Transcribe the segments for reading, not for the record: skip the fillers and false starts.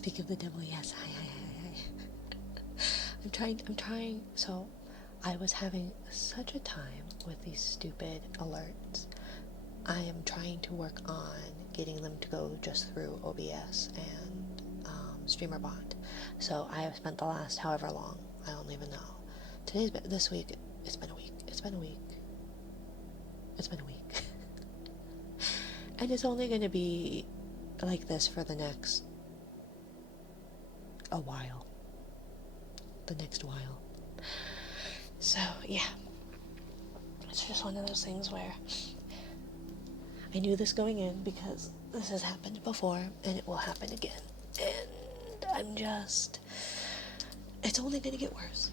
Speak of the devil, yes. Hi. I'm trying. So, I was having such a time with these stupid alerts. I am trying to work on getting them to go just through OBS and StreamerBot. So, I have spent the last however long, I don't even know. This week, it's been a week. And it's only going to be like this for the next while. So, yeah. It's just one of those things where I knew this going in because this has happened before and it will happen again. And I'm just... It's only going to get worse.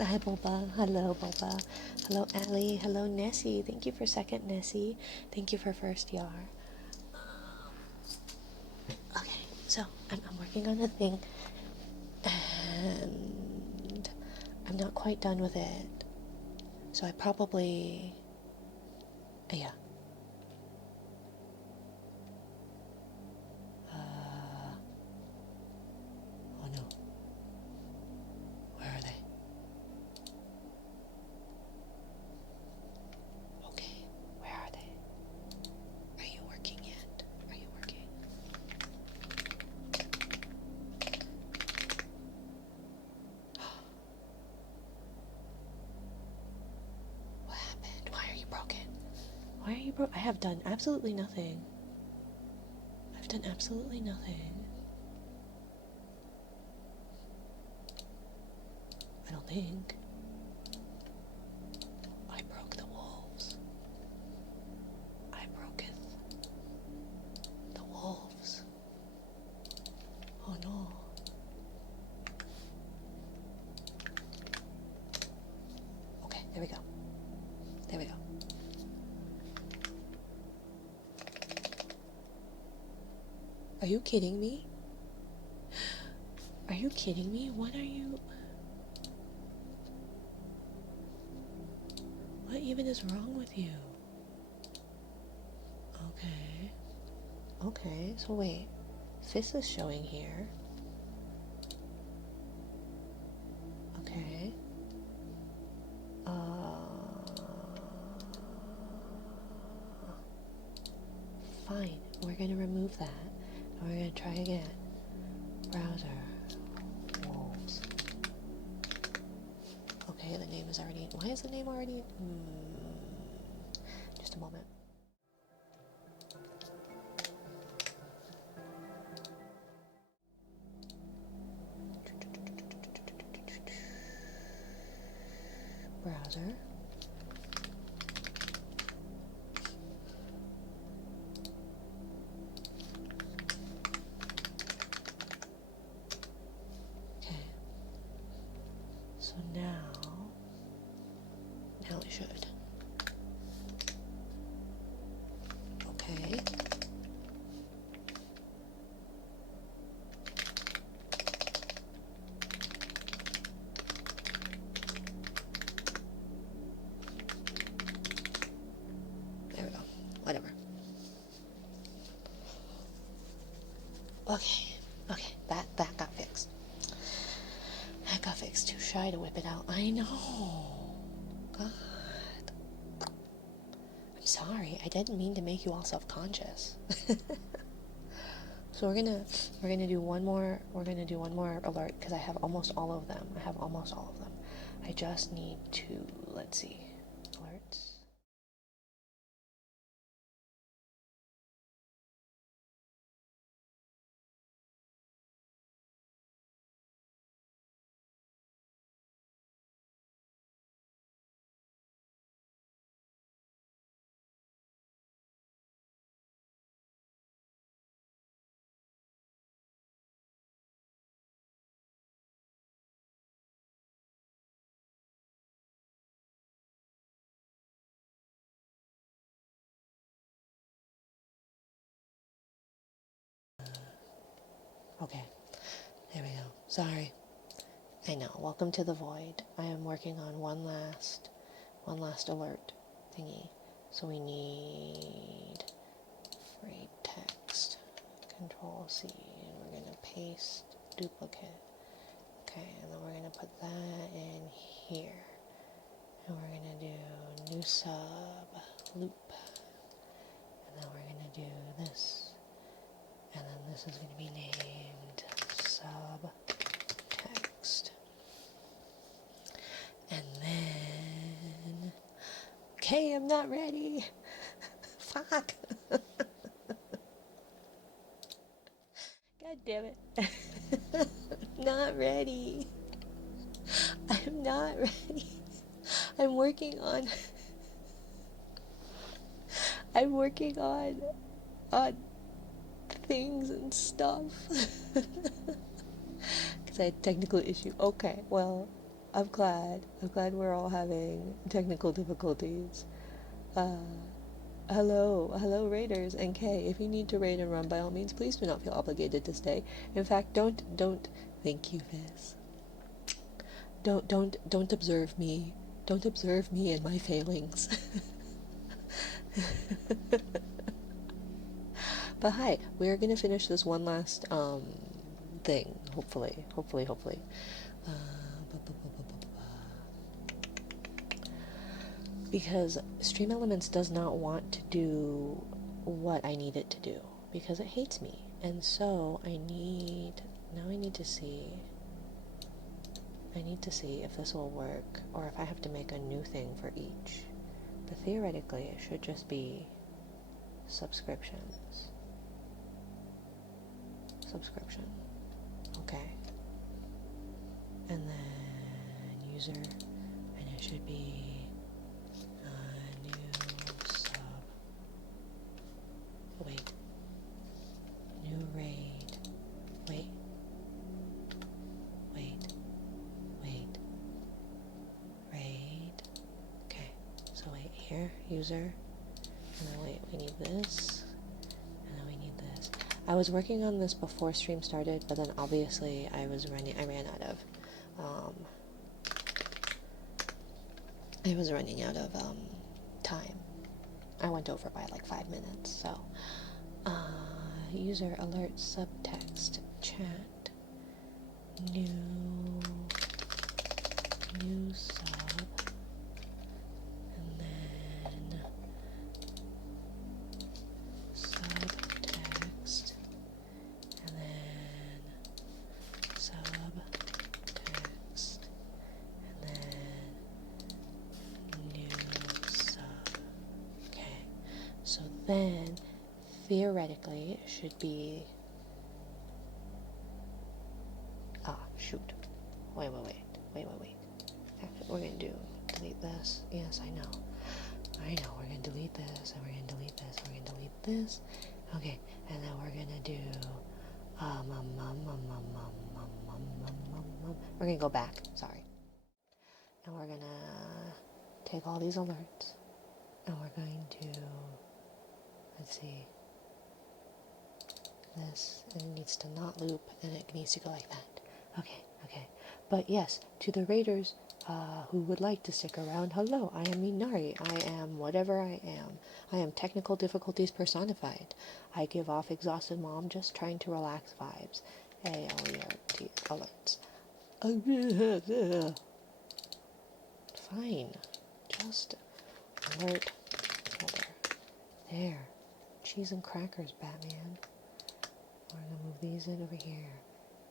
Hi, Boba. Hello, Boba. Hello, Allie. Hello, Nessie. Thank you for second, Nessie. Thank you for first, Yar. Okay, so I'm working on a thing, and I'm not quite done with it. So I probably... Yeah. Oh no. Where are they? Okay, where are they? Are you working yet? Are you working? What happened? Why are you broken? Why are you broke? I have done absolutely nothing. I've done absolutely nothing. I don't think. I broke the wolves. I broketh the wolves. Oh no. Okay, there we go. There we go. Are you kidding me? Are you kidding me? What are you... What even is wrong with you? Okay. Okay, so wait. Fist is showing here. Okay. Fine. We're gonna remove that. And we're gonna try again. Browser. Wolves. Okay, the name is already... Why is the name already... Just a moment. Browser. Okay. So now it should. Okay. There we go. Whatever. Okay. Okay. That got fixed. That got fixed. Too shy to whip it out. I know. God. I'm sorry. I didn't mean to make you all self-conscious. So we're gonna do one more. We're gonna do one more alert because I have almost all of them. I just need to, let's see, alerts. Okay, there we go. Sorry. I know. Welcome to the void. I am working on one last alert thingy. So we need free text. Okay. Control C, and we're going to paste duplicate. Okay, and then we're going to put that in here. And we're going to do new sub loop. And then we're going to do this. And then this is going to be named sub text. And then, okay, I'm not ready. Fuck. God damn it. Not ready. I'm not ready. I'm working on things and stuff. Because I had technical issue. Okay, well, I'm glad we're all having technical difficulties. Hello, raiders and Kay. If you need to raid and run, by all means, please do not feel obligated to stay. In fact, don't. Thank you, Fizz. Don't observe me. Don't observe me and my failings. But hi, we're gonna finish this one last thing. Hopefully. Because Stream Elements does not want to do what I need it to do because it hates me, and so I need to see if this will work or if I have to make a new thing for each. But theoretically it should just be subscription, okay, and then user, and it should be new sub, wait, new raid, wait, raid, okay, so wait, here, user, and then wait, we need this, and then we need this. I was working on this before stream started, but then obviously I ran out of time. I went over by like 5 minutes, so user alert subtext chat new sub, and then subtext, and then subtext, and then new sub. Okay, so then theoretically it should be, shoot, wait, we're gonna delete this. Yes, I know, we're gonna delete this, and we're gonna delete this, we're gonna delete this, okay, and then we're gonna do, we're gonna go back, sorry, and we're gonna take all these alerts, and we're going to, let's see, this, and it needs to not loop, and it needs to go like that. Okay. But yes, to the raiders who would like to stick around, hello, I am Minari. I am whatever I am. I am technical difficulties personified. I give off exhausted mom just trying to relax vibes. ALERT alerts. Fine. Just alert folder. There. Cheese and crackers, Batman. We're going to move these in over here.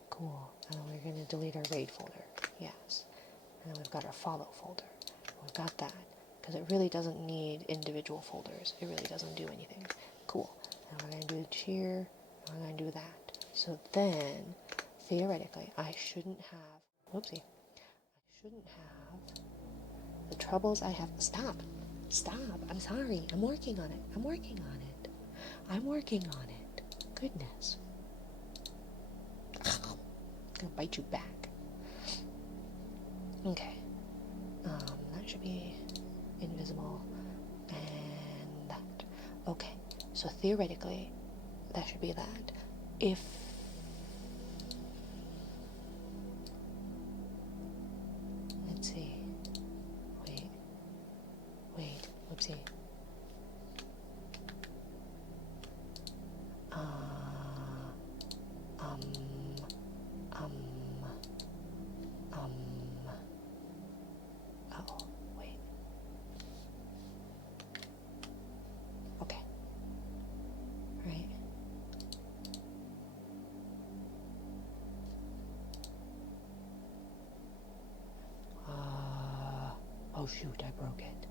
Cool. And then we're going to delete our raid folder. Yes. And then we've got our follow folder. We've got that. Because it really doesn't need individual folders. It really doesn't do anything. Cool. And we're going to do cheer. And we're going to do that. So then, theoretically, I shouldn't have... Whoopsie. I shouldn't have the troubles I have... Stop. I'm sorry. I'm working on it. I'm working on it. Goodness. I'm gonna bite you back. Okay. That should be invisible. And that. Okay. So theoretically, that should be that. If... Let's see. Wait. Whoopsie. Oh shoot, I broke it.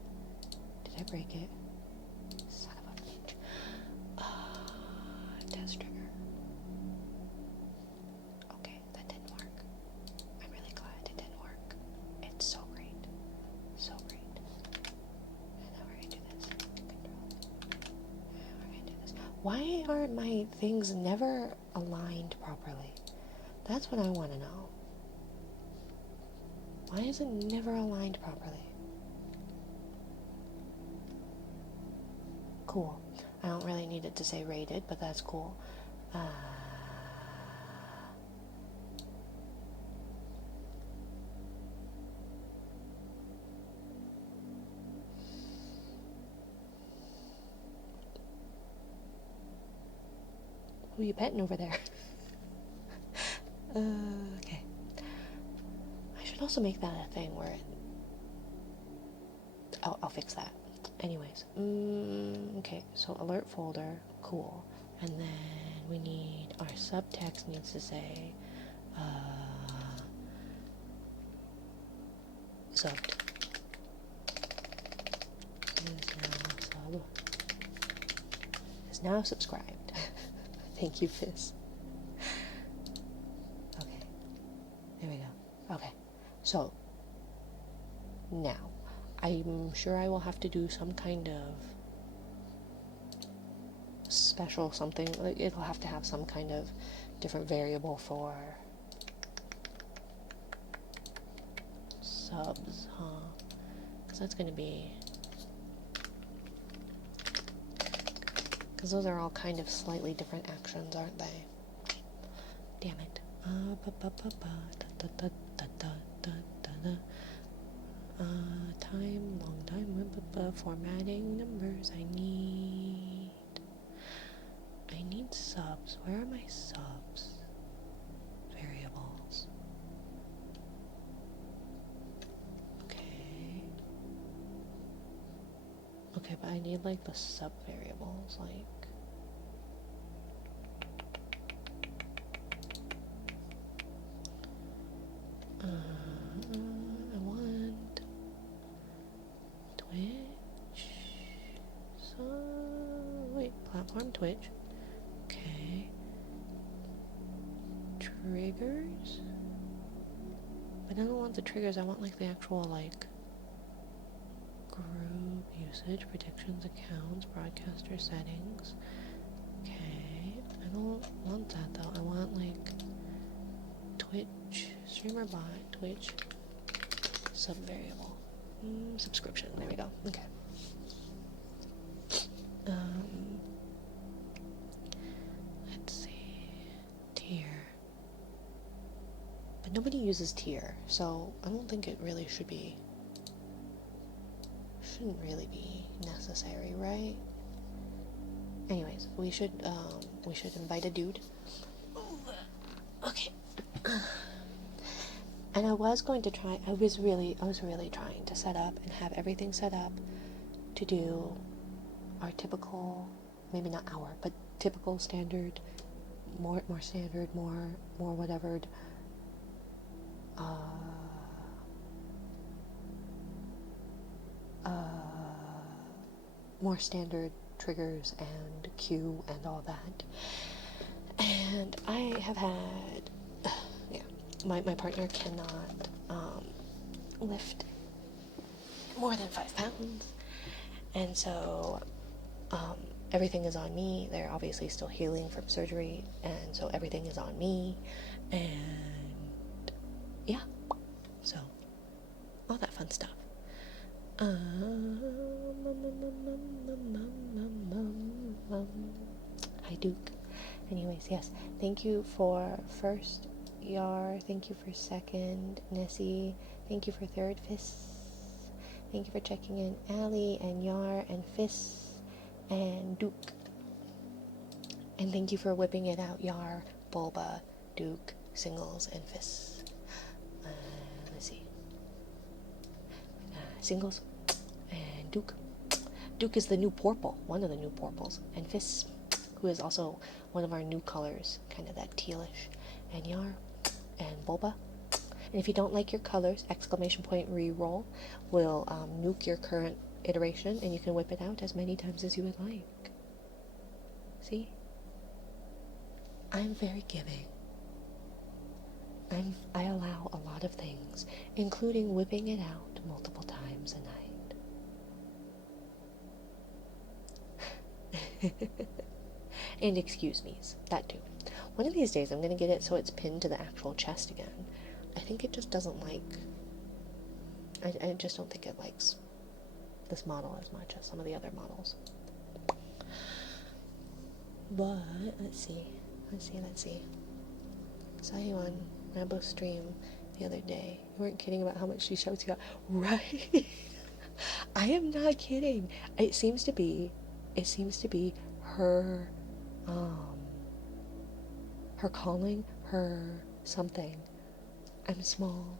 Did I break it? Son of a bitch. Test trigger. Okay, that didn't work. I'm really glad it didn't work. It's so great. So great. And now we're gonna do this. Control. And we're gonna do this. Why aren't my things never aligned properly? That's what I want to know. Why is it never aligned properly? Cool. I don't really need it to say rated, but that's cool. Who are you petting over there? Okay. I should also make that a thing where it... I'll fix that. Anyways. Okay, so alert folder. Cool. And then we need... Our subtext needs to say... subbed. Is now subscribed. Thank you, Fizz. Okay. There we go. Okay. So, now, I'm sure I will have to do some kind of special something. Like, it'll have to have some kind of different variable for subs, huh? Because that's going to be... Because those are all kind of slightly different actions, aren't they? Damn it. Time, long time, formatting numbers. I need subs. Where are my subs? Variables. Okay. Okay, but I need like the sub variables, like... I want Twitch. So wait, platform Twitch. Okay. Triggers. But I don't want the triggers. I want like the actual like group usage, predictions, accounts, broadcaster settings. Okay. I don't want that though. I want like Twitch, streamer bot, Twitch, sub variable, subscription. There we go. Okay. Let's see. Tier. But nobody uses tier, so I don't think it really should be. Shouldn't really be necessary, right? Anyways, we should invite a dude. Okay. And I was going to try, I was really trying to set up and have everything set up to do our typical, maybe not our, but typical standard, more standard, more whatever, more standard triggers and cue and all that. And I have had, yeah, my partner cannot lift more than 5 pounds, and so everything is on me. They're obviously still healing from surgery, and so everything is on me, and yeah, so all that fun stuff. Hi Duke. Anyways, yes, thank you for first Yar, thank you for second Nessie, thank you for third Fizz, thank you for checking in Allie and Yar and Fizz and Duke, and thank you for whipping it out Yar, Bulba, Duke, Singles, and Fizz. Let's see. Singles and Duke. Duke is the new purple, one of the new purples, and Fizz, who is also one of our new colors, kind of that tealish, and Yar, and Bulba, And if you don't like your colors, exclamation point reroll will nuke your current iteration, and you can whip it out as many times as you would like. See? I'm very giving. I allow a lot of things, including whipping it out multiple times a night. And excuse me's, that too. One of these days I'm going to get it so it's pinned to the actual chest again. I think it just doesn't like... I just don't think it likes this model as much as some of the other models. But, let's see. Saw you on Rambo's stream the other day. You weren't kidding about how much she shouts you out. Right? I am not kidding. It seems to be her, her calling, her something. I'm small.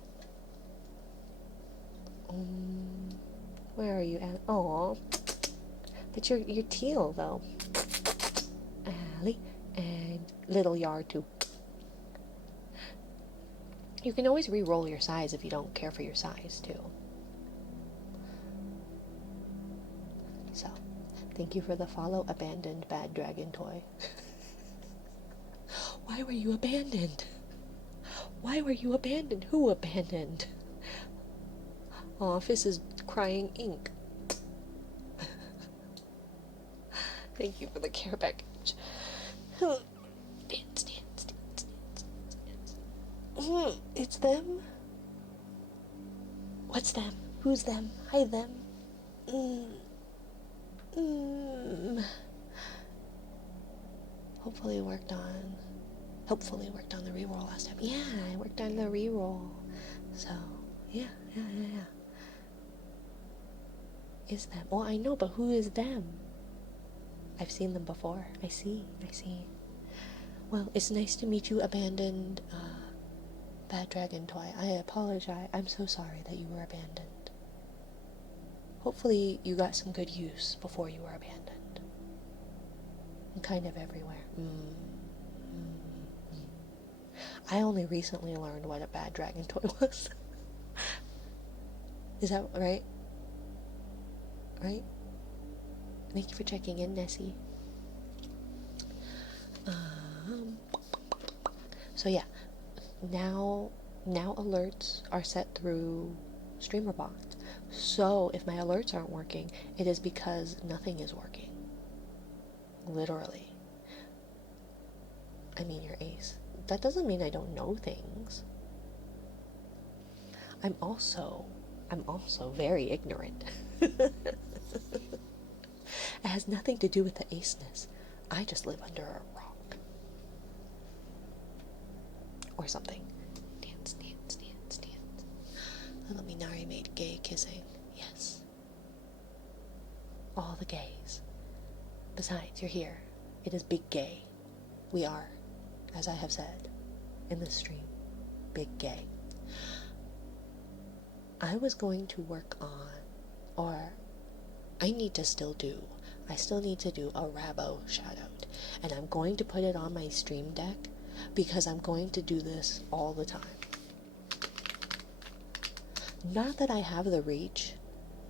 Where are you at? Oh, but you're teal though. Allie, and little yard too. You can always re-roll your size if you don't care for your size too. So, thank you for the follow, abandoned bad dragon toy. Why were you abandoned? Why were you abandoned? Who abandoned? Aw, Fizz is crying ink. Thank you for the care package. Dance. It's them? What's them? Who's them? Hi, them. Hopefully worked on the reroll last time. Yeah, I worked on the reroll. So, yeah. Is them? Well, I know, but who is them? I've seen them before. I see. Well, it's nice to meet you, abandoned, bad dragon toy. I apologize. I'm so sorry that you were abandoned. Hopefully you got some good use before you were abandoned. And kind of everywhere. I only recently learned what a bad dragon toy was. Is that right? Right? Thank you for checking in, Nessie. So yeah, now alerts are set through StreamerBot. So if my alerts aren't working, it is because nothing is working. Literally. I mean, you're ace. That doesn't mean I don't know things. I'm also very ignorant. It has nothing to do with the aceness. I just live under a rock. Or something. Dance. Little Minari made gay kissing. Yes. All the gays. Besides, you're here. It is big gay. We are, as I have said in this stream, big gay. I was going to work on, or I still need to do a Rabo shoutout, and I'm going to put it on my stream deck because I'm going to do this all the time. Not that I have the reach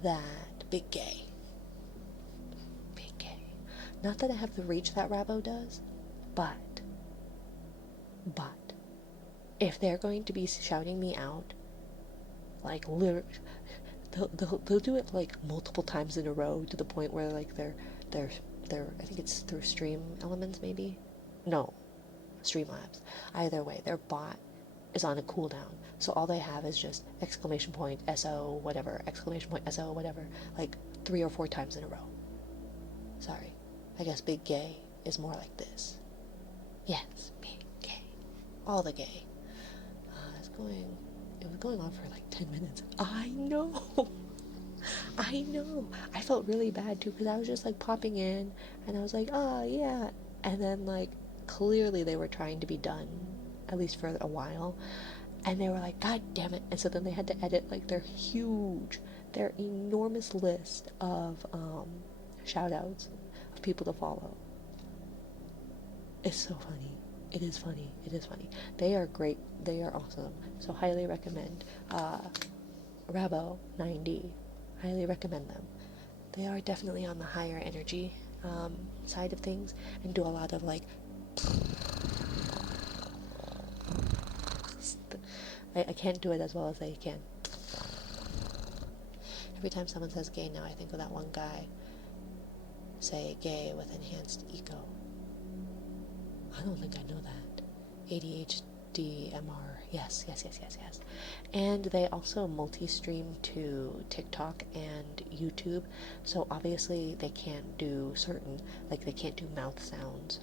that big gay, not that I have the reach that Rabo does, but if they're going to be shouting me out, like literally, they'll do it like multiple times in a row to the point where like they're I think it's through Stream Elements maybe? No, Streamlabs. Either way, their bot is on a cooldown, so all they have is just exclamation point SO whatever, exclamation point SO whatever, like 3 or 4 times in a row. Sorry, I guess big gay is more like this. Yes, big gay, all the gay. It was going on for like 10 minutes. I know. I felt really bad too because I was just like popping in and I was like, oh yeah, and then like clearly they were trying to be done, at least for a while, and they were like, god damn it, and so then they had to edit like their enormous list of shout outs of people to follow. It's so funny. It is funny. It is funny. They are great. They are awesome. So highly recommend Rabo 9D. Highly recommend them. They are definitely on the higher energy side of things and do a lot of like. I can't do it as well as they can. Every time someone says gay now, I think of that one guy say gay with enhanced eco. I don't think I know that. ADHD MR. Yes. And they also multi-stream to TikTok and YouTube. So obviously they can't do certain, like they can't do mouth sounds.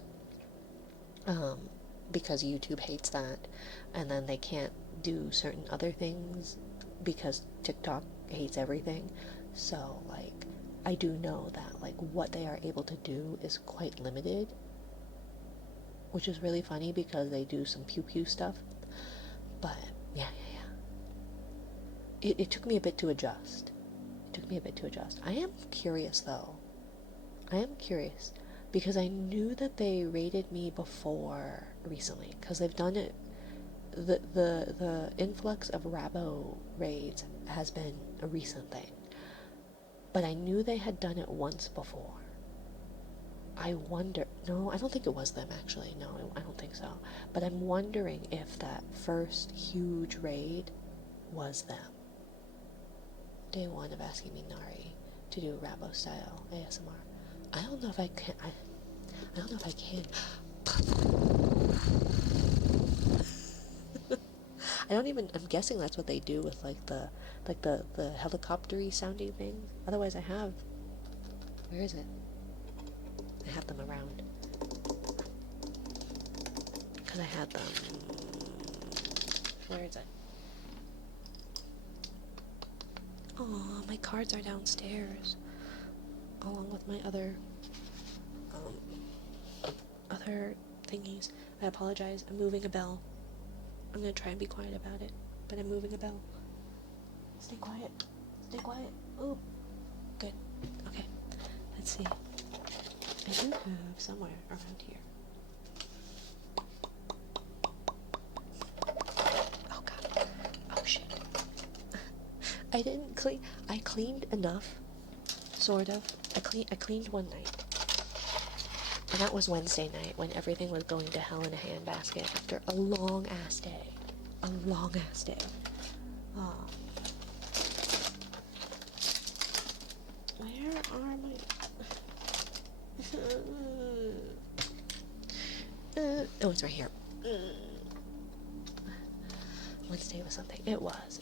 Because YouTube hates that. And then they can't do certain other things because TikTok hates everything. So like I do know that like what they are able to do is quite limited, which is really funny because they do some pew pew stuff. But yeah. It took me a bit to adjust. I am curious though. Because I knew that they rated me before recently because they've done it. The influx of Rabo raids has been a recent thing, but I knew they had done it once before. I wonder, no, I don't think it was them actually, no, I don't think so, but I'm wondering if that first huge raid was them. Day one of asking me Nari to do Rabo style ASMR. I don't know if I can, I don't know if I can. I'm guessing that's what they do with like the helicopter-y sounding thing. Otherwise where is it? I have them around. Because I had them, where is it? Oh, my cards are downstairs. Along with my other thingies. I apologize, I'm moving a bell. I'm gonna try and be quiet about it, but I'm moving a bell. Stay quiet. Ooh, good. Okay, let's see. I do have somewhere around here. Oh god. Oh shit. I didn't clean. I cleaned enough, sort of. I cleaned one night. And that was Wednesday night when everything was going to hell in a handbasket after a long ass day. Where are my... oh, it's right here. Wednesday was something. It was.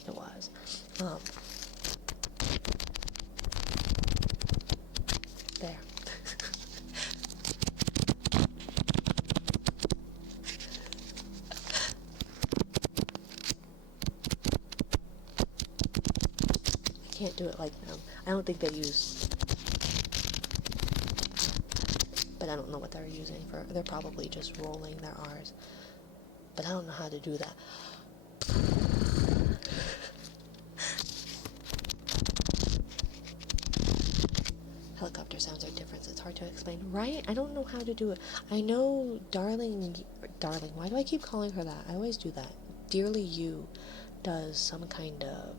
There. Can't do it like them. I don't think they use, but I don't know what they're using for. They're probably just rolling their R's, but I don't know how to do that. Helicopter sounds are different. It's hard to explain, right? I don't know how to do it. I know darling, why do I keep calling her that? I always do that. Dearly You does some kind of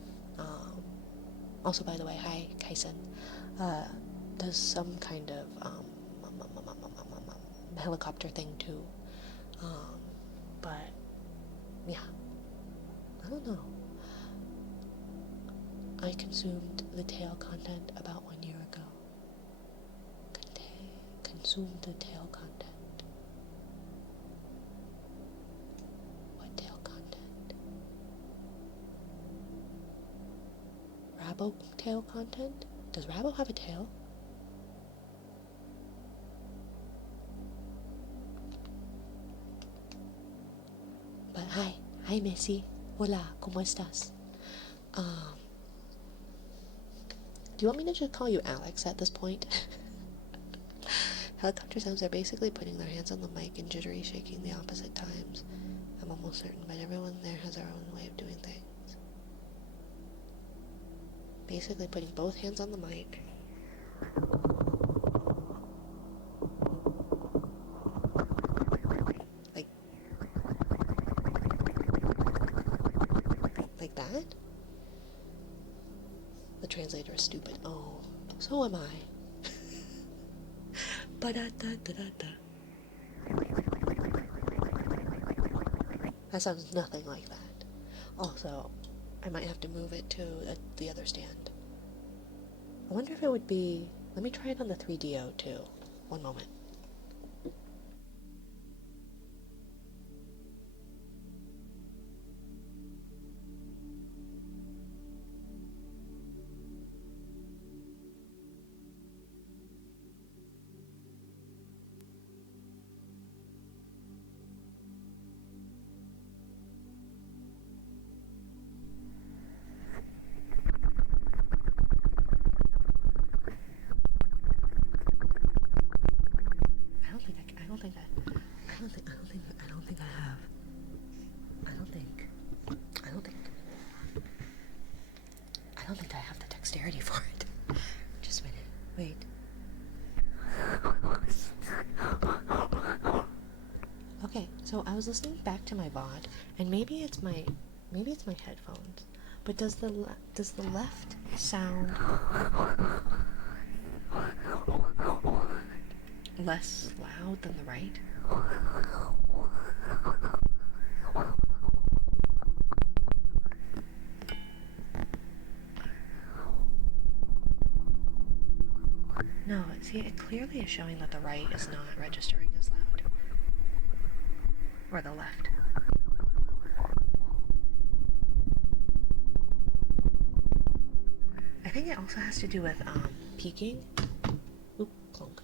also, by the way, hi, Kaisen, does some kind of helicopter thing too. But yeah, I don't know. I consumed the tail content about 1 year ago. Consumed the tail content. What tail content? Rabo tail content? Does Rabo have a tail? But hi Missy. Hola, ¿cómo estás? Do you want me to just call you Alex at this point? Helicopter sounds are basically putting their hands on the mic and jittery shaking the opposite times. I'm almost certain, but everyone there has their own way of doing things. Basically putting both hands on the mic. Like translator is stupid. Oh, so am I. Ba-da-da-da-da-da. That sounds nothing like that. Also, I might have to move it to the other stand. I wonder if it would be... Let me try it on the 3DO too. One moment. I don't think I have the dexterity for it. Just a minute. Wait. Okay, so I was listening back to my VOD, and maybe it's my headphones. But does the left sound less loud than the right? No, see, it clearly is showing that the right is not registering as loud. Or the left. I think it also has to do with peaking. Oop, clunk.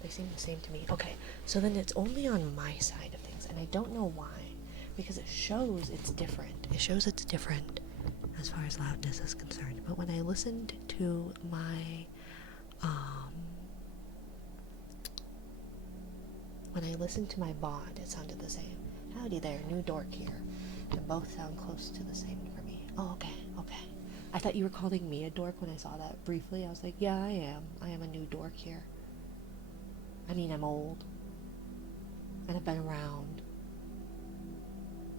They seem the same to me. Okay, so then it's only on my side of things, and I don't know why. Because it shows it's different. It shows it's different as far as loudness is concerned. But when I listened to my VOD, it sounded the same. Howdy there, new dork here. And both sound close to the same for me. Oh, okay. I thought you were calling me a dork when I saw that briefly. I was like, yeah, I am. I am a new dork here. I mean, I'm old. And I've been around.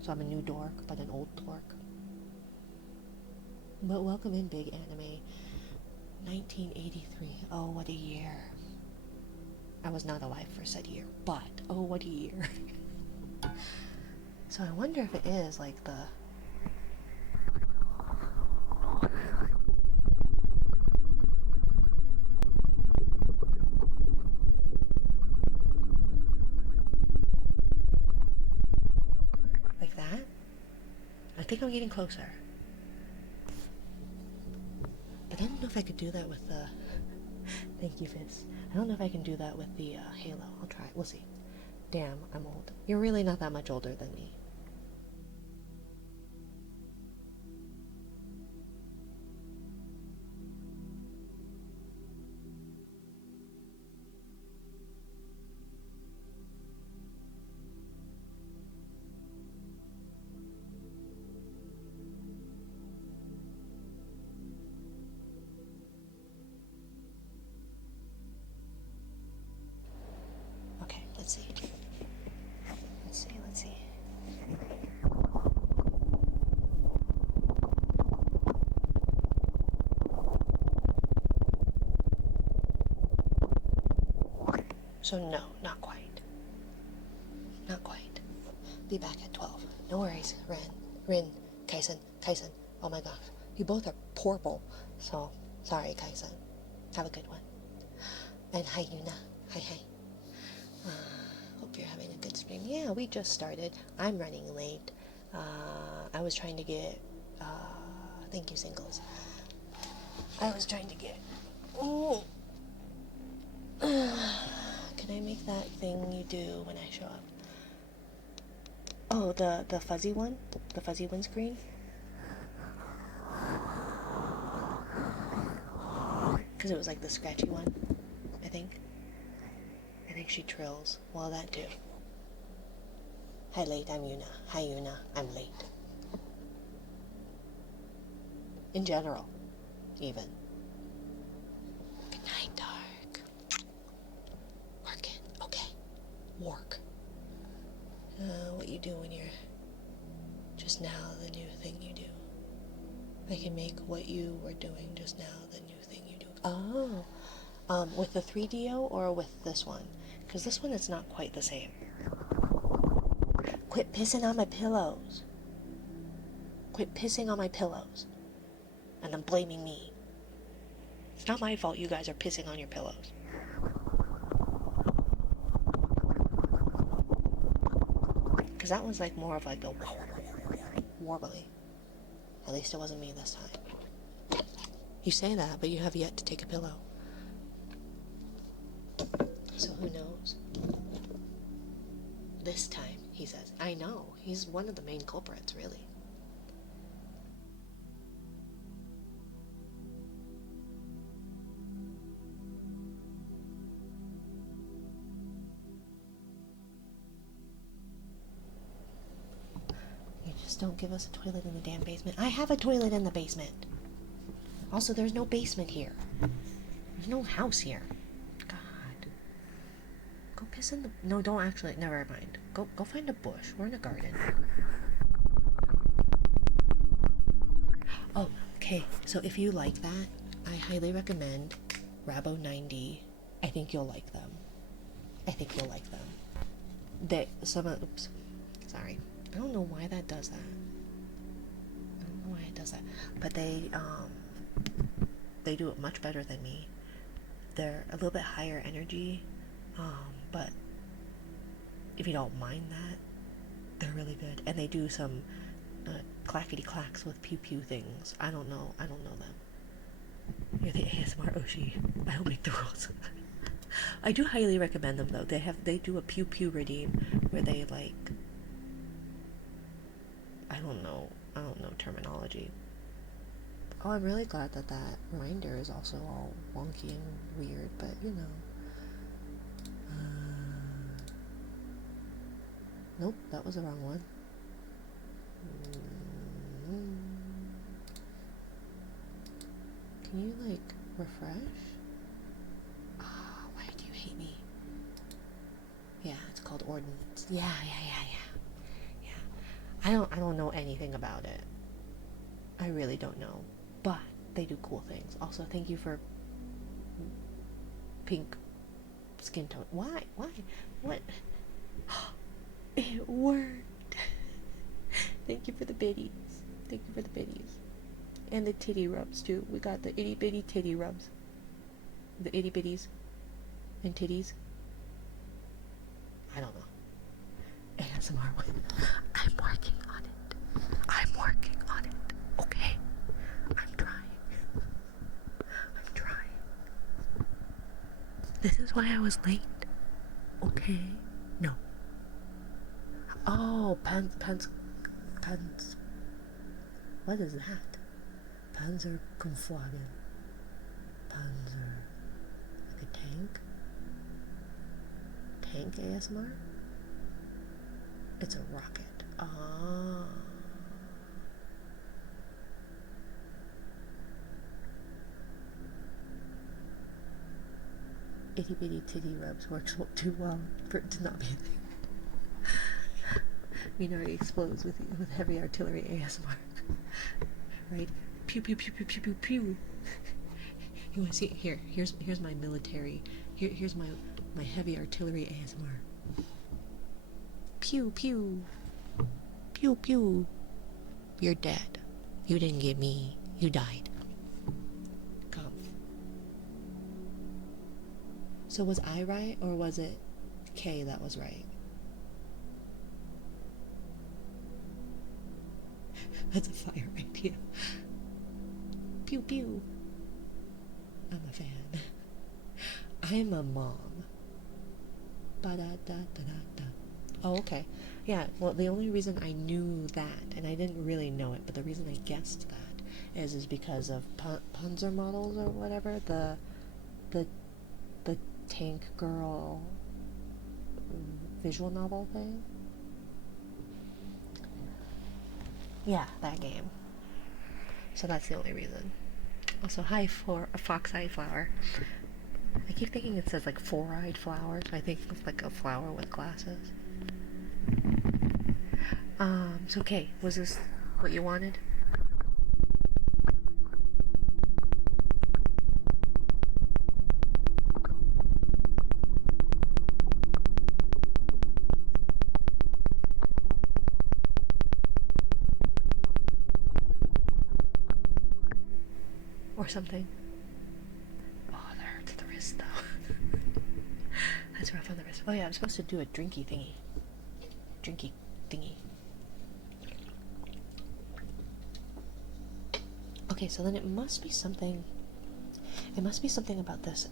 So I'm a new dork, but an old dork. But welcome in, big anime. 1983. Oh, what a year. I was not alive for said year, but oh, what a year. So I wonder if it is like the... like that? I think I'm getting closer. But I don't know if I could do that with the... Thank you, Fizz. I don't know if I can do that with the Halo. I'll try. We'll see. Damn, I'm old. You're really not that much older than me. Okay, let's see. Let's see. So no, not quite. Not quite. Be back at 12. No worries, Rin, Kaisen. Oh my gosh. You both are purple. So, sorry, Kaisen. Have a good one. And hi, Yuna. Hi. Hope you're having a good stream. Yeah, we just started. I'm running late. I was trying to get... thank you, Singles. I was trying to get... Ooh. Can I make that thing you do when I show up? Oh, the fuzzy one? The fuzzy windscreen? Because it was like the scratchy one, I think. I think she trills. Well, that too. Hi, late, I'm Yuna. Hi, Yuna, I'm late. In general, even. Good night, Dark. Working. Okay. Work. What you do when you're just now the new thing you do. I can make what you were doing just now the new thing you do. Oh, with the 3DO or with this one? Because this one is not quite the same. Quit pissing on my pillows. Quit pissing on my pillows. And then blaming me. It's not my fault you guys are pissing on your pillows. Because that was like more of like a warbly. At least it wasn't me this time. You say that, but you have yet to take a pillow. So who knows? This time, he says. I know, he's one of the main culprits, really. You just don't give us a toilet in the damn basement. I have a toilet in the basement. Also, there's no basement here. There's no house here. God. Go piss in the... No, don't actually. Never mind. Go find a bush. We're in a garden. Oh, okay. So if you like that, I highly recommend Rabo 90. I think you'll like them. Oops. Sorry. I don't know why that does that. But they do it much better than me. They're a little bit higher energy, but if you don't mind that, they're really good. And they do some clackety clacks with pew pew things. I don't know them. You're the ASMR Oshi. I will make the rules. I do highly recommend them though. They do a pew pew redeem where they like, I don't know terminology. Oh, I'm really glad that reminder is also all wonky and weird, but you know. Nope, that was the wrong one. Can you, like, refresh? Why do you hate me? Yeah, it's called Ordinance. Yeah. I don't know anything about it. I really don't know. But they do cool things. Also, thank you for pink skin tone. Why? What? It worked. Thank you for the biddies. And the titty rubs too. We got the itty bitty titty rubs. The itty bitties and titties. I don't know. ASMR one. I'm working on it. Okay? I'm trying. This is why I was late. Okay? No. Oh, pants. What is that? Panzerkampfwagen. Panzer. Like a tank? Tank ASMR? It's a rocket. Ah. Itty bitty titty rubs works too well for it to not be a thing. Minari explodes with heavy artillery ASMR. Right? Pew pew pew pew pew pew pew. You wanna see it? Here's my military. Here's my heavy artillery ASMR. Pew pew. Pew pew. You're dead. You didn't get me. You died. Come. So was I right, or was it K that was right? That's a fire idea. Pew pew. I'm a fan. I'm a mom. Ba-da-da-da-da-da. Oh, okay. Yeah, well, the only reason I knew that, and I didn't really know it, but the reason I guessed that is because of Panzer models or whatever, the tank girl visual novel thing. Yeah, that game. So that's the only reason. Also, hi for a fox-eyed flower. I keep thinking it says like four-eyed flower, so I think it's like a flower with glasses. So okay, was this what you wanted? or something. Oh, that hurts the wrist though. That's rough on the wrist. Oh yeah, I'm supposed to do a drinky thingy. Drinky thingy. Okay, so then it must be something. It must be something about this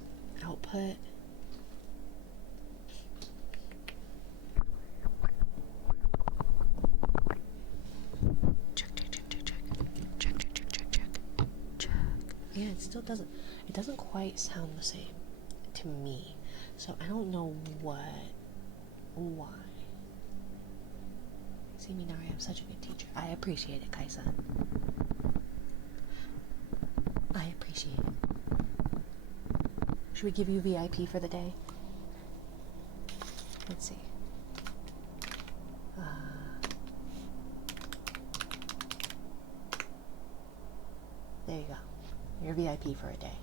output. Check. Yeah, it still doesn't. It doesn't quite sound the same to me. So I don't know why. See, Minari, I'm such a good teacher. I appreciate it, Kaisa. I appreciate it. Should we give you VIP for the day? Let's see. There you go. You're VIP for a day.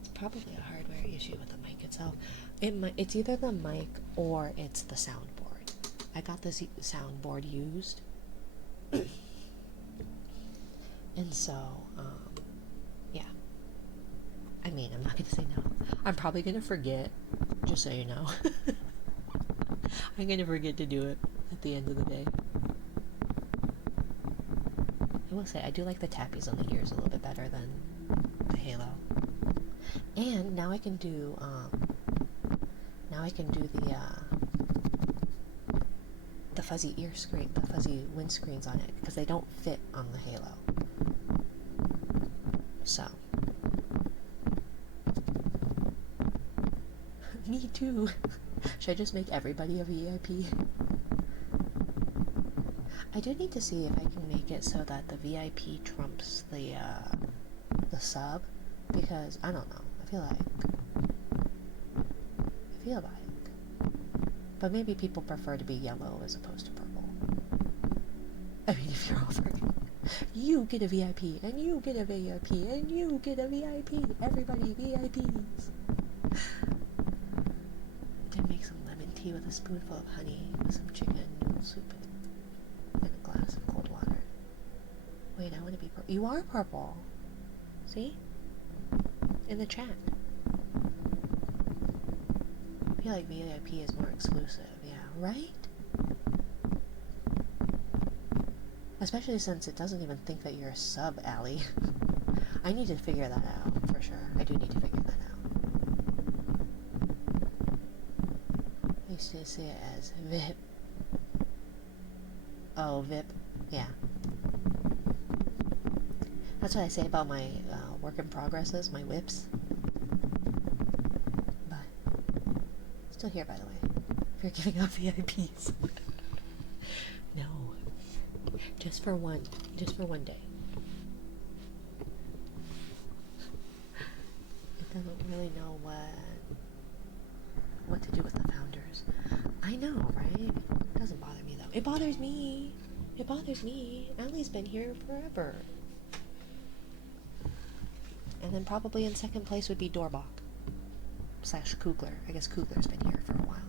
It's probably a hardware issue with the mic itself. It's either the mic or it's the soundboard. I got this soundboard used. And so, yeah. I mean, I'm not going to say no. I'm probably going to forget, just so you know. I'm going to forget to do it at the end of the day. I will say, I do like the tappies on the ears a little bit better than the Halo. And now I can do, the fuzzy ear screen, the fuzzy windscreens on it, because they don't fit on the Halo. So. Me too. Should I just make everybody a VIP? I do need to see if I can make it so that the VIP trumps the sub, because I don't know. I feel like, but maybe people prefer to be yellow as opposed to purple. I mean, if you're offering, you get a VIP, and you get a VIP, and you get a VIP. Everybody VIPs. Then make some lemon tea with a spoonful of honey with some chicken noodle soup and a glass of cold water. Wait, I want to be purple. You are purple. See? In the chat. I feel like VIP is more exclusive. Yeah, right? Especially since it doesn't even think that you're a sub, Allie. I need to figure that out, for sure. I do need to figure that out. I used to see it as VIP. Oh, VIP. Yeah. That's what I say about my work in progresses, my whips. But, still here, by the way. If you're giving out VIPs. No. Just for one day. It doesn't really know what to do with the founders. I know, right? It doesn't bother me though. It bothers me. It bothers me. Allie's been here forever. And then probably in second place would be Dorbach / Kugler. I guess Kugler's been here for a while.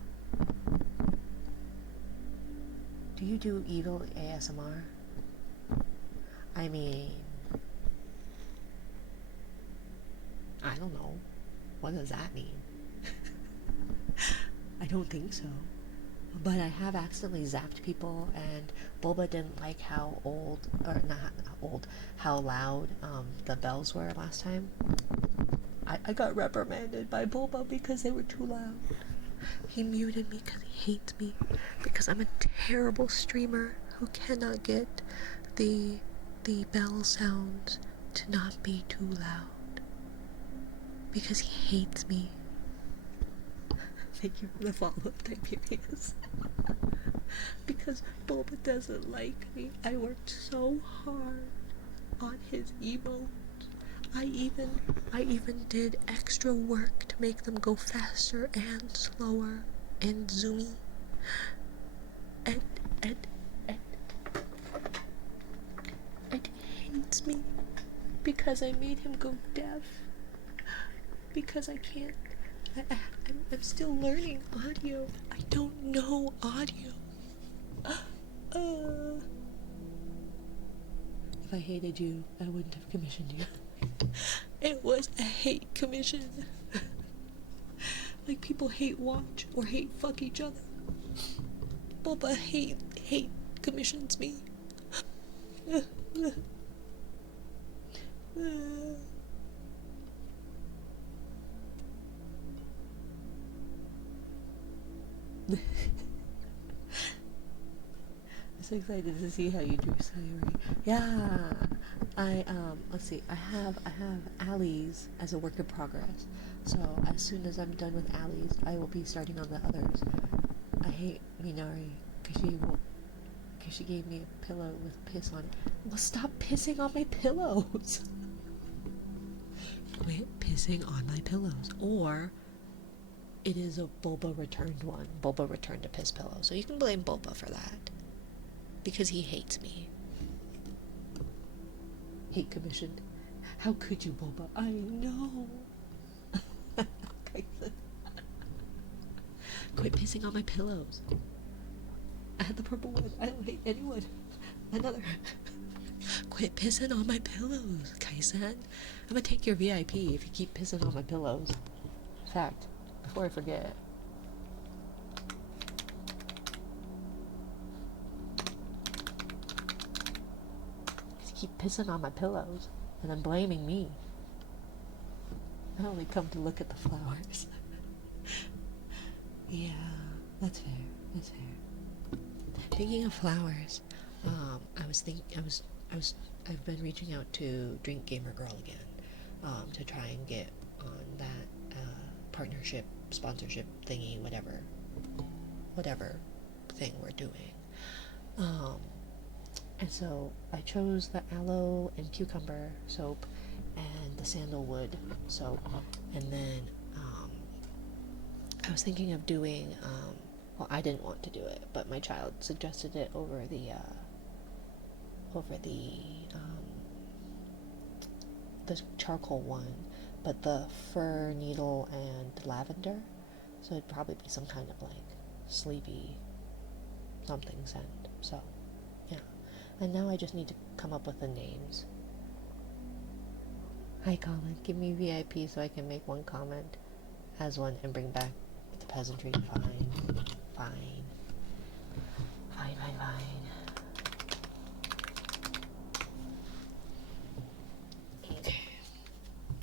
Do you do evil ASMR? I mean, I don't know. What does that mean? I don't think so. But I have accidentally zapped people, and Bulba didn't like how how loud the bells were last time. I got reprimanded by Bulba because they were too loud. He muted me because he hates me, because I'm a terrible streamer who cannot get the bell sounds to not be too loud, because he hates me. Thank you for the follow-up, Tiberius. Because Bulba doesn't like me. I worked so hard on his emotes. I even did extra work to make them go faster and slower and zoomy. And hates me because I made him go deaf. Because I can't. I'm still learning audio. I don't know audio. if I hated you, I wouldn't have commissioned you. It was a hate commission. Like people hate watch or hate fuck each other. Boba hate commissions me. I'm so excited to see how you drew Sayori. Yeah, let's see. I have alleys as a work in progress. So as soon as I'm done with alleys, I will be starting on the others. I hate Minari because she gave me a pillow with piss on it. Well, stop pissing on my pillows. Quit pissing on my pillows. Or it is a Bulba returned one. Bulba returned a piss pillow. So you can blame Bulba for that. Because he hates me. Hate commissioned. How could you, Bulba? I know. Quit pissing on my pillows. I had the purple one. I don't hate anyone. Another. Quit pissing on my pillows, Kai-san. I'm gonna take your VIP if you keep pissing on my pillows. In fact, before I forget. You keep pissing on my pillows and then blaming me. I only come to look at the flowers. Yeah, that's fair. That's fair. Thinking of flowers, I've been reaching out to Drink Gamer Girl again, to try and get on that partnership, sponsorship thingy, whatever thing we're doing. And so I chose the aloe and cucumber soap and the sandalwood soap, and then I was thinking of doing, well, I didn't want to do it, but my child suggested it over the charcoal one, but the fir needle and lavender, so it'd probably be some kind of like sleepy something scent. So yeah, and now I just need to come up with the names. Hi Colin, give me VIP so I can make one comment as one and bring back the peasantry. Fine. Okay.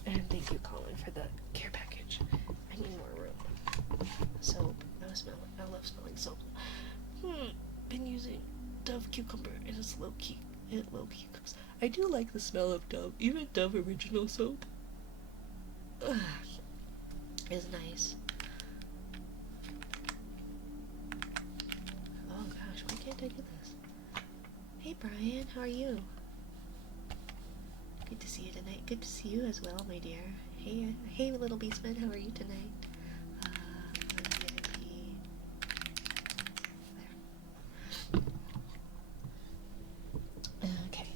And thank you, Colin, for the care package. I need more room. Soap. I love smelling soap. Been using Dove cucumber and it low key cooks. I do like the smell of Dove. Even Dove original soap is nice. Oh gosh, why can't I do this? Hey Brian, how are you? Good to see you tonight. Good to see you as well, my dear. Hey little beastman, how are you tonight? Okay.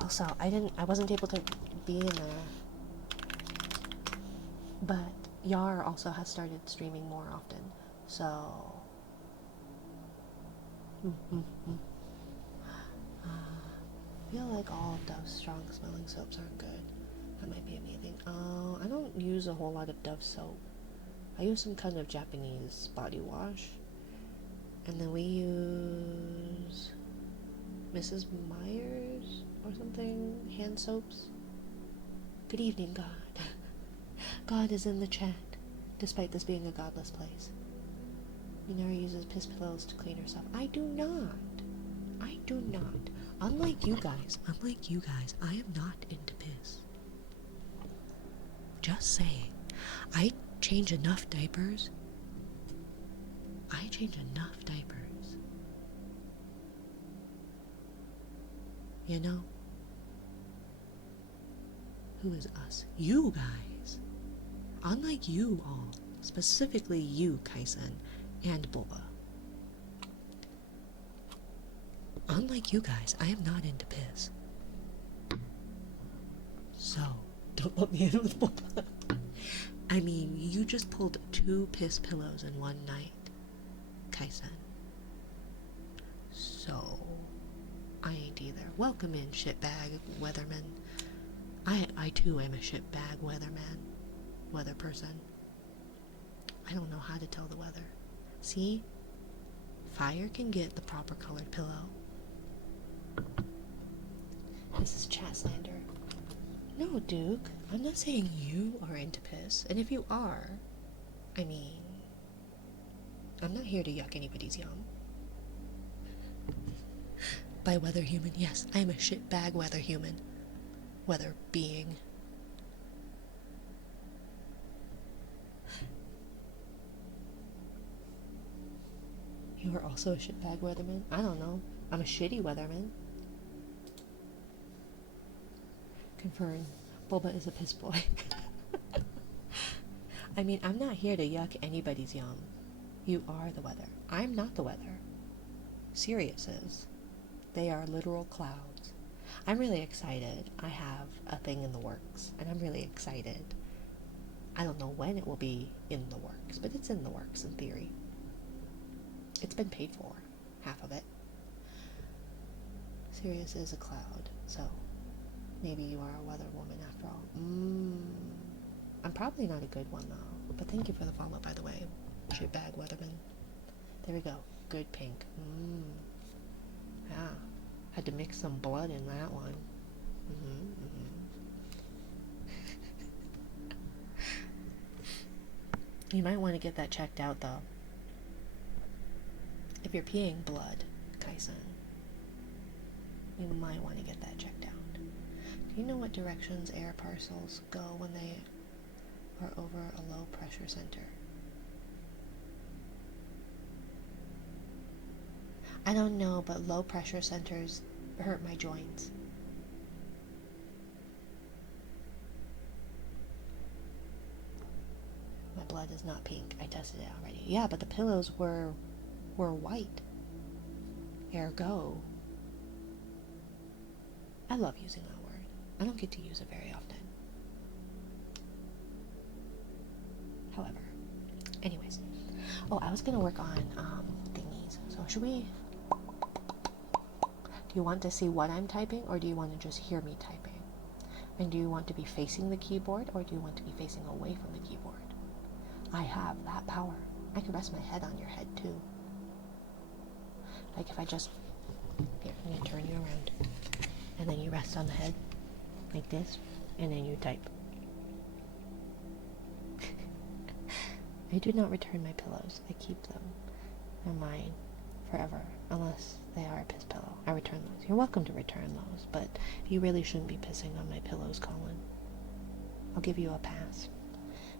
Also, I wasn't able to be in there, but Yar also has started streaming more often, so I feel like all of Dove's strong smelling soaps aren't good. That might be amazing. I don't use a whole lot of Dove soap. I use some kind of Japanese body wash, and then we use Mrs. Myers or something hand soaps. Good evening, God. God is in the chat, despite this being a godless place. Minari uses piss pillows to clean herself. I do not. Unlike you guys, I am not into piss. Just saying. I change enough diapers. You know? Who is us? You guys. Unlike you all, specifically you, Kaisen, and Bulba. Unlike you guys, I am not into piss. So, don't let me in with Bulba. I mean, you just pulled 2 piss pillows in one night, Kaisen. So, I ain't either. Welcome in, shitbag weatherman. I too am a shitbag weatherman. Weather person. I don't know how to tell the weather. See? Fire can get the proper colored pillow. This is Chatslander. No, Duke. I'm not saying you are into piss. And if you are, I mean, I'm not here to yuck anybody's yum. By weather human, yes, I am a shitbag weather human. Weather being. You are also a shitbag weatherman? I don't know. I'm a shitty weatherman. Confirm. Boba is a piss boy. I mean, I'm not here to yuck anybody's yum. You are the weather. I'm not the weather. Sirius is. They are literal clouds. I'm really excited. I have a thing in the works, and I'm really excited. I don't know when it will be in the works, but it's in the works in theory. It's been paid for, half of it. Sirius is a cloud, so maybe you are a weather woman after all. I'm probably not a good one though, but thank you for the follow, by the way. Shitbag weatherman. There we go. Good pink. Yeah. Had to mix some blood in that one. You might want to get that checked out though. If you're peeing blood, Kaisen, you might want to get that checked out. Do you know what directions air parcels go when they are over a low pressure center? I don't know, but low pressure centers hurt my joints. My blood is not pink. I tested it already. Yeah, but the pillows were white. Ergo. I love using that word. I don't get to use it very often. However. Anyways. Oh, I was gonna work on thingies. So should we... Do you want to see what I'm typing, or do you want to just hear me typing? And do you want to be facing the keyboard, or do you want to be facing away from the keyboard? I have that power. I can rest my head on your head too. Like if I just... Here, I'm going to turn you around. And then you rest on the head, like this, and then you type. I do not return my pillows. I keep them. They're mine forever, unless they are a piss pillow. I return those. You're welcome to return those, but you really shouldn't be pissing on my pillows, Colin. I'll give you a pass.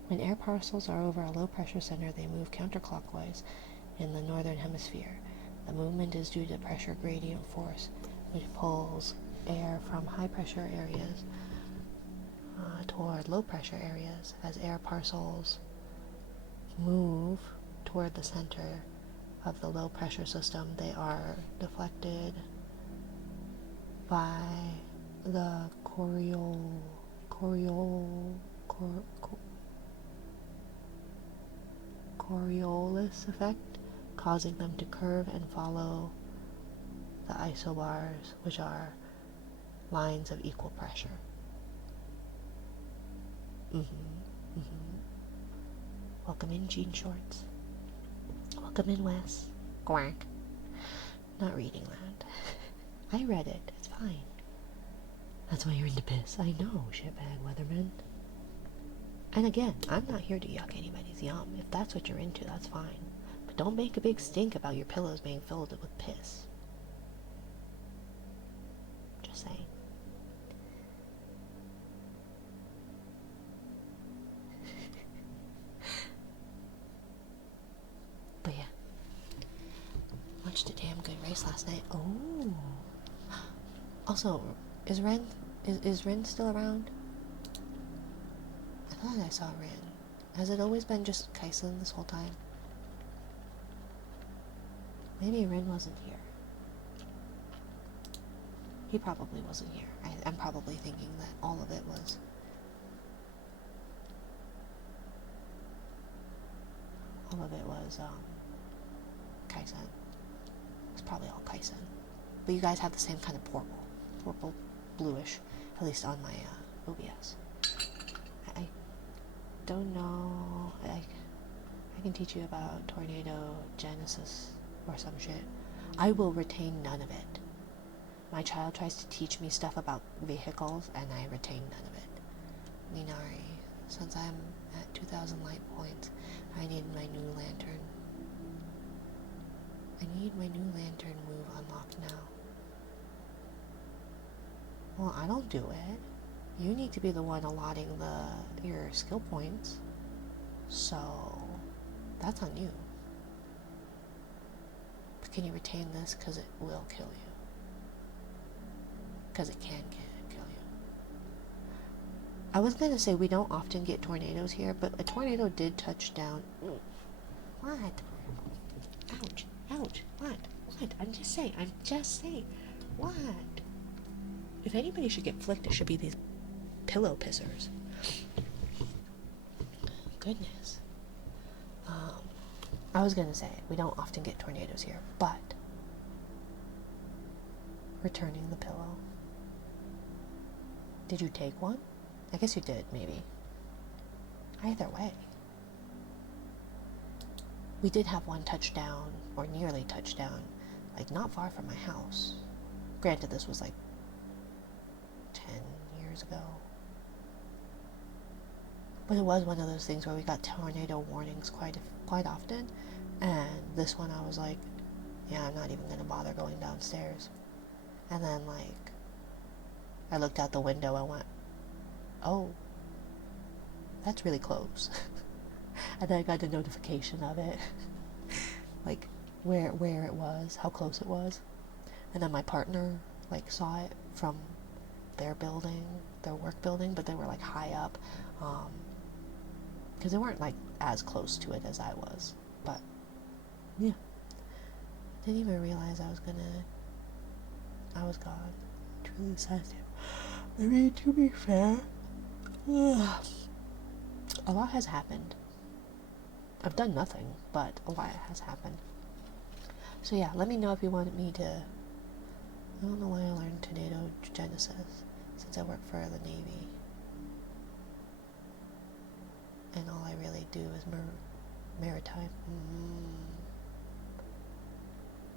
When air parcels are over a low pressure center, they move counterclockwise in the northern hemisphere. The movement is due to pressure gradient force, which pulls air from high pressure areas toward low pressure areas. As air parcels move toward the center of the low pressure system, they are deflected by the Coriolis effect, causing them to curve and follow the isobars, which are lines of equal pressure. Welcome in, Jean Shorts. Welcome in, Wes. Quack. Not reading that. I read it. It's fine. That's why you're into piss. I know, shitbag weatherman. And again, I'm not here to yuck anybody's yum. If that's what you're into, that's fine. But don't make a big stink about your pillows being filled with piss. Just saying. But yeah. Watched a damn good race last night. Oh. Also, is Ren still around? I thought I saw Ren. Has it always been just Kaisen this whole time? Maybe Ren wasn't here. He probably wasn't here. I'm probably thinking that all of it was... Kaisen. It's probably all Kaisen. But you guys have the same kind of purple, bluish, at least on my OBS. I don't know. I can teach you about tornado genesis or some shit. I will retain none of it. My child tries to teach me stuff about vehicles, and I retain none of it. Minari, since I'm at 2,000 light points, I need my new lantern. I need my new lantern move unlocked now. Well, I don't do it. You need to be the one allotting your skill points. So, that's on you. But can you retain this? Because it will kill you. Because it can kill you. I was going to say we don't often get tornadoes here, but a tornado did touch down. What? Ouch. Ouch. What? I'm just saying. What? If anybody should get flicked, it should be these pillow pissers. Goodness. I was gonna say, we don't often get tornadoes here, but returning the pillow. Did you take one? I guess you did, maybe. Either way. We did have one touchdown, or nearly touchdown, like not far from my house. Granted, this was like 10 years ago. But it was one of those things where we got tornado warnings quite often, and this one I was like, yeah, I'm not even going to bother going downstairs. And then, like, I looked out the window and went, oh, that's really close. And then I got a notification of it, like, where it was, how close it was. And then my partner, like, saw it from their building, their work building, but they were, like, high up, because they weren't, like, as close to it as I was. But, yeah. Didn't even realize I was gone. Truly sensitive. I mean, to be fair, a lot has happened. I've done nothing, but a lot has happened. So yeah, let me know if you wanted me to... I don't know why I learned tornado genesis, since I work for the Navy. And all I really do is maritime.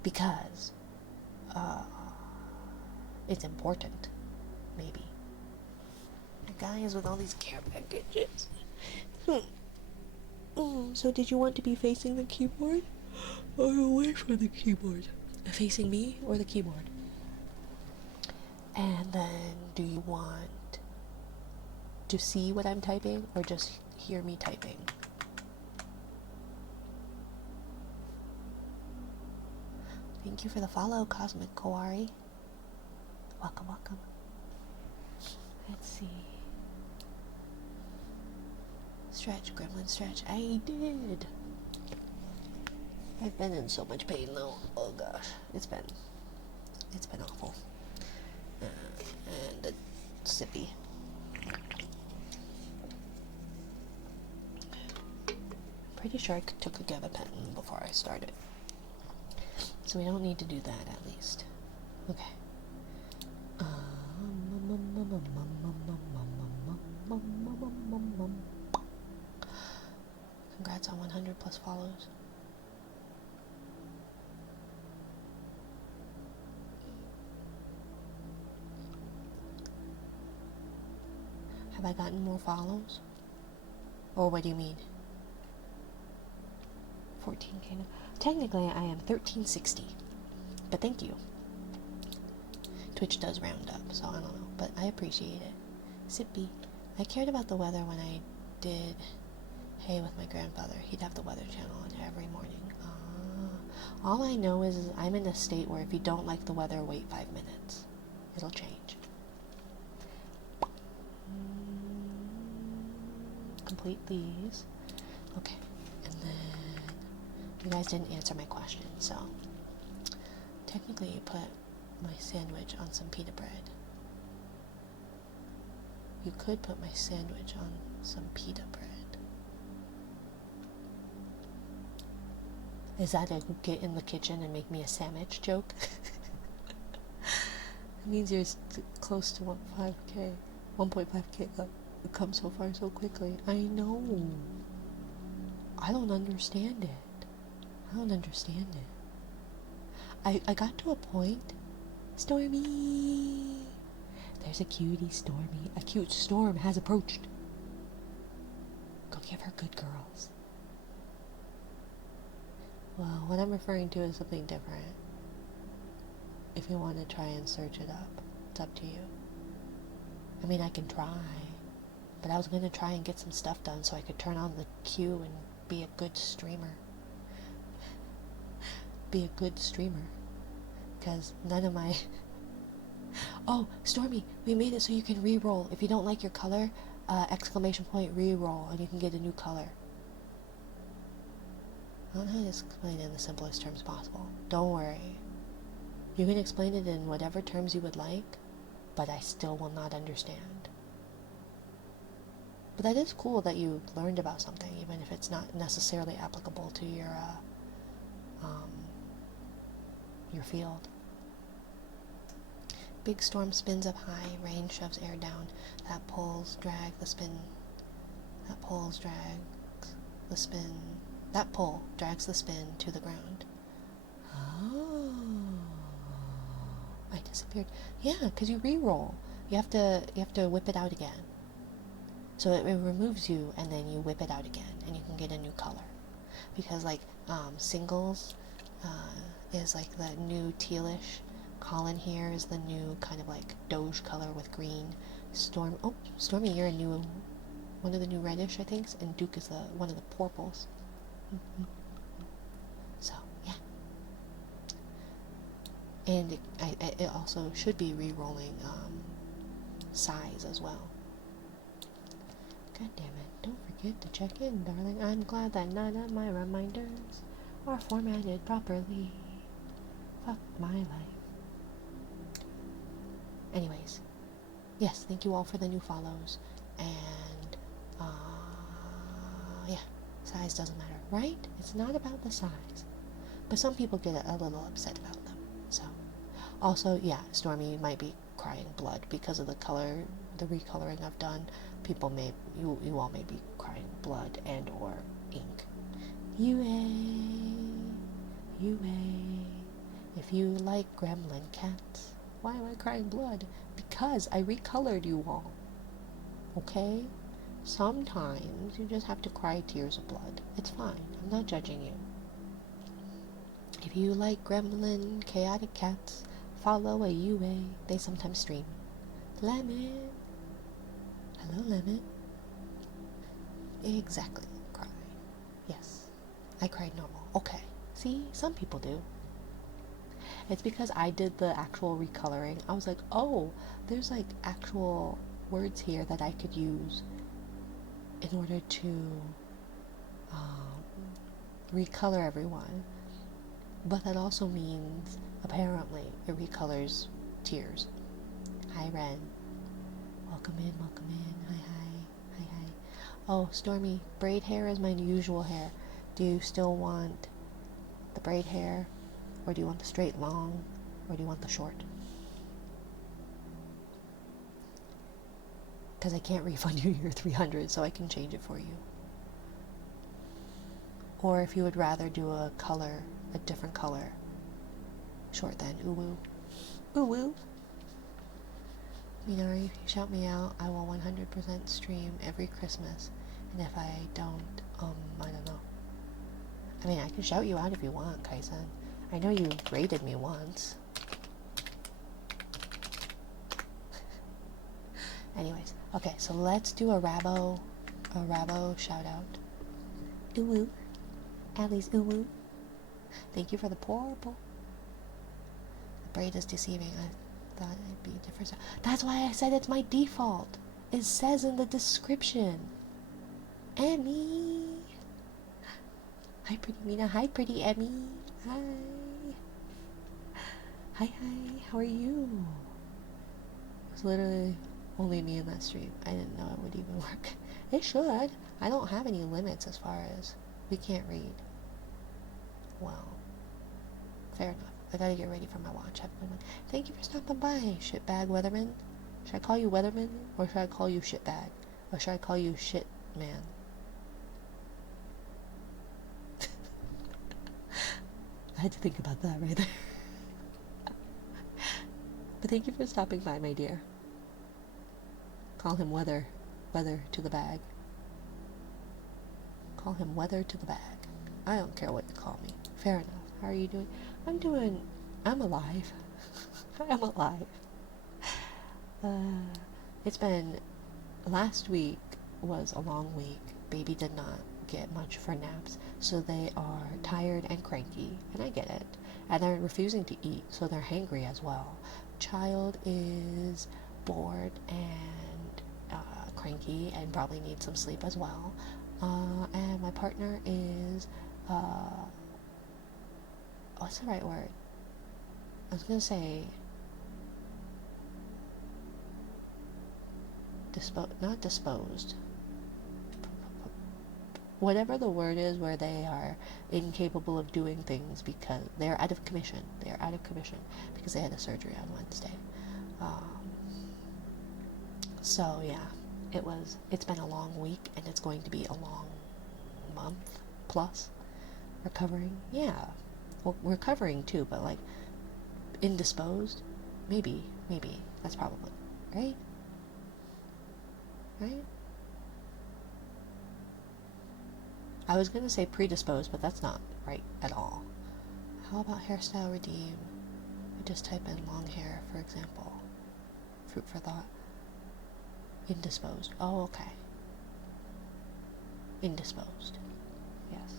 Because it's important, maybe. The guys with all these care packages. So did you want to be facing the keyboard or away from the keyboard? Facing me or the keyboard? And then do you want to see what I'm typing or just hear me typing? Thank you for the follow, Cosmic Kawari. Welcome, welcome. Let's see. Stretch, gremlin stretch. I did. I've been in so much pain though. Oh gosh, it's been awful. And a sippy. Pretty sure I took a gabapentin before I started, so we don't need to do that at least. Okay. Congrats on 100 plus follows. Have I gotten more follows? Or what do you mean? 14K. Technically, I am 1360. But thank you. Twitch does round up, so I don't know. But I appreciate it. Sippy. I cared about the weather when I did Hay with my grandfather. He'd have the weather channel on every morning. All I know is I'm in a state where if you don't like the weather, wait 5 minutes. It'll change. Complete these. Okay. And then you guys didn't answer my question, so technically you put my sandwich on some pita bread. You could put my sandwich on some pita bread. Is that a get in the kitchen and make me a sandwich joke? It means you're close to 1.5k. 1.5k. It comes so far so quickly. I know. I don't understand it. I don't understand it. I got to a point. Stormy! There's a cutie Stormy. A cute storm has approached. Go give her good girls. Well, what I'm referring to is something different. If you want to try and search it up, it's up to you. I mean, I can try, but I was going to try and get some stuff done so I could turn on the queue and be a good streamer. Be a good streamer. Because none of my... Oh, Stormy, we made it so you can re-roll. If you don't like your color, exclamation point re-roll, and you can get a new color. I don't know how to explain it in the simplest terms possible. Don't worry. You can explain it in whatever terms you would like, but I still will not understand. But that is cool that you learned about something, even if it's not necessarily applicable to your field. Big storm spins up high, rain shoves air down. That pulls, drag the spin. That pulls, drags the spin. That pull drags the spin to the ground. Oh, I disappeared. Yeah, because you re-roll. You have to whip it out again. So it removes you, and then you whip it out again, and you can get a new color. Because like singles is like the new tealish. Colin here is the new kind of like Doge color with green. Stormy, you're a new one of the new reddish, I think, and Duke is one of the purples. So yeah, and it also should be re-rolling size as well. God damn it! Don't forget to check in, darling. I'm glad that none of my reminders are formatted properly. Fuck my life. Anyways, yes, thank you all for the new follows, and yeah, size doesn't matter, right? It's not about the size, but some people get a little upset about them. So, also, yeah, Stormy, you might be crying blood because of the recoloring I've done. You all may be crying blood and or ink. If you like gremlin cats. Why am I crying blood? Because I recolored you all. Okay? Sometimes you just have to cry tears of blood. It's fine. I'm not judging you. If you like gremlin chaotic cats, follow a UA. They sometimes stream. Lemon. Hello, Lemon. Exactly. Cry. Yes. I cried normal. Okay. See? Some people do. It's because I did the actual recoloring. I was like, oh, there's like actual words here that I could use in order to recolor everyone. But that also means, apparently, it recolors tears. Hi, Ren. Welcome in. Hi. Oh, Stormy, braid hair is my usual hair. Do you still want the braid hair? Or do you want the straight long? Or do you want the short? Because I can't refund you your 300, so I can change it for you. Or if you would rather do a different color, short then, ooh woo. Minari, if you shout me out, I will 100% stream every Christmas. And if I don't, I don't know. I mean, I can shout you out if you want, Kaisen. I know you rated me once. Anyways, okay, so let's do a Rabo shout out. Ooh woo. Allie's ooh woo. Thank you for the purple. The braid is deceiving. I thought it'd be different. That's why I said it's my default. It says in the description. Emmy. Hi, pretty Mina. Hi, pretty Emmy. Hi. Hi. How are you? It was literally only me in that stream. I didn't know it would even work. It should. I don't have any limits as far as we can't read. Well, fair enough. I gotta get ready for my watch. Have a good one. Thank you for stopping by, shitbag weatherman. Should I call you weatherman, or should I call you shitbag? Or should I call you shit man? I had to think about that right there. But thank you for stopping by, my dear. Call him weather to the bag. Call him weather to the bag. I don't care what you call me. Fair enough. How are you doing? I'm alive. I'm alive. It's been, last week was a long week. Baby did not get much for naps, so they are tired and cranky, and I get it. And they're refusing to eat, so they're hangry as well. Child is bored and cranky and probably needs some sleep as well. And my partner is, what's the right word? I was gonna say not disposed. Whatever the word is, where they are incapable of doing things because they're out of commission. They are out of commission because they had a surgery on Wednesday. So yeah, it's been a long week, and it's going to be a long month plus recovering. Yeah, well, recovering too, but like indisposed, maybe that's probably right. I was gonna say predisposed, but that's not right at all. How about hairstyle redeem? I just type in long hair, for example. Fruit for thought. Indisposed. Oh, okay. Indisposed. Yes.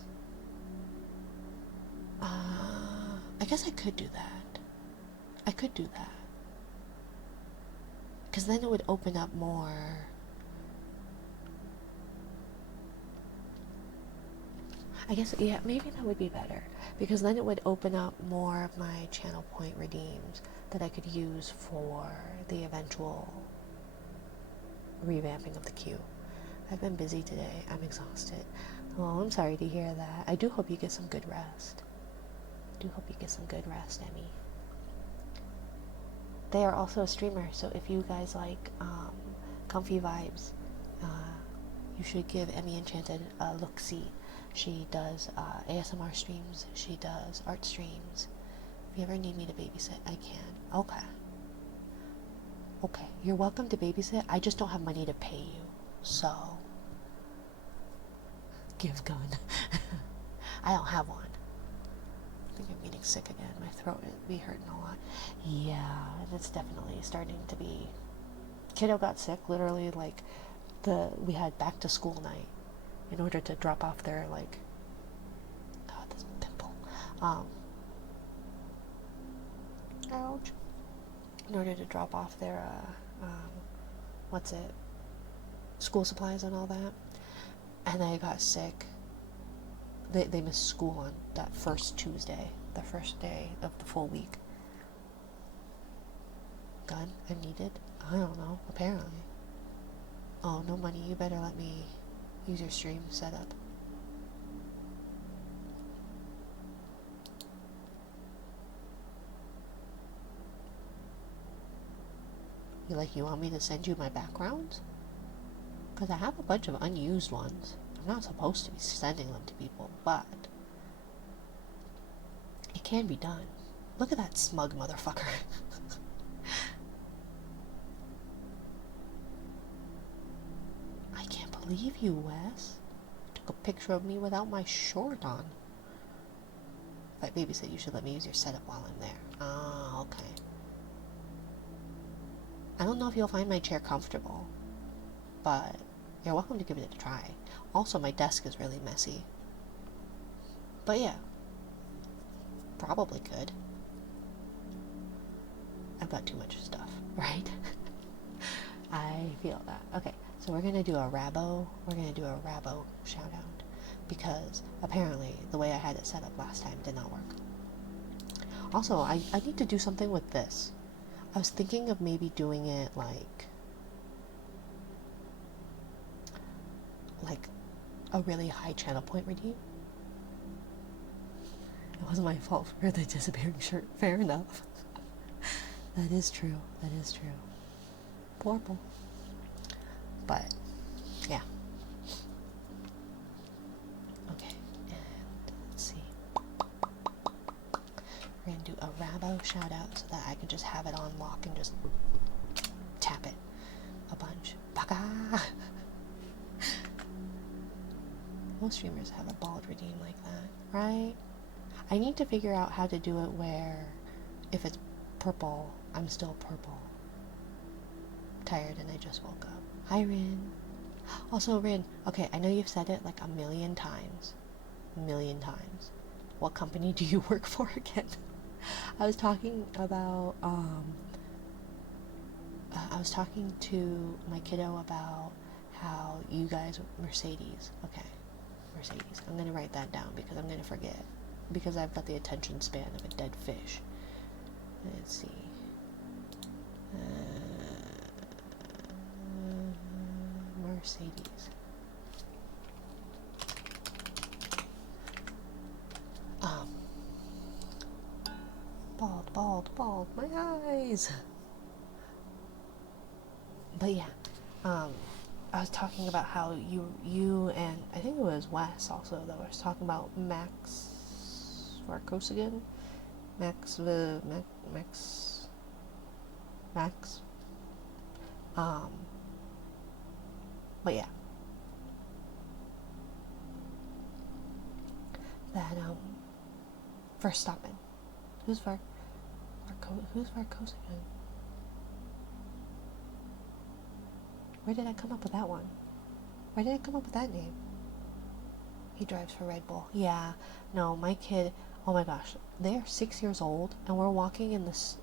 I guess I could do that. Because then it would open up more. I guess, yeah, maybe that would be better. Because then it would open up more of my channel point redeems that I could use for the eventual revamping of the queue. I've been busy today. I'm exhausted. Oh, I'm sorry to hear that. I do hope you get some good rest. Emmy. They are also a streamer, so if you guys like comfy vibes, you should give Emmy Enchanted a look-see. She does ASMR streams. She does art streams. If you ever need me to babysit, I can. Okay, you're welcome to babysit. I just don't have money to pay you. So, give gun. I don't have one. I think I'm getting sick again. My throat would be hurting a lot. Yeah, it's definitely starting to be. Kiddo got sick, literally, like, we had back to school night in order to drop off their, like, God, this pimple. Ouch. In order to drop off their, school supplies and all that. And they got sick. They missed school on that first Tuesday, the first day of the full week. Gun? I'm needed? I don't know, apparently. Oh, no money, you better let me use your stream setup. You want me to send you my backgrounds? Because I have a bunch of unused ones. I'm not supposed to be sending them to people, but it can be done. Look at that smug motherfucker. I can't believe you, Wes. Took a picture of me without my short on. If I babysit, you should let me use your setup while I'm there. Ah, okay. I don't know if you'll find my chair comfortable, but you're welcome to give it a try. Also, my desk is really messy. But yeah, probably could. I've got too much stuff, right? I feel that. Okay, so we're gonna do a Rabo. We're gonna do a Rabo shout out because apparently the way I had it set up last time did not work. Also, I need to do something with this. I was thinking of maybe doing it like a really high channel point redeem. It wasn't my fault for the disappearing shirt. Fair enough. That is true. That is true. Purple. But, yeah. Okay, and let's see. We're gonna do a Rabo shout out so that I can just have it on lock and just tap it a bunch. Baka! Most streamers have a bald redeem like that, right? I need to figure out how to do it where if it's purple, I'm still purple. Tired and I just woke up. Hi, Rin. Also, Rin, okay, I know you've said it like a million times. What company do you work for again? I was talking about, I was talking to my kiddo about how you guys, Mercedes, okay, Mercedes. I'm going to write that down because I'm going to forget. Because I've got the attention span of a dead fish. Let's see. Mercedes. Bald, my eyes. But yeah, I was talking about how you and I think it was Wes also that was talking about Max Varkosigan, Max. But yeah, that Verstappen. Who's Varkosigan? Where did I come up with that one? Where did I come up with that name? He drives for Red Bull. Yeah, no, my kid, oh my gosh, they're 6 years old and we're walking in this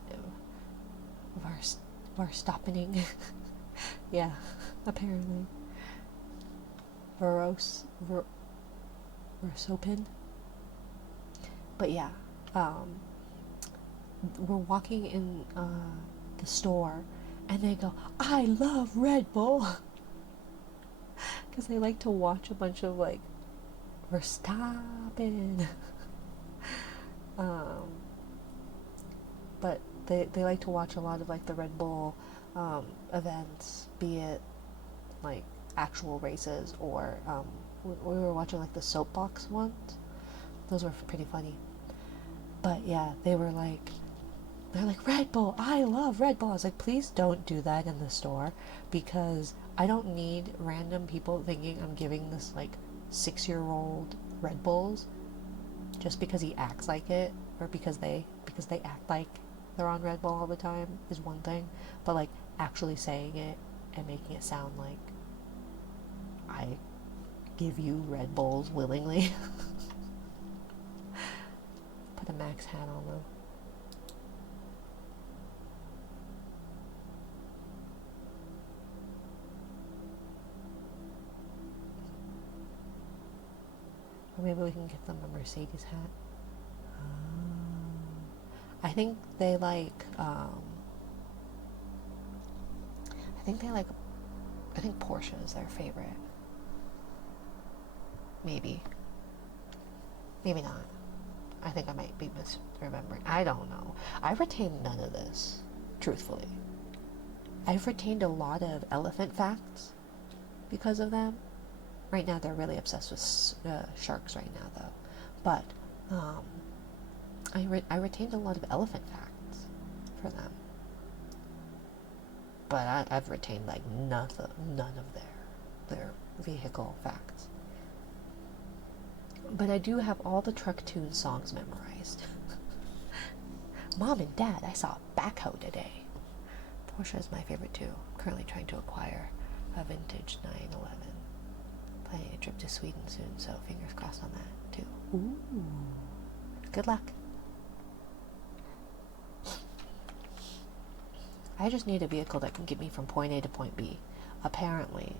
Verstappening. Yeah, apparently. Versopin. But yeah, we're walking in the store and they go, I love Red Bull. Because they like to watch a bunch of like Verstappen. But they like to watch a lot of like the Red Bull events, be it like actual races or we were watching like the soapbox ones. Those were pretty funny. But yeah, they're like Red Bull, I love Red Bull. I was like, please don't do that in the store because I don't need random people thinking I'm giving this like 6-year-old Red Bulls just because he acts like it or because they act like they're on Red Bull all the time is one thing, but like actually saying it and making it sound like I give you Red Bulls willingly. Put a Max hat on though. Or maybe we can give them a Mercedes hat. I think they like, I think Porsche is their favorite. Maybe not. I think I might be misremembering. I don't know. I've retained none of this, truthfully. I've retained a lot of elephant facts because of them. Right now they're really obsessed with sharks right now though. But I retained a lot of elephant facts for them. But I've retained like none of their vehicle facts. But I do have all the Truck Tune songs memorized. Mom and Dad, I saw a backhoe today. Porsche is my favorite too. I'm currently trying to acquire a vintage 911. Planning a trip to Sweden soon, so fingers crossed on that too. Ooh. Good luck. I just need a vehicle that can get me from point A to point B. Apparently,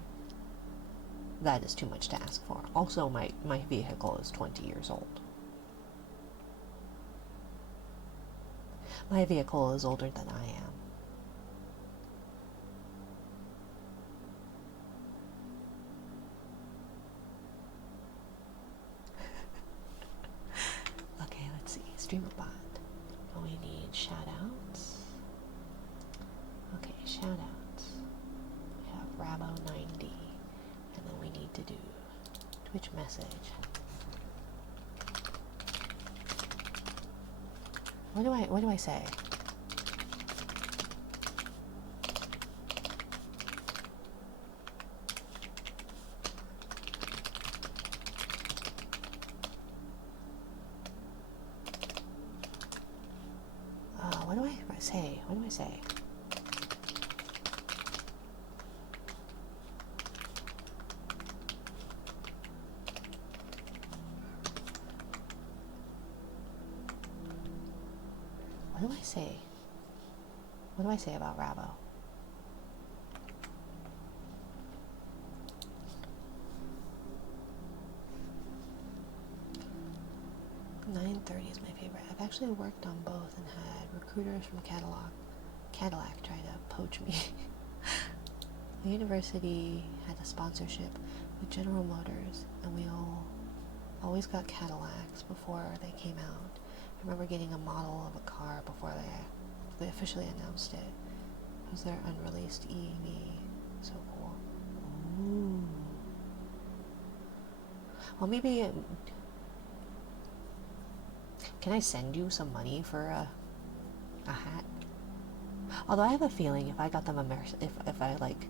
that is too much to ask for. Also, my vehicle is 20 years old. My vehicle is older than I am. Okay, let's streamer bot. And we need shout outs. Okay, shout outs. We have Rabo90. And then we need to do Twitch message. What do I say? What do I say? What do I say? What do I say? What do I say about Rabo? $9.30 is my favorite. I've actually worked on both and had recruiters from Cadillac try to poach me. The university had a sponsorship with General Motors, and we always got Cadillacs before they came out. I remember getting a model of a car before they officially announced it. It was their unreleased EV. So cool. Ooh. Well, maybe can I send you some money for a hat? Although I have a feeling if I got them if I like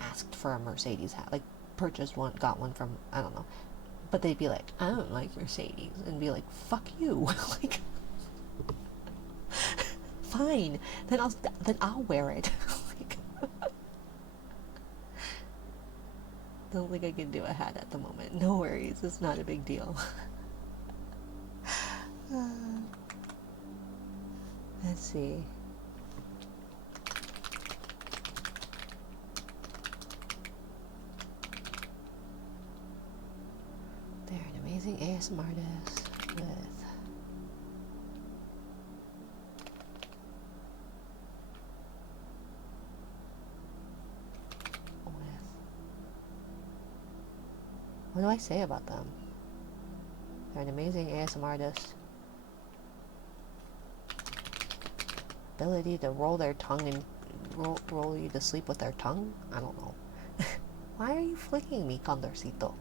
asked for a Mercedes hat, like purchased one, got one from, I don't know, but they'd be like, I don't like Mercedes, and be like, fuck you. Like, fine, then I'll wear it. Like, don't think I can do a hat at the moment. No worries, it's not a big deal. Let's see. They're an amazing ASMR artist with what do I say about them? They're an amazing ASMR artist. Ability to roll their tongue and roll you to sleep with their tongue? I don't know. Why are you flicking me, Condorcito?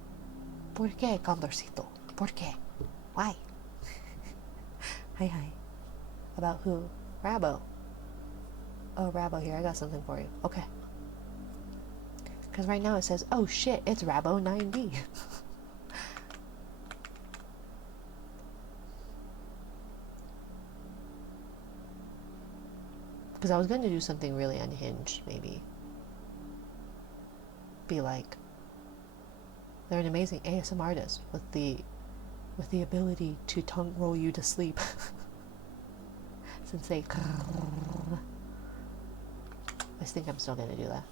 ¿Por qué, Condorcito? ¿Por qué? Why? Hi. About who? Rabo. Oh, Rabo here. I got something for you. Okay. Because right now it says, oh shit, it's Rabo90. Because I was going to do something really unhinged, maybe. Be like, they're an amazing ASMR artist with the ability to tongue roll you to sleep. Since they I think I'm still going to do that.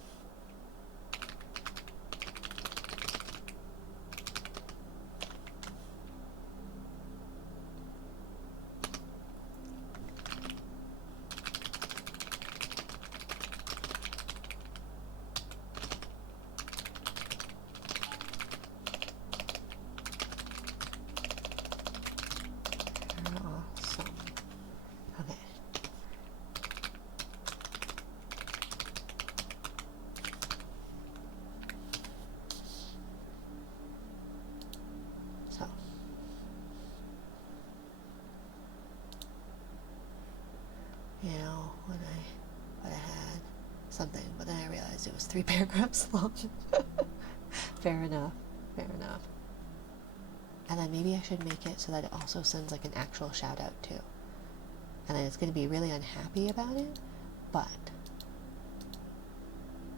You know, when I had something, but then I realized it was 3 paragraphs long. Fair enough. And then maybe I should make it so that it also sends like an actual shout out too. And then it's going to be really unhappy about it, but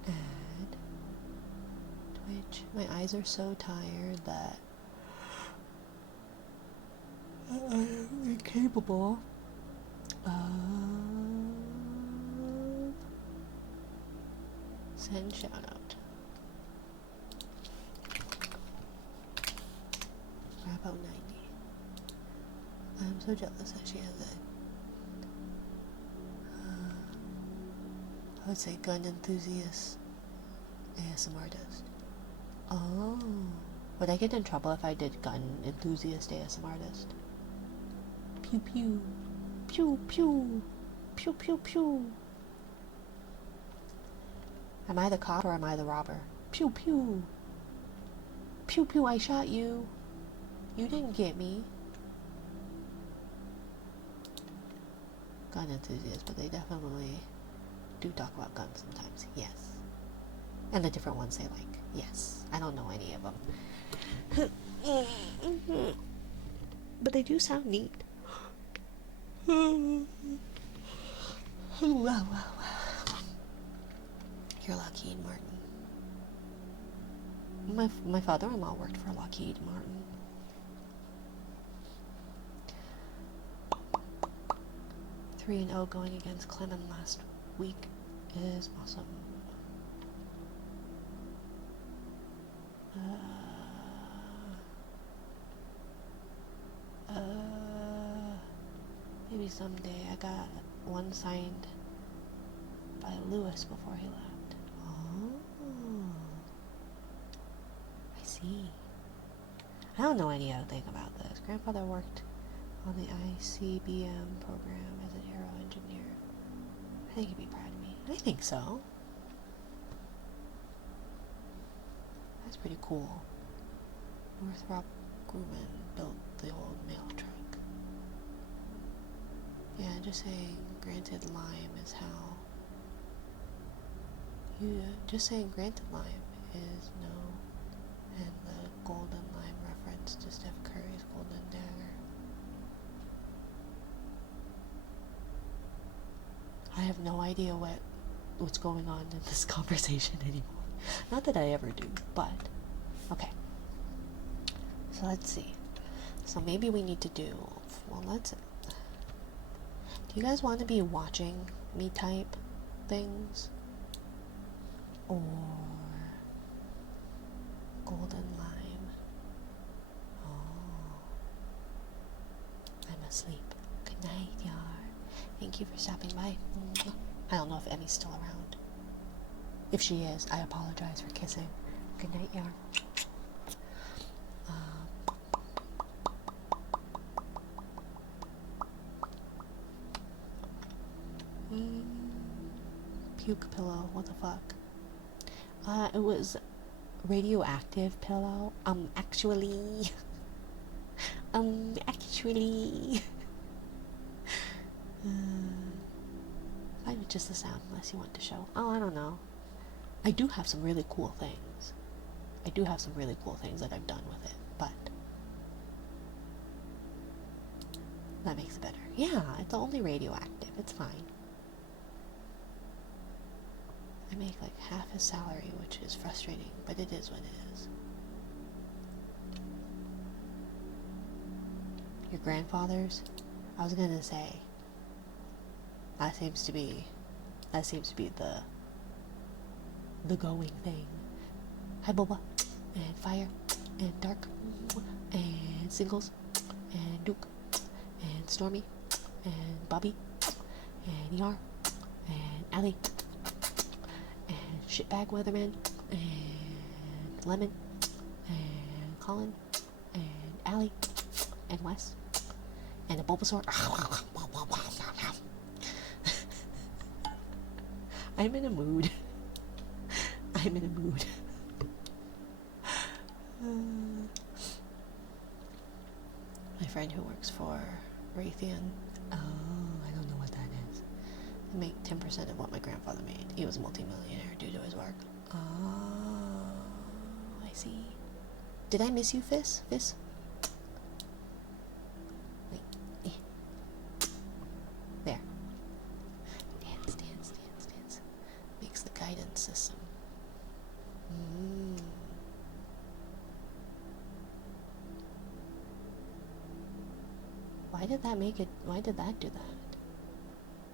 add Twitch. My eyes are so tired that I'm incapable send shout out. Rabo90. I'm so jealous that she has it. I would say gun enthusiast ASMR artist. Oh, would I get in trouble if I did gun enthusiast ASMR artist? Pew pew. Pew pew. Pew pew pew. Am I the cop or am I the robber? Pew pew. Pew pew, I shot you. You didn't get me. Gun enthusiasts, but they definitely do talk about guns sometimes. Yes. And the different ones they like. Yes. I don't know any of them. But they do sound neat. You're Lockheed Martin. My father-in-law worked for Lockheed Martin. Three and 0 going against Clemens last week is awesome. Maybe someday. I got one signed by Lewis before he left. Oh, I see. I don't know any other thing about this. Grandfather worked on the ICBM program as an aero engineer. I think he'd be proud of me. I think so. That's pretty cool. Northrop Grumman built the old mail truck. Yeah, just saying granted lime is how you just saying granted lime is no, and the golden lime reference to Steph Curry's golden dagger. I have no idea what's going on in this conversation anymore. Not that I ever do, but okay. So let's see. So maybe we need to do, well, do you guys want to be watching me type things? Or golden lime? Oh, I'm asleep. Good night, Yar. Thank you for stopping by. I don't know if Emmy's still around. If she is, I apologize for kissing. Good night, Yar. Puke pillow, what the fuck? It was radioactive pillow. Actually. Fine with just the sound, unless you want to show. Oh, I don't know. I do have some really cool things. That I've done with it, but that makes it better. Yeah, it's only radioactive. It's fine. I make like half his salary, which is frustrating, but it is what it is. Your grandfather's? I was gonna say, that seems to be the going thing. Hi, Boba, and Fire, and Dark, and Singles, and Duke, and Stormy, and Bobby, and Yar, and Allie, and Shitbag Weatherman, and Lemon, and Colin, and Allie, and Wes, and a Bulbasaur. I'm in a mood. My friend who works for Raytheon. Oh, I don't know what that is. They make 10% of what my grandfather made. He was a multimillionaire due to his work. Oh, I see. Did I miss you, Fizz? Fizz? Wait. There. Dance. Makes the guidance system. Why did that make it? Why did that do that?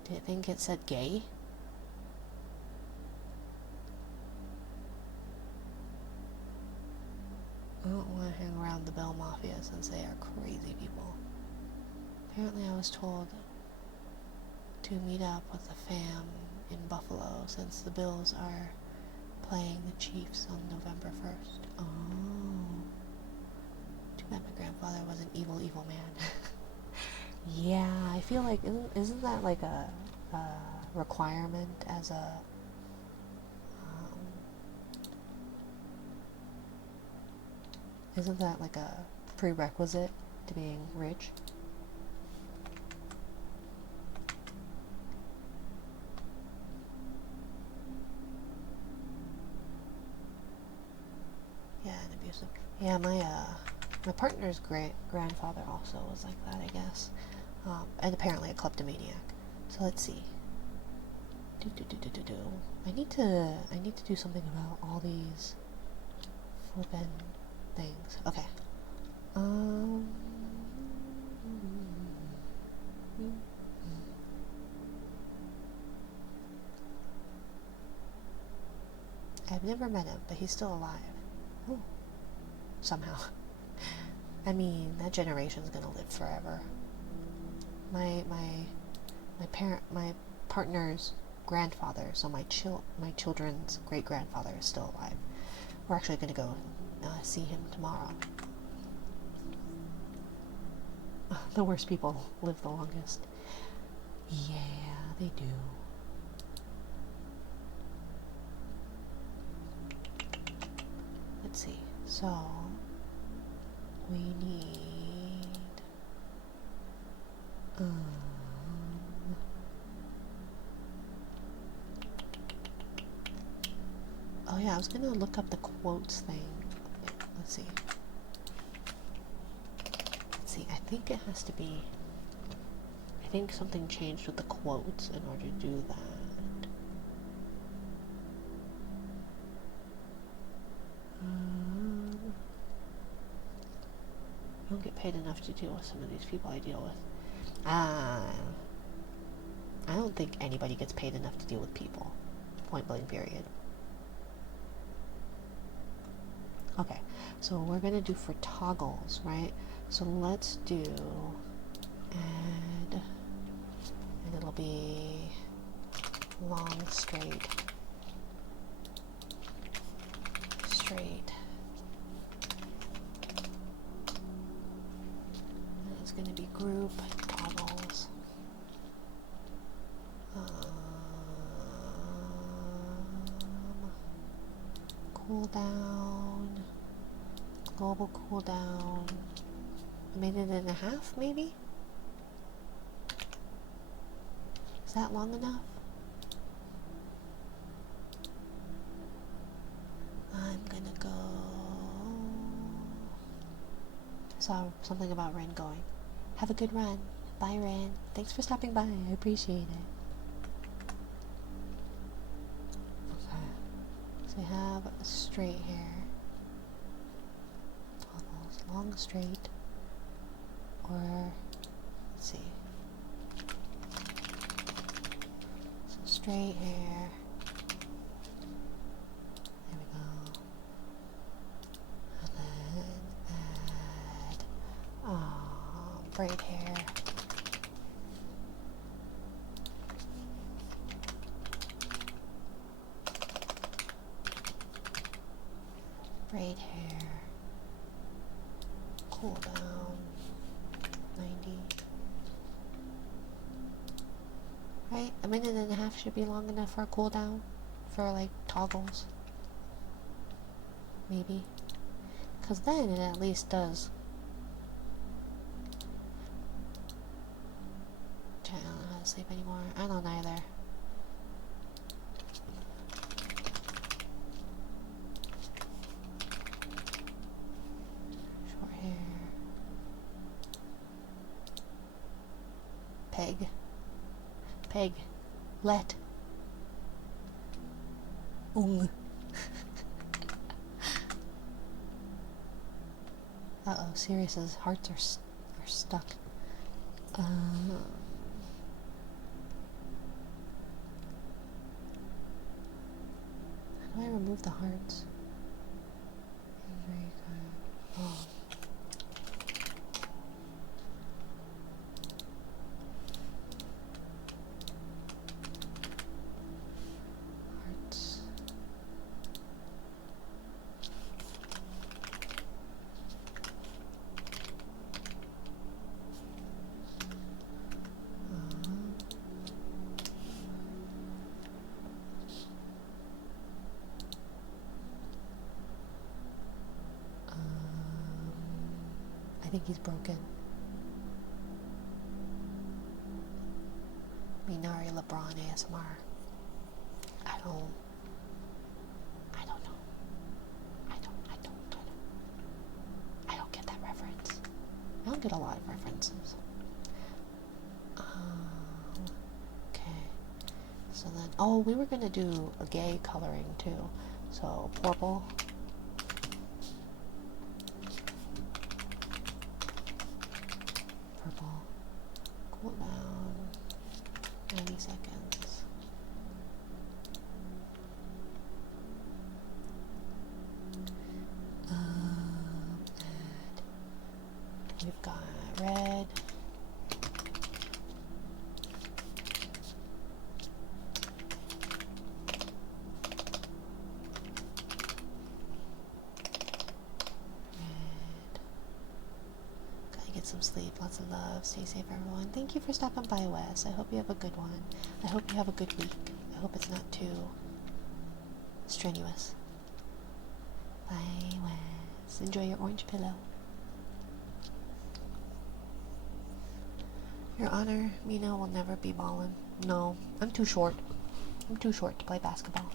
Did it think it said gay? I don't want to hang around the Bell Mafia since they are crazy people. Apparently I was told to meet up with the fam in Buffalo since the Bills are playing the Chiefs on November 1st. Oh. Too bad my grandfather was an evil man. Yeah, I feel like isn't that like a requirement as a um, isn't that like a prerequisite to being rich? Yeah, and abusive. Yeah, my partner's grandfather also was like that, I guess, and apparently a kleptomaniac. So let's see. Do. I need to do something about all these flippin' things. Okay. Um. I've never met him, but he's still alive. Ooh. Somehow. I mean, that generation's gonna live forever. My partner's grandfather, so my children's great grandfather is still alive. We're actually gonna go see him tomorrow. The worst people live the longest. Yeah, they do. Let's see. So we need oh yeah, I was gonna look up the quotes thing. Let's see. I think it has to be, I think something changed with the quotes in order to do that. I don't get paid enough to deal with some of these people I deal with. I don't think anybody gets paid enough to deal with people. Point blank, period. Okay, so we're gonna do for toggles, right? So let's do add, and it'll be long, straight. And it's gonna be group toggles. Cooldown, global cooldown, a minute and a half maybe? Is that long enough? I'm gonna go. I saw something about Ren going. Have a good run. Bye, Ren. Thanks for stopping by. I appreciate it. Okay. So we have straight hair. Toggles. Long, straight. Or, let's see. So straight hair. There we go. And then add braid hair. Braid hair. Cool down. 90. Right? A minute and a half should be long enough for a cooldown. For like toggles. Maybe. Because then it at least does. I don't know how to sleep anymore. I don't either. Short hair. Peg. Let. Uh-oh, Sirius's hearts are stuck. How do I remove the hearts? Oh. Hearts. I think he's broken. Minari LeBron ASMR. I don't know. I don't get that reference. I don't get a lot of references. Okay. So then, oh, we were gonna do a gay coloring too. So purple. Purple. Cool down. 90 seconds. And we've got red. Gotta get some sleep. Lots of love. Stay safe, everyone. Thank you for stopping by, Wes. I hope you have a good one. I hope you have a good week. I hope it's not too strenuous. Bye, Wes. Enjoy your orange pillow. Your Honor, Mina will never be ballin'. No, I'm too short. I'm too short to play basketball.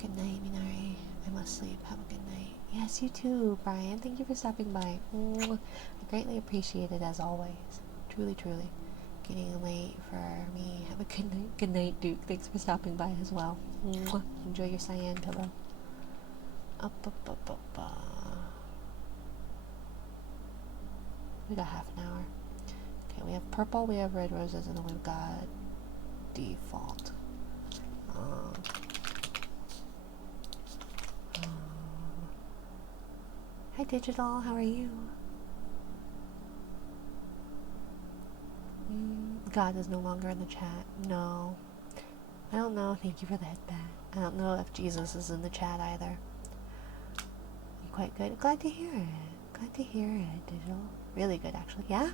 Good night, Minari. I must sleep. Have a good night. Yes, you too, Brian. Thank you for stopping by. I greatly appreciate it as always. Truly, truly. Getting late for me. Have a good night. Good night, Duke. Thanks for stopping by as well. Enjoy your cyan pillow. Up. We got half an hour. Okay, we have purple, we have red roses, and then we've got default. Hi, Digital. How are you? God is no longer in the chat. No. I don't know. Thank you for the headband. I don't know if Jesus is in the chat either. You're quite good. Glad to hear it. Glad to hear it, Digital. Really good, actually. Yeah?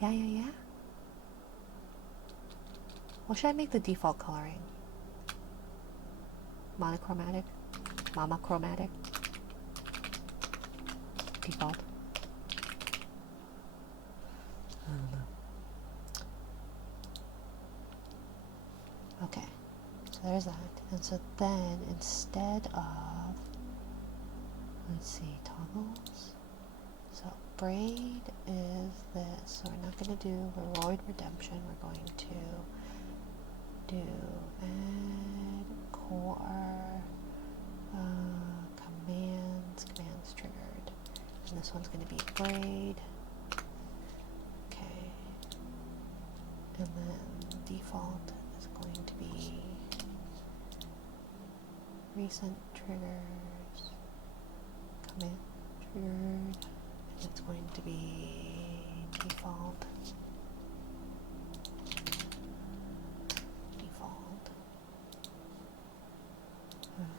Yeah. What should I make the default coloring? Monochromatic? Mama chromatic? Default. I don't know. Okay, so there's that. And so then instead of, let's see, toggles. So braid is this. So we're not going to do Heroid Redemption. We're going to do add core commands triggered. And this one's going to be braid. Okay. And then default is going to be recent triggers, command triggered, and it's going to be default.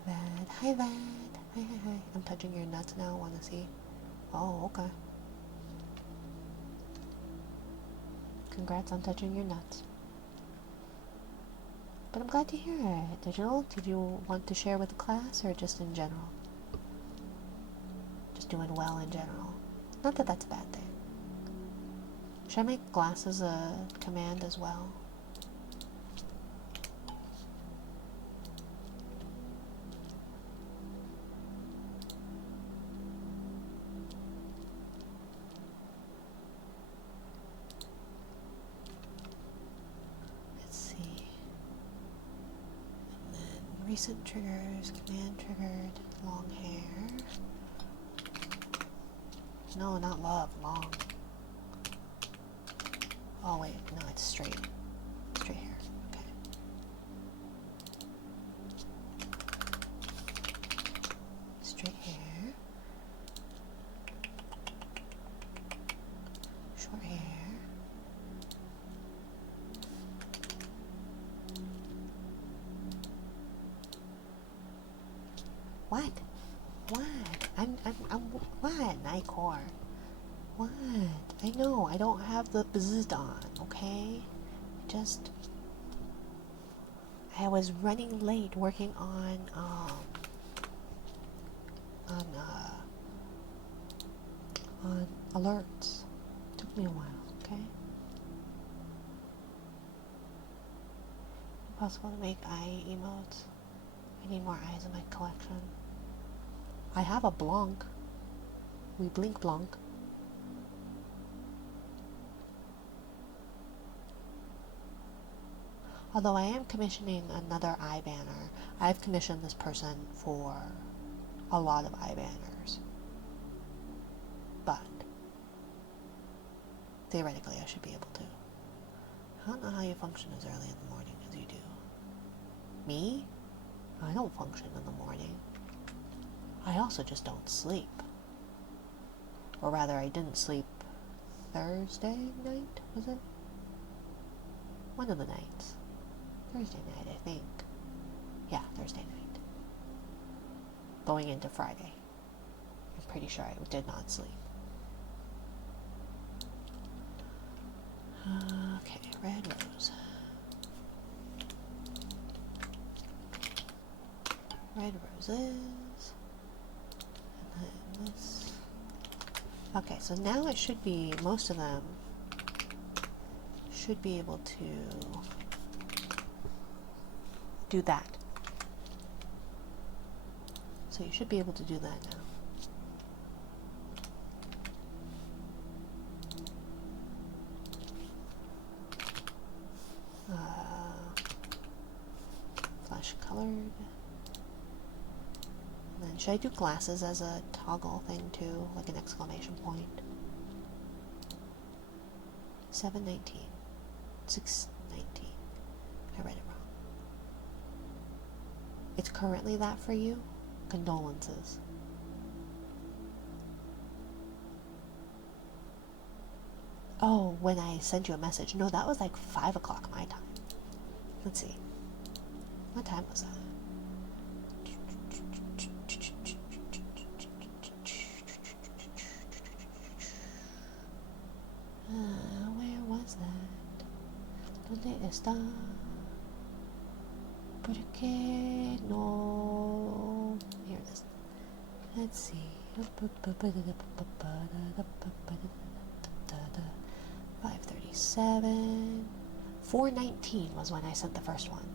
Vad. Hi, Vad. Hi. I'm touching your nuts now. Want to see? Oh, okay. Congrats on touching your nuts. But I'm glad to hear it. Digital, did you want to share with the class or just in general? Just doing well in general. Not that that's a bad thing. Should I make glasses a command as well? Recent triggers, command triggered, long hair. No, not love, long. Oh wait, no, it's straight. Straight hair, okay. Straight hair. Short hair. What? What? I'm what? Night core. What? I know, I don't have the bzzzt on, okay? I was running late working on alerts. Took me a while, okay? Impossible to make eye emotes. I need more eyes in my collection. I have a Blanc. We blink Blanc. Although I am commissioning another eye banner. I've commissioned this person for a lot of eye banners. But theoretically I should be able to. I don't know how you function as early in the morning as you do. Me? I don't function in the morning. I also just don't sleep. Or rather, I didn't sleep Thursday night, was it? One of the nights. Thursday night, I think. Yeah, Thursday night. Going into Friday. I'm pretty sure I did not sleep. Okay, red rose. Red roses. And then this. Okay, so now it should be, most of them should be able to do that. So you should be able to do that now. Flash colored. And then should I do glasses as a toggle thing too, like an exclamation point? 719, 619. I read it wrong. It's currently that for you? Condolences. Oh, when I sent you a message. No, that was like 5 o'clock my time. Let's see. What time was that? Where was that? ¿Dónde está? ¿Por qué no? Here it is. Let's see. 5:37. 4:19 was when I sent the first one.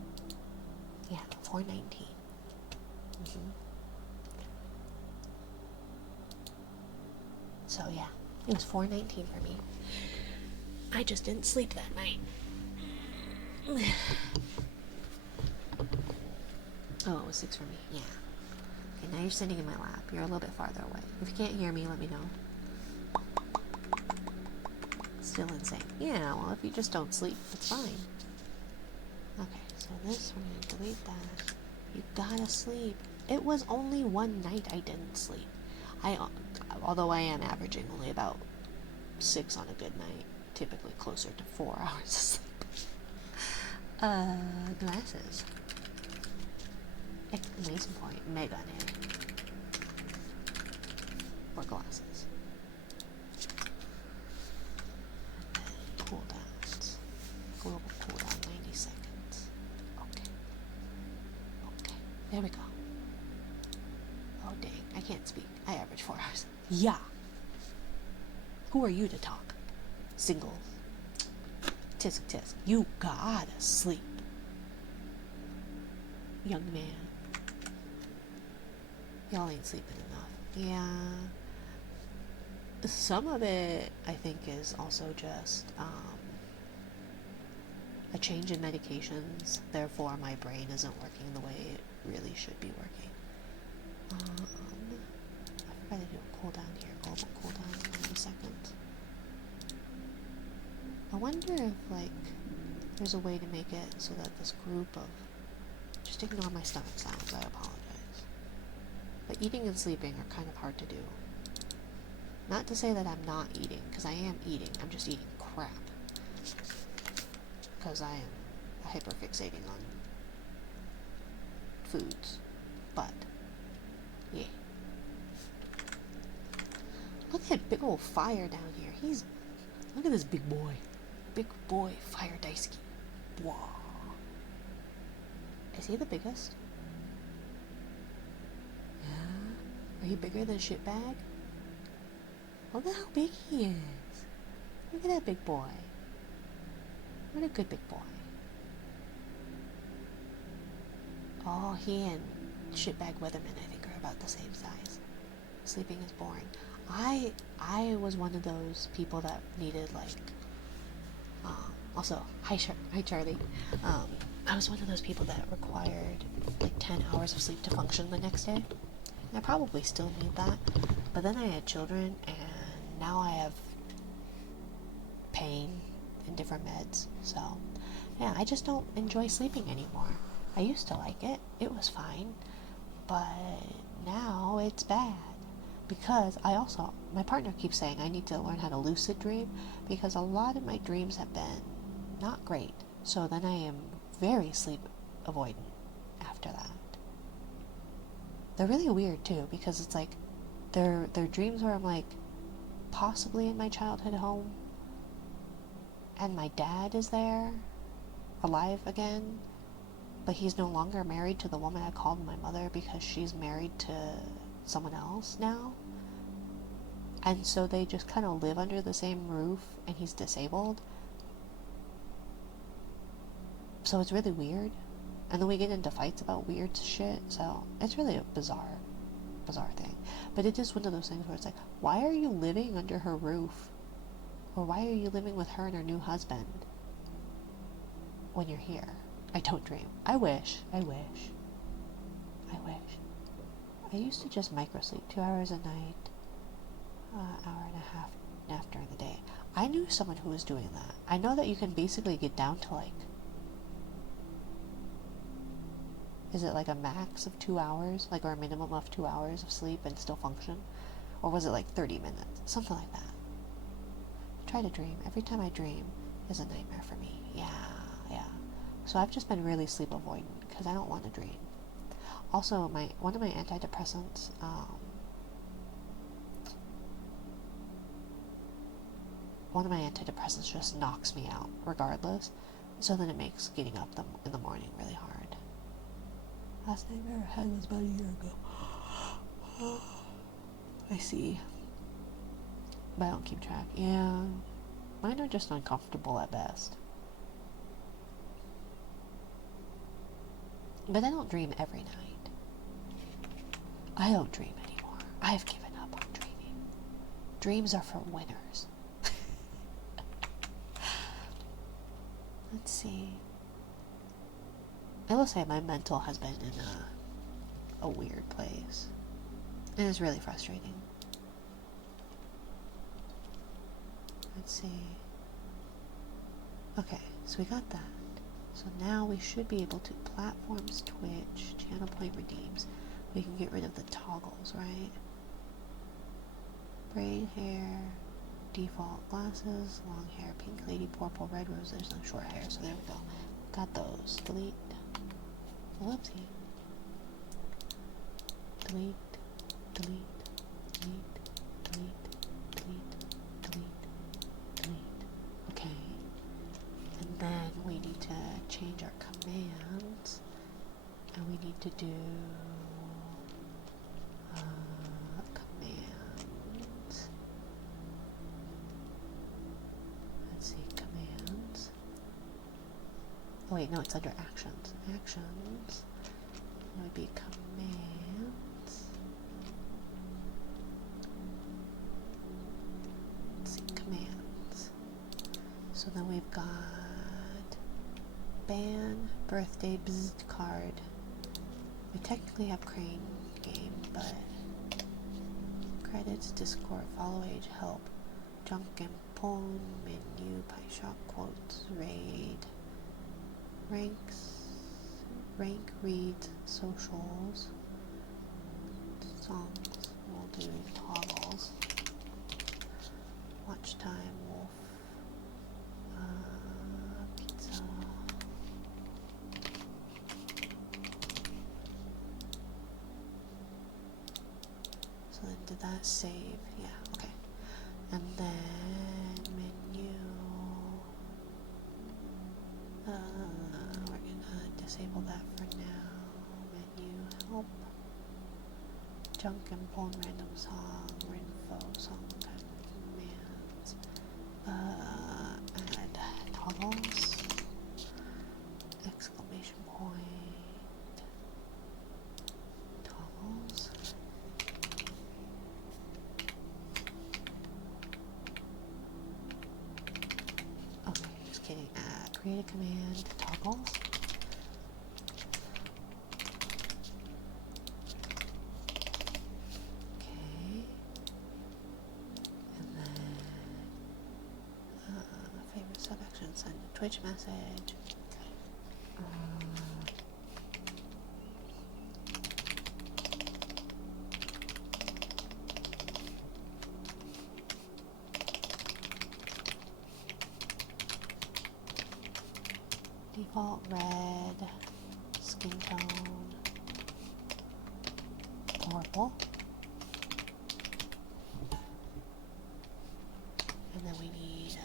Yeah, 4:19. So yeah, it was 4:19 for me. I just didn't sleep that night. Oh, it was 6 for me. Yeah. Okay, now you're sitting in my lap. You're a little bit farther away. If you can't hear me, let me know. Still insane. Yeah, well, if you just don't sleep, it's fine. Okay, so this, we're going to delete that. You gotta sleep. It was only one night I didn't sleep. Although I am averaging only about 6 on a good night. Typically closer to 4 hours of sleep. Glasses. Exclamation point. Mega name. For glasses. And then cooldowns. Global cooldown 90 seconds. Okay. Okay. There we go. Oh dang. I can't speak. I average 4 hours. Yeah. Who are you to talk? Single. Tisk tisk. You gotta sleep. Young man. Y'all ain't sleeping enough. Yeah. Some of it, I think, is also just a change in medications. Therefore, my brain isn't working the way it really should be working. I forgot to do a cooldown here. Global cooldown, 90 seconds. I wonder if, like, there's a way to make it so that this group of... Just ignore my stomach sounds, I apologize. But eating and sleeping are kind of hard to do. Not to say that I'm not eating, because I am eating. I'm just eating crap. Because I am hyperfixating on foods. But Look at that big old fire down here. Look at this big boy. Big boy, Fire Daisuke. Wow. Is he the biggest? Yeah. Are you bigger than Shitbag? Look at how big he is. Look at that big boy. What a good big boy. Oh, he and Shitbag Weatherman, I think, are about the same size. Sleeping is boring. I was one of those people that needed, like, also, hi Charlie. I was one of those people that required like 10 hours of sleep to function the next day. And I probably still need that, but then I had children, and now I have pain and different meds, so yeah, I just don't enjoy sleeping anymore. I used to like it. It was fine, but now it's bad. Because my partner keeps saying I need to learn how to lucid dream, because a lot of my dreams have been not great. So then I am very sleep avoidant after that. They're really weird too, because it's like they're dreams where I'm like possibly in my childhood home and my dad is there, alive again, but he's no longer married to the woman I called my mother because she's married to someone else now. And so they just kind of live under the same roof, and he's disabled. So it's really weird. And then we get into fights about weird shit, so it's really a bizarre thing. But it is one of those things where it's like, why are you living under her roof? Or why are you living with her and her new husband when you're here? I don't dream. I wish. I used to just microsleep 2 hours a night, hour and a half nap during the day. I knew someone who was doing that. I know that you can basically get down to like, is it like a max of 2 hours, like, or a minimum of 2 hours of sleep and still function? Or was it like 30 minutes? Something like that. Try to dream. Every time I dream is a nightmare for me. Yeah. So I've just been really sleep avoidant because I don't want to dream. Also, one of my antidepressants, just knocks me out regardless. So then it makes getting up in the morning really hard. Last nightmare I had was about a year ago. I see. But I don't keep track. Yeah. Mine are just uncomfortable at best. But I don't dream every night. I don't dream anymore. I have given up on dreaming. Dreams are for winners. Let's see. I will say my mental has been in a weird place. It is really frustrating. Let's see. Okay, so we got that. So now we should be able to platforms, Twitch, channel point redeems. We can get rid of the toggles, right? Braid hair, default glasses, long hair, pink lady, purple, red rose. There's no short hair, so there we go. Got those. Delete. Whoopsie. Delete, delete, delete, delete, delete, delete, delete. Okay. And then we need to change our commands, and we need to do commands. Let's see, commands. Oh wait, no, it's under actions. Actions would be commands. Let's see, commands. So then we've got ban, birthday, bzz, card. We technically have crane game, but credits, Discord, follow age, help, junk and phone, menu, pie shop, quotes, raid, ranks, rank, read, socials, songs. We'll do toggles, watch time, wolf. Pizza. So then did that save? Yeah, okay. And then menu, we're gonna disable that for now. Menu, help, junk and pull random song, info, song time commands, add toggles, exclamation point, toggles. Okay, just kidding. Create a command, toggles. Okay. And then favorite selection, send a Twitch message. Default red, skin tone, purple, and then we need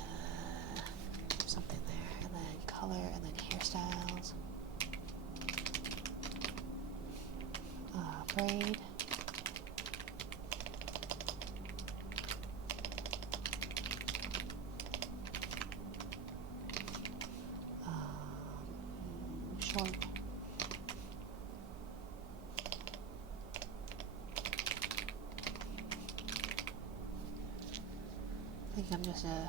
something there, and then color, and then hairstyles, braid, short, I think I'm just a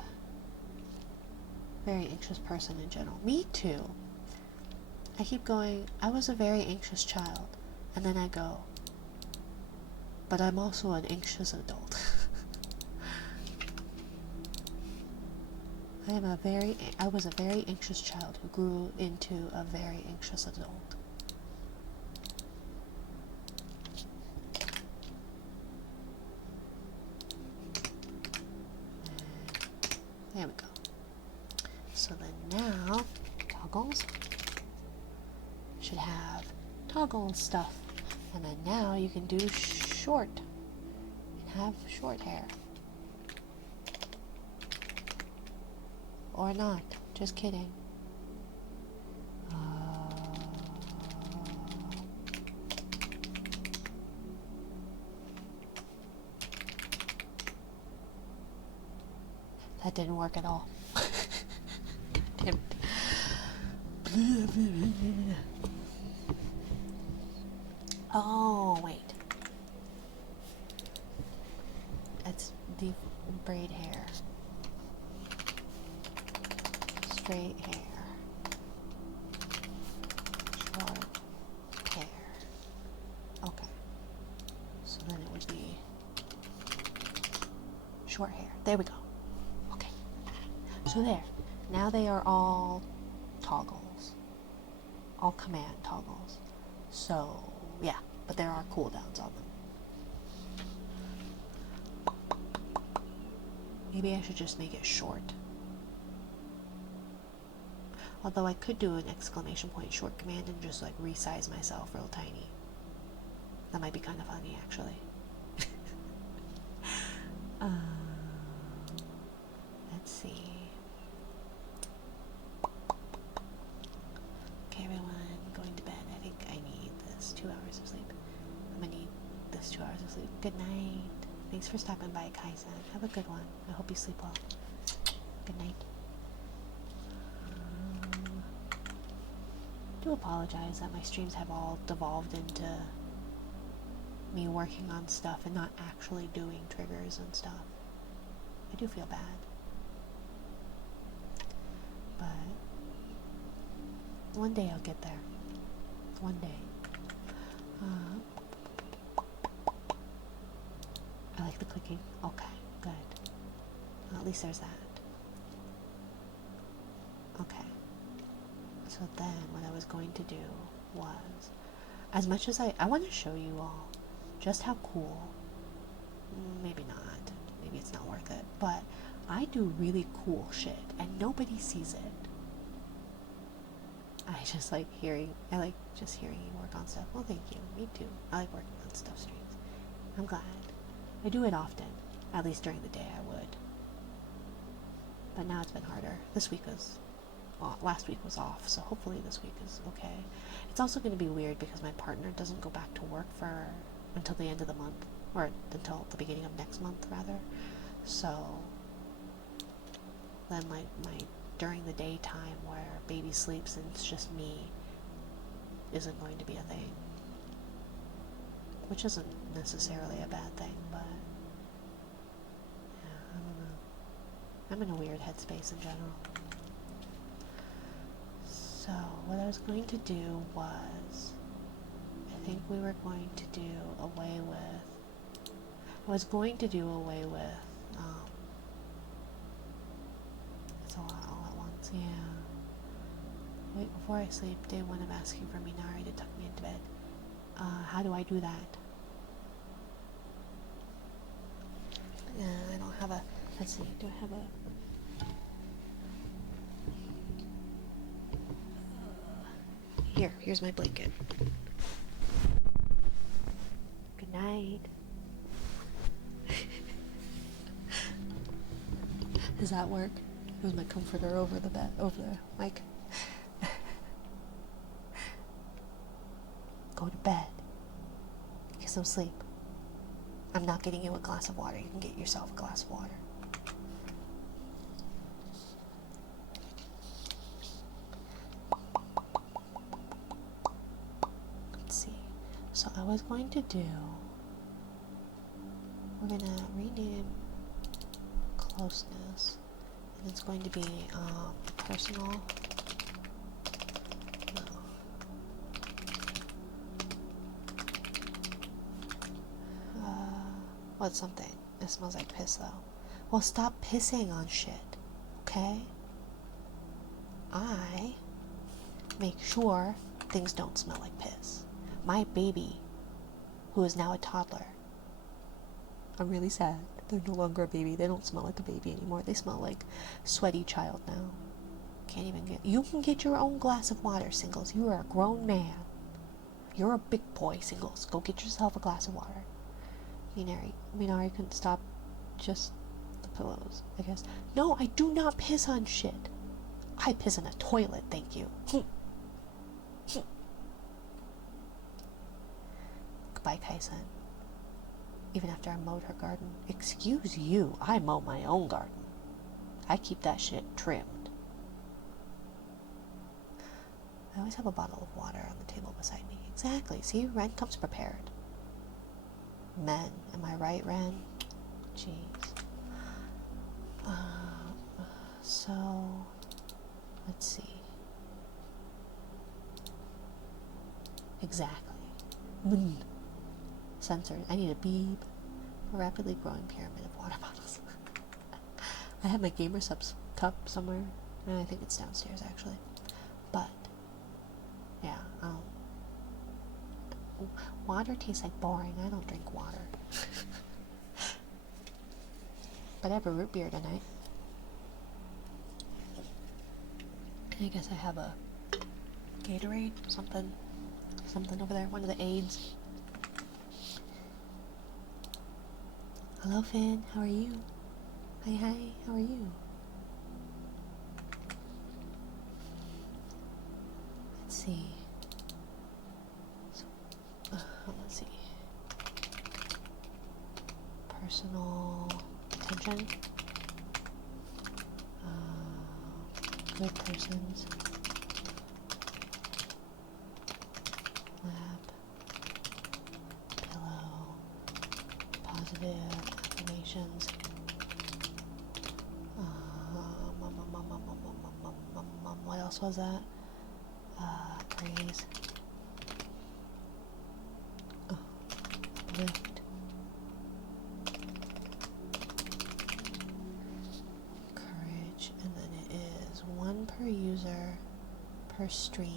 very anxious person in general. Me too. I keep going, I was a very anxious child, and then I go, but I'm also an anxious adult. I was a very anxious child who grew into a very anxious adult. And there we go. So then now, toggles should have toggle stuff. And then now you can do short and have short hair. Or not, just kidding. That didn't work at all. Damn it. Oh, wait. It's deep braid hair. Straight hair. Short hair. Okay. So then it would be short hair. There we go. Okay. So there. Now they are all toggles. All command toggles. So, yeah. But there are cooldowns on them. Maybe I should just make it short. Although I could do an exclamation point short command and just like resize myself real tiny. That might be kind of funny, actually. Let's see. Okay, everyone, going to bed. I think I need this 2 hours of sleep. I'm gonna need this 2 hours of sleep. Good night. Thanks for stopping by, Kai-san. Have a good one. I hope you sleep well. Good night. I do apologize that my streams have all devolved into me working on stuff and not actually doing triggers and stuff. I do feel bad. But one day I'll get there. One day. I like the clicking. Okay, good. Well, at least there's that. Okay. So then what I was going to do was, as much as I want to show you all just how cool, maybe not, maybe it's not worth it, but I do really cool shit and nobody sees it. I just like hearing, I like just hearing you work on stuff. Well, thank you. Me too. I like working on stuff streams. I'm glad. I do it often. At least during the day I would. But now it's been harder. This week was, well, last week was off, so hopefully this week is okay. It's also going to be weird because my partner doesn't go back to work for until the end of the month, or until the beginning of next month rather. So then like my during the daytime where baby sleeps and it's just me isn't going to be a thing, which isn't necessarily a bad thing, but yeah, I don't know. I'm in a weird headspace in general. So what I was going to do was, I think we were going to do away with, it's a lot all at once, yeah. Wait before I sleep, day one of asking for Minari to tuck me into bed. How do I do that? I don't have a, let's see, do I have a, here's my blanket. Good night. Does that work? It was my comforter over the bed, over the mic. Go to bed. Get some sleep. I'm not getting you a glass of water. You can get yourself a glass of water. Let's see. So I was going to do, we're going to rename closeness. And it's going to be personal. No. What's something? It smells like piss though. Well, stop pissing on shit, okay? I make sure things don't smell like piss. My baby, who is now a toddler, I'm really sad. They're no longer a baby. They don't smell like a baby anymore. They smell like sweaty child now. Can't even get, you can get your own glass of water, Singles. You are a grown man. You're a big boy, Singles. Go get yourself a glass of water. Minari couldn't stop just the pillows, I guess. No, I do not piss on shit. I piss in a toilet, thank you. Goodbye, Kai-san. Even after I mowed her garden. Excuse you, I mow my own garden. I keep that shit trimmed. I always have a bottle of water on the table beside me. Exactly, see, Ren comes prepared. Men, am I right, Ren? Jeez. So, let's see. Exactly. Sensors. I need a beep. A rapidly growing pyramid of water bottles. I have my gamer subs cup somewhere, and I think it's downstairs actually. But yeah, water tastes like boring. I don't drink water. But I have a root beer tonight. I guess I have a Gatorade, something over there. One of the aids. Hello, Finn. How are you? Hi. How are you? Let's see. Let's see. Personal attention. Good persons. Lab. Pillow. Positive affirmations. What else was that? Praise. Uplift. Courage. And then it is 1 per user per stream.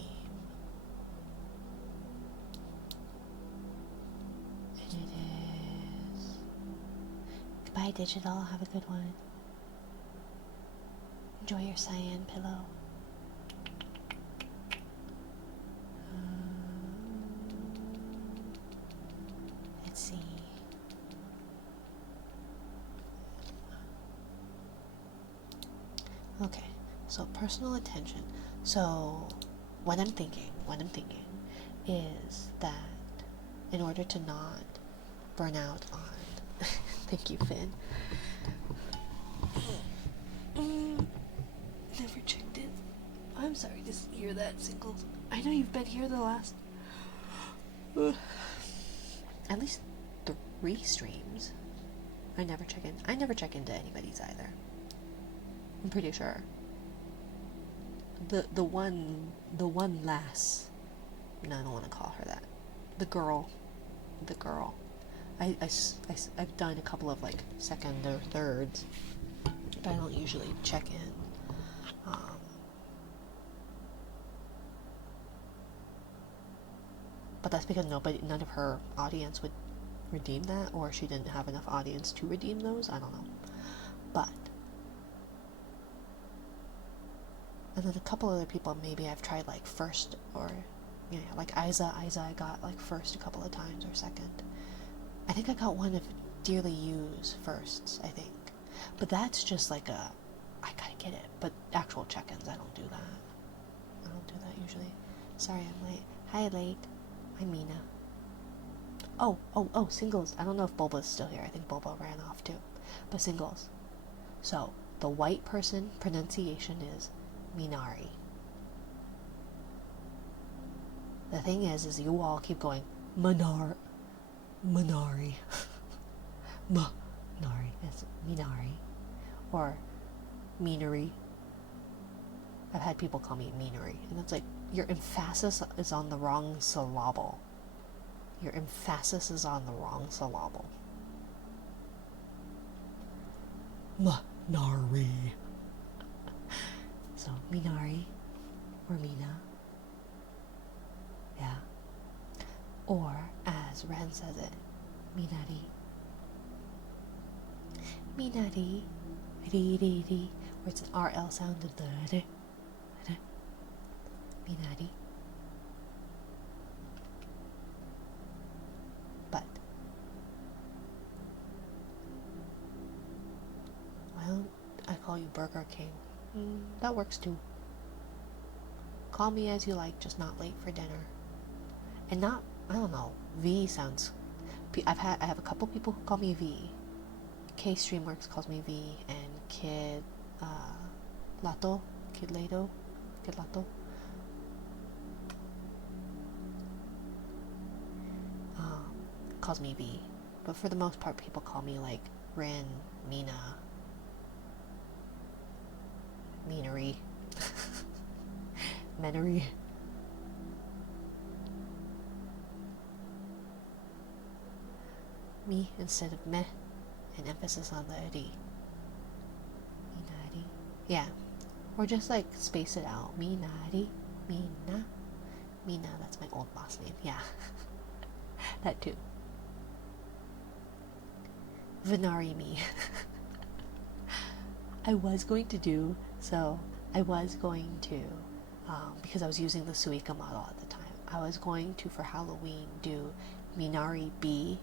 And it is... Goodbye, Digital. Have a good one. Enjoy your cyan pillow. Let's see. Okay, so personal attention. So what I'm thinking is that in order to not burn out on thank you, Finn. Never checked it. I'm sorry to hear that, Singles. I know you've been here the last at least 3 streams. I never check into anybody's either. I'm pretty sure. The one lass. No, I don't want to call her that. The girl. I've done a couple of like second or thirds, but I don't usually check in. But that's because none of her audience would redeem that, or she didn't have enough audience to redeem those. I don't know. But and then a couple other people maybe I've tried like first, or like Isa I got like first a couple of times, or second. I think I got one of Dearly You's firsts, I think. But that's just like I gotta get it. But actual check-ins, I don't do that usually. Sorry I'm late. Hi, late. I'm Mina. Oh, Singles. I don't know if Bulba's still here. I think Bulba ran off too. But Singles. So, the white person pronunciation is Minari. The thing is you all keep going Minari. Minari. It's Minari. Or Meanery. I've had people call me Meanery. And it's like, your emphasis is on the wrong syllable. Minari. So, Minari. Or Mina. Yeah. Or, as Ren says it, Minari. Minari. Ri. Where it's an RL sound of the R. Minari. But why don't I call you Burger King? That works too. Call me as you like, just not late for dinner. And not, I don't know, V sounds, I have a couple people who call me V. K Streamworks calls me V, and Kid Lato calls me V. But for the most part, people call me like Rin, Mina, Meanery, Menery. Me instead of meh, and emphasis on the ri. Minari. Yeah. Or just like space it out. Minari, Mina. Mina, that's my old boss name. Yeah. That too. Venari me. I was going to, because I was using the Suica model at the time, I was going to, for Halloween, do Minari B.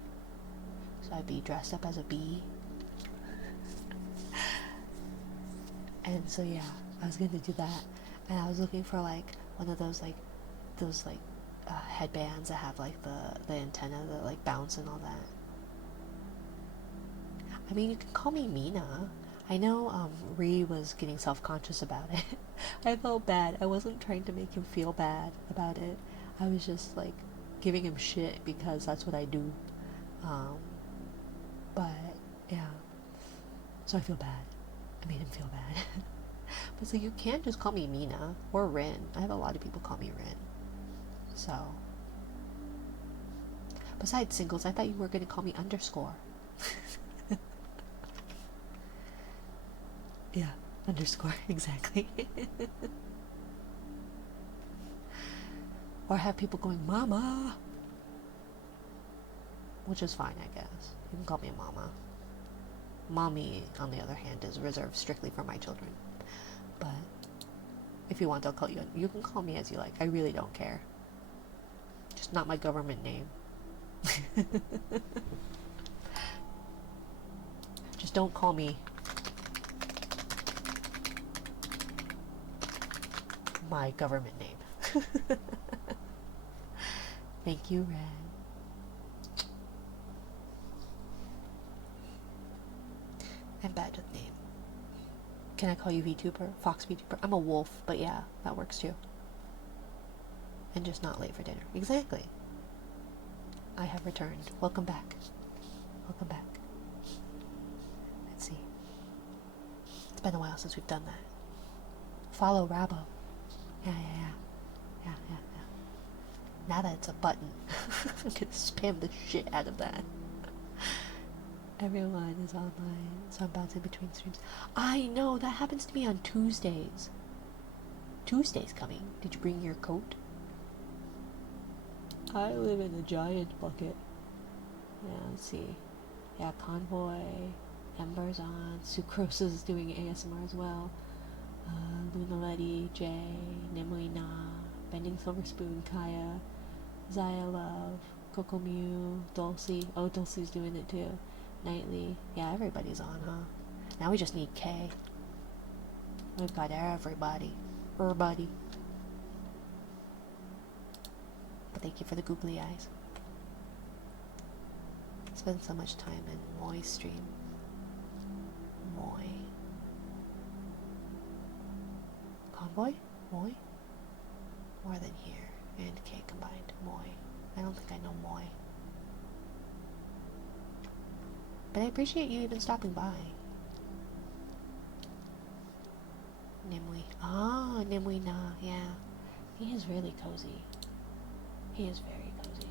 So I'd be dressed up as a bee. And so yeah, I was going to do that. And I was looking for like one of those headbands that have like the antenna that like bounce and all that. I mean, you can call me Mina. I know Ree was getting self-conscious about it. I felt bad. I wasn't trying to make him feel bad about it. I was just like giving him shit because that's what I do. But yeah, so I feel bad. I made him feel bad. But so you can't just call me Mina or Rin. I have a lot of people call me Rin. So besides Singles, I thought you were going to call me underscore. Yeah, underscore, exactly. Or have people going, Mama. Which is fine, I guess. You can call me Mama. Mommy, on the other hand, is reserved strictly for my children. But if you want, I'll call you. You can call me as you like. I really don't care. Just not my government name. Just don't call me my government name. Thank you, Red. I'm bad with name. Can I call you VTuber? Fox VTuber? I'm a wolf, but yeah, that works too. And just not late for dinner. Exactly. I have returned. Welcome back. Welcome back. Let's see. It's been a while since we've done that. Follow Rabo. Yeah. Now that it's a button, I'm gonna spam the shit out of that. Everyone is online, so I'm bouncing between streams. I know, that happens to me on Tuesdays. Tuesday's coming. Did you bring your coat? I live in a giant bucket. Yeah, let's see. Yeah, Convoy, Ember's on, Sucrose is doing ASMR as well. Luna Letty, Jay, Nimue Na, Bending Silver Spoon, Kaya, Zaya Love, Coco Mew, Dulcie. Oh, Dulcie's doing it too. Nightly. Yeah, everybody's on, huh? Now we just need Kay. We've got everybody. Everybody. But thank you for the googly eyes. Spend so much time in Moy's stream. Moy. Convoy? Moy? More than here. And K combined. Moy. I don't think I know Moy. But I appreciate you even stopping by. Nimue. Ah, Nimue Na. Yeah. He is really cozy. He is very cozy.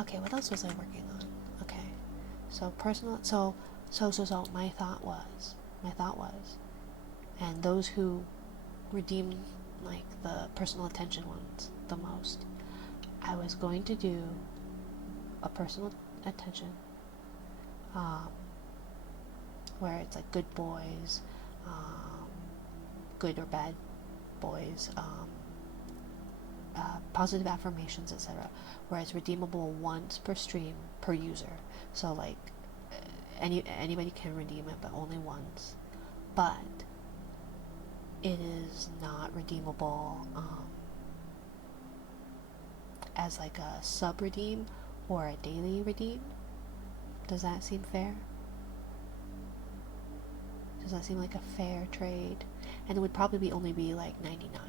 Okay, what else was I working on? Okay. So personal, so my thought was, and those who redeemed like the personal attention ones the most, I was going to do a personal attention, where it's like good boys, good or bad boys, positive affirmations, etc., where it's redeemable once per stream per user. So like anybody can redeem it, but only once. But it is not redeemable as like a sub redeem or a daily redeem. Does that seem fair? Does that seem like a fair trade? And it would probably only be like 99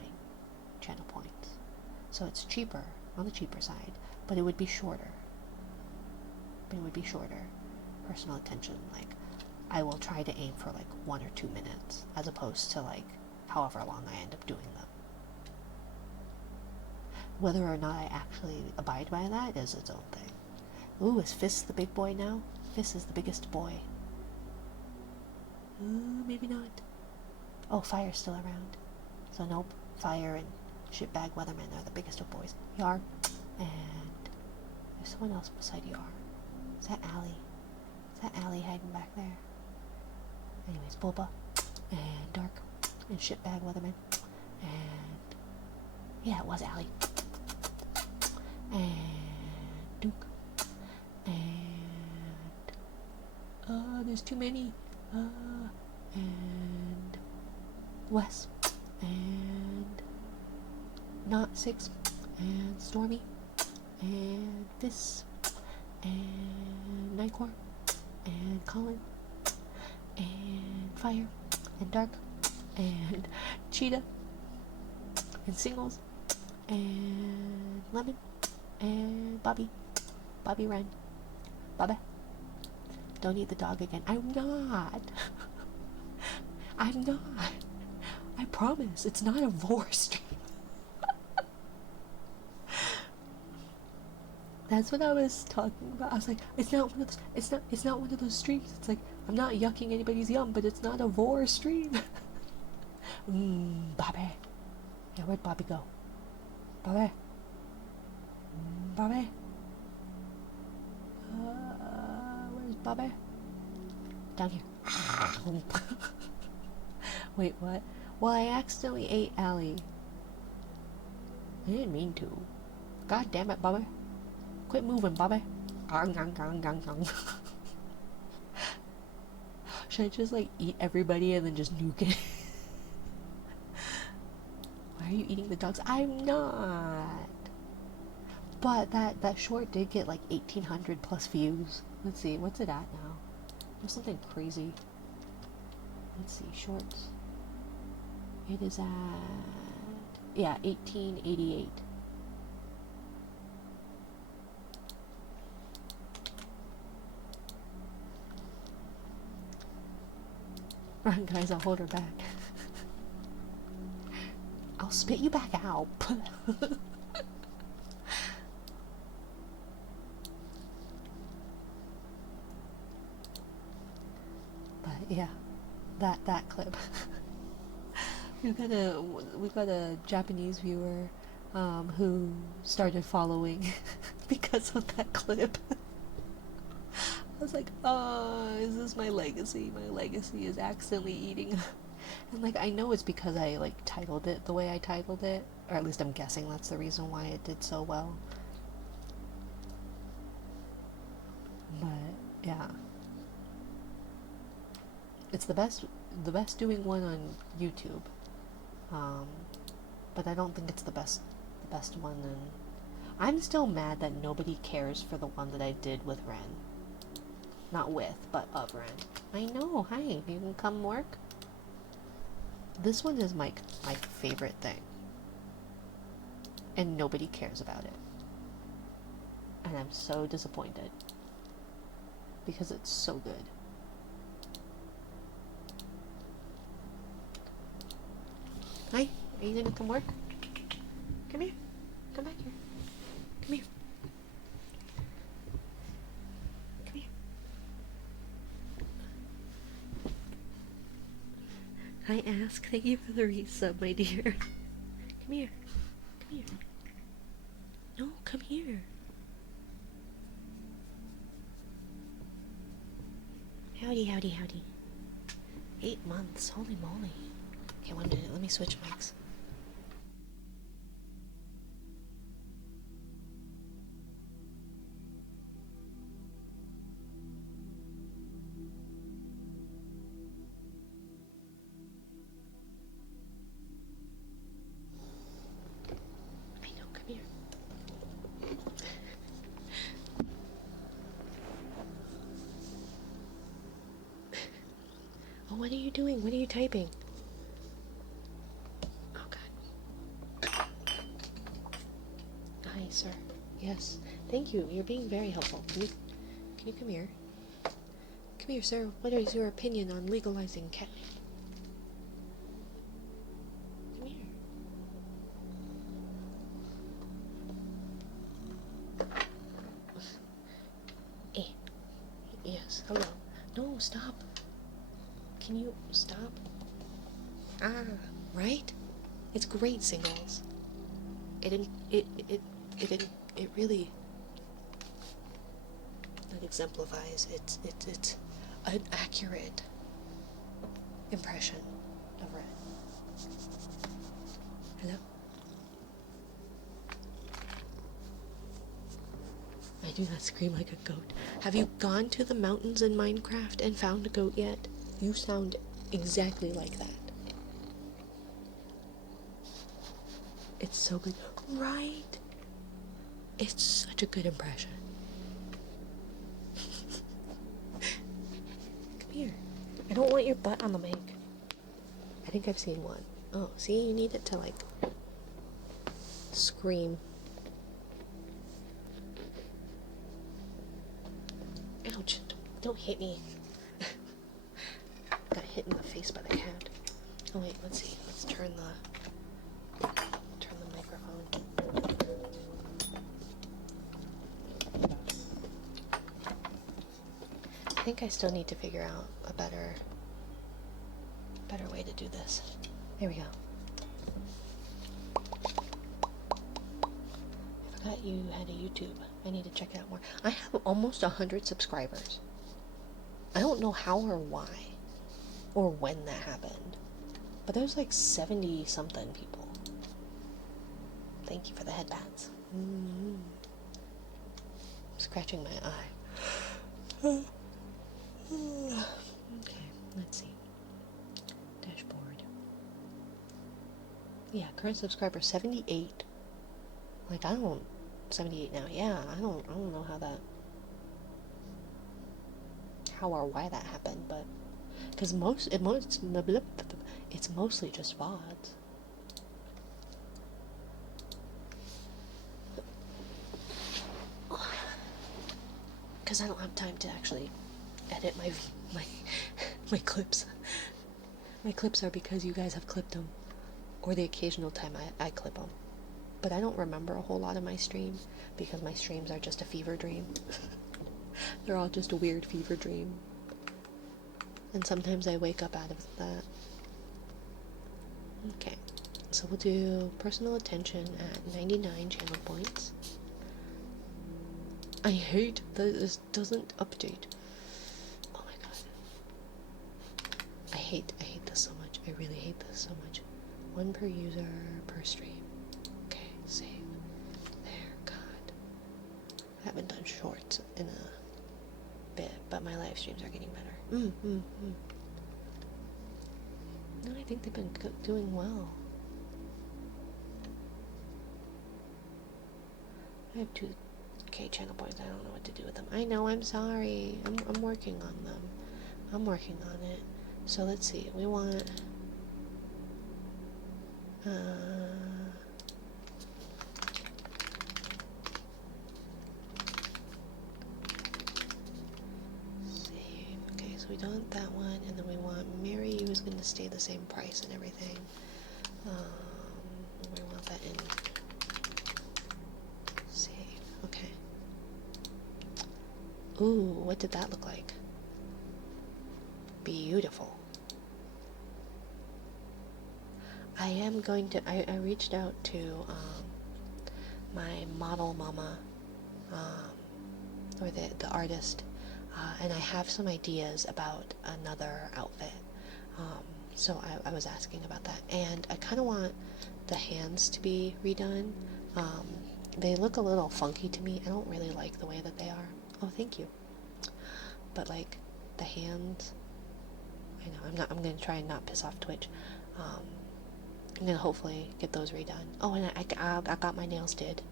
channel points. So it's cheaper, on the cheaper side, but it would be shorter. Personal attention, like, I will try to aim for like 1 or 2 minutes, as opposed to like however long I end up doing them. Whether or not I actually abide by that is its own thing. Ooh, is Fist the big boy now? Fist is the biggest boy. Ooh, maybe not. Oh, Fire's still around. So nope, Fire and Shitbag Weatherman are the biggest of boys. Yar. And there's someone else beside Yar. Is that Allie? Is that Allie hiding back there? Anyways, Bulba and Dark and Shitbag Weatherman. And yeah, it was Allie. And Duke. And there's too many. And Wes. And Not Six. And Stormy. And Fist. And Nightcore. And Colin. And Fire. And Dark. And Cheetah. And Singles. And Lemon. And Bobby Run. Bobby. Don't eat the dog again. I'm not. I'm not. I promise. It's not a vor stream. That's what I was talking about. I was like, it's not one of those. It's not one of those streams. It's like, I'm not yucking anybody's yum, but it's not a vor stream. Bobby. Yeah, where'd Bobby go? Bobby. Bobby. Where's Bobby? Down here. Wait, what? Well, I accidentally ate Allie. I didn't mean to. God damn it, Bobby. Quit moving, Bobby. Should I just like eat everybody and then just nuke it? you eating the dogs? I'm not. But that short did get like 1,800 plus views. Let's see, what's it at now? There's something crazy. Let's see, shorts. It is at, yeah, 1888. Run, guys, I'll hold her back. I'll spit you back out. But yeah, that clip. we got a Japanese viewer who started following because of that clip. I was like, oh, is this my legacy? My legacy is accidentally eating. And like, I know it's because I like titled it the way I titled it, or at least I'm guessing that's the reason why it did so well. But yeah, it's the best doing one on YouTube. But I don't think it's the best one. And I'm still mad that nobody cares for the one that I did with Ren. Not with, but of Ren. I know. Hi, you can come work. This one is my favorite thing, and nobody cares about it, and I'm so disappointed because it's so good. Hi, are you gonna come work? Come here. Come back here. Come here. Come here. Hi, Ask. Thank you for the resub, my dear. Come here. Come here. No, come here. Howdy, howdy, howdy. 8 months. Holy moly. Okay, 1 minute. Let me switch mics. I know, come here. Oh, what are you doing? What are you typing? Oh, God. Hi, sir. Yes. Thank you. You're being very helpful. Can you come here? Come here, sir. What is your opinion on legalizing catnip? Come here. Eh. Yes. Hello. No, stop. Can you stop? Ah, right? It's great singles. It really that exemplifies it's an accurate impression of Red. Hello? I do not scream like a goat. Have you gone to the mountains in Minecraft and found a goat yet? You sound exactly like that. It's so good. Right? It's such a good impression. Come here. I don't want your butt on the mic. I think I've seen one. Oh, see? You need it to, like, scream. Ouch. Don't hit me. Got hit in the face by the cat. Oh, wait. Let's see. Let's turn the microphone. I think I still need to figure out a better way to do this. There we go. I forgot you had a YouTube. I need to check it out more. I have almost 100 subscribers. I don't know how or why, or when that happened, but there's like 70 something people. Thank you for the headbands. I'm scratching my eye. Okay, let's see. Dashboard. Yeah, current subscriber 78. Like, I don't... 78 now. Yeah, I don't know how or why that happened, but... Because it's mostly just VODs. Because I don't have time to actually edit my my clips. My clips are because you guys have clipped them, or the occasional time I clip them. But I don't remember a whole lot of my stream because my streams are just a fever dream. They're all just a weird fever dream. And sometimes I wake up out of that. Okay, so we'll do personal attention at 99 channel points. I hate that this doesn't update. Oh my god. I hate this so much. I really hate this so much. 1 per user per stream. Okay, save. There, God. I haven't done shorts in a bit, but my live streams are getting better. No, I think they've been doing well. I have 2K channel points. I don't know what to do with them. I know, I'm sorry. I'm working on them. I'm working on it. So let's see. We want... save. Okay, so we don't want that one, and then we want Mary You is going to stay the same price and everything. We want that in save. Okay. Ooh, what did that look like? Beautiful. I am going to, I reached out to my model mama, or the artist, and I have some ideas about another outfit. So I was asking about that, and I kind of want the hands to be redone. They look a little funky to me. I don't really like the way that they are. Oh, thank you. But like the hands, I know I'm gonna try and not piss off Twitch. I'm gonna hopefully get those redone. Oh, and I got my nails did.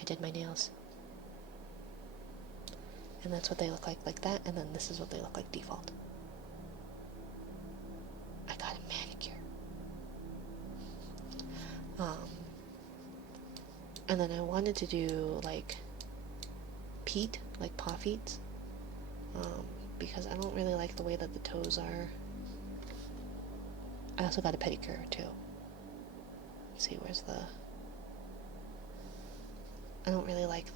I did my nails. And that's what they look like that, and then this is what they look like default. I got a manicure. And then I wanted to do like Pete, like paw feet, because I don't really like the way that the toes are. I also got a pedicure too. Let's see, where's the... I don't really like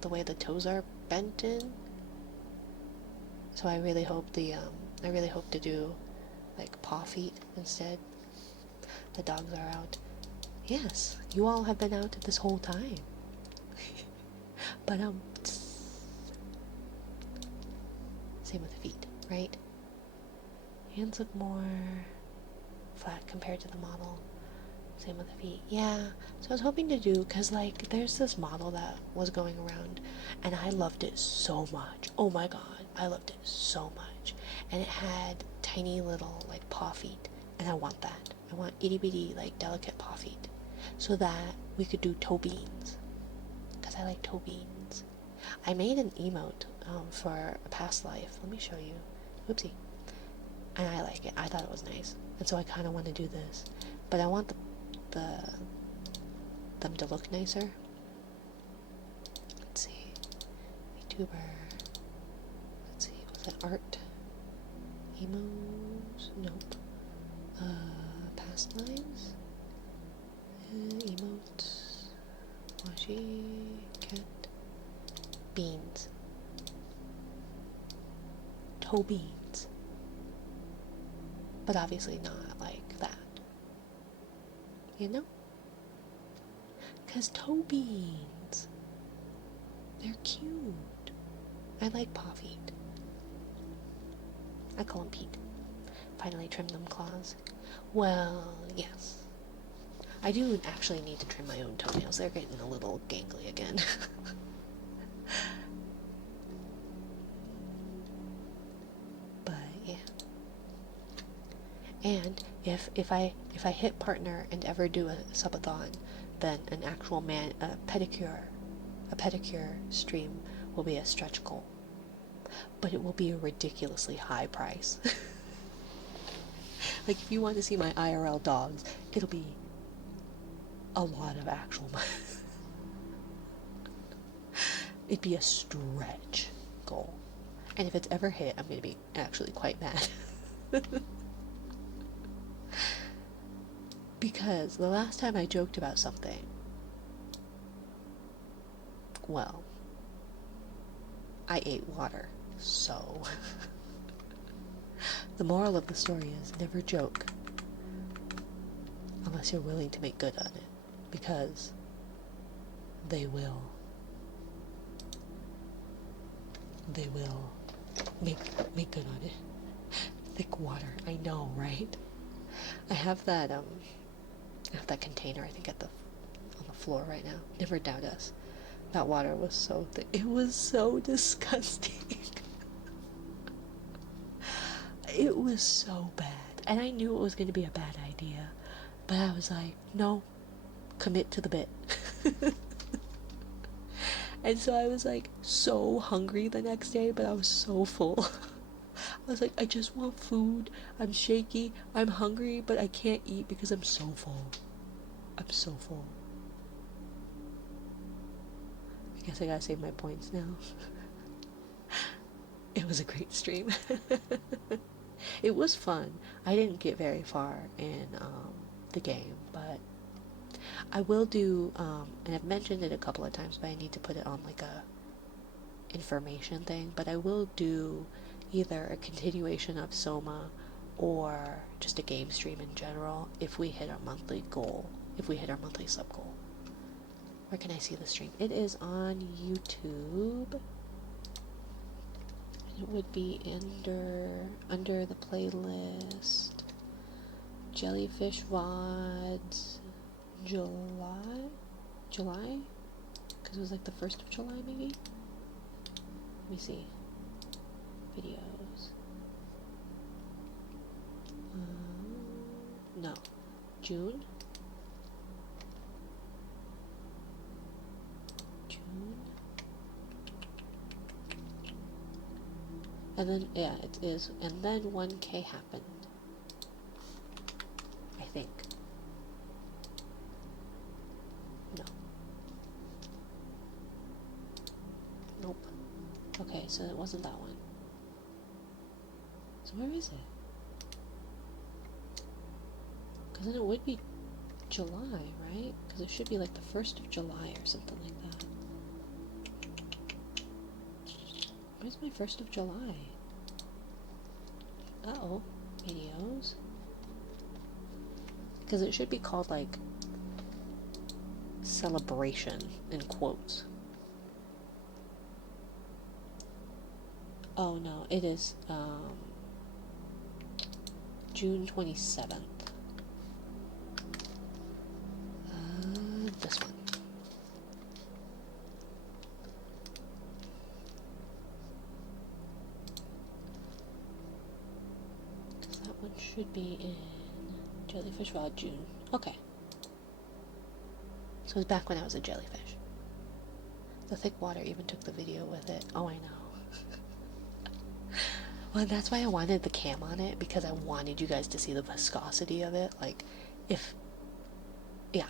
the way the toes are bent in. So I really hope to do like paw feet instead. The dogs are out. Yes, you all have been out this whole time. But same with the feet, right? Hands look more flat compared to the model. Same with the feet. Yeah, so I was hoping to do, because like there's this model that was going around and I loved it so much. Oh my god, I loved it so much. And it had tiny little like paw feet, and I want that. I want itty bitty like delicate paw feet, so that we could do toe beans, because I like toe beans. I made an emote for a past life. Let me show you. Oopsie. And I like it. I thought it was nice, and so I kind of want to do this, but I want them to look nicer. Let's see. VTuber. Let's see. Was that art? Emos? Nope. Past lives? Emotes. Washi. Cat. Beans. Toe beans. But obviously not like that. You know? Because toe beans, they're cute. I like paw feet. I call them Pete. Finally trimmed them claws. Well, yes. I do actually need to trim my own toenails. They're getting a little gangly again. But yeah. And If I hit partner and ever do a subathon, then an actual a pedicure stream will be a stretch goal. But it will be a ridiculously high price. Like, if you want to see my IRL dogs, it'll be a lot of actual money. It'd be a stretch goal. And if it's ever hit, I'm going to be actually quite mad. Because the last time I joked about something, well, I ate water, so... The moral of the story is never joke unless you're willing to make good on it, because they will. They will make good on it. Thick water, I know, right? I have that container, I think, on the floor right now. Never doubt us. That water was so thick. It was so disgusting. It was so bad. And I knew it was going to be a bad idea. But I was like, no, commit to the bit. And so I was like so hungry the next day, but I was so full. I was like, I just want food. I'm shaky. I'm hungry, but I can't eat because I'm so full. I'm so full. I guess I gotta save my points now. It was a great stream. It was fun. I didn't get very far in the game, but I will do, and I've mentioned it a couple of times, but I need to put it on like a information thing, but I will do either a continuation of Soma or just a game stream in general if we hit our monthly goal, if we hit our monthly sub goal. Where can I see the stream? It is on YouTube. It would be under the playlist Jellyfish VODs July? Because it was like the 1st of July, maybe? Let me see. Videos. No. June? And then, yeah, it is. And then 1K happened. I think. No. Nope. Okay, so it wasn't that one. So where is it? Because then it would be July, right? Because it should be like the 1st of July or something like that. Where's my 1st of July? Uh-oh. Videos. Because it should be called, like, celebration, in quotes. Oh, no. It is, June 27th. This one. That one should be in Jellyfish Wild June. Okay. So it was back when I was a jellyfish. The thick water even took the video with it. Oh, I know. Well, that's why I wanted the cam on it, because I wanted you guys to see the viscosity of it. Like, if... Yeah.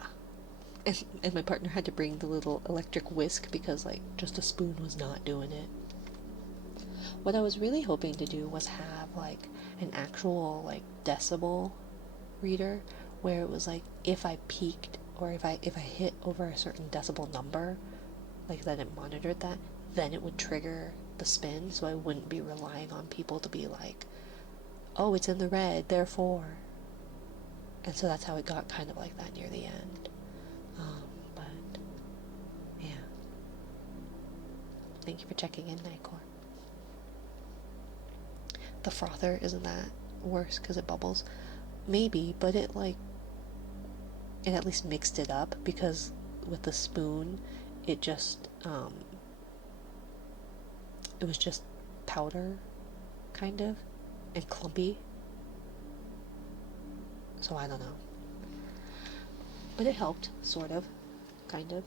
And my partner had to bring the little electric whisk because, like, just a spoon was not doing it. What I was really hoping to do was have, like, an actual, like, decibel reader where it was, like, if I peaked or if I hit over a certain decibel number, like, that it monitored that, then it would trigger the spin, so I wouldn't be relying on people to be like, oh, it's in the red, therefore. And so that's how it got kind of like that near the end. But, yeah. Thank you for checking in, Nightcore. The frother, isn't that worse because it bubbles? Maybe, but it, like, it at least mixed it up, because with the spoon, it just, it was just powder, kind of, and clumpy. so I don't know. But it helped, sort of, kind of,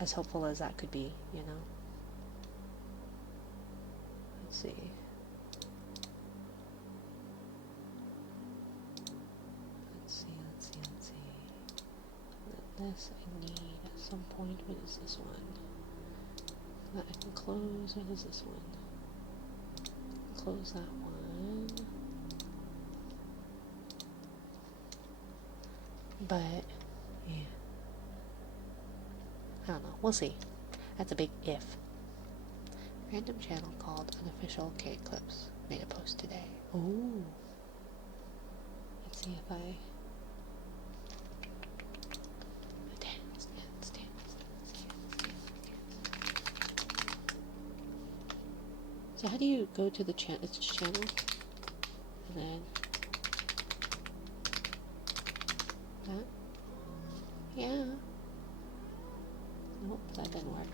as helpful as that could be, you know. Let's see. Let's see. This I need at some point. What is this one? That I can close. What is this one? Close that one. But, yeah. I don't know. We'll see. That's a big if. Random channel called Unofficial K Clips made a post today. Ooh. Let's see if I... Dance. So how do you go to the channel? It's channel. And then... that? Yeah. Nope, that didn't work.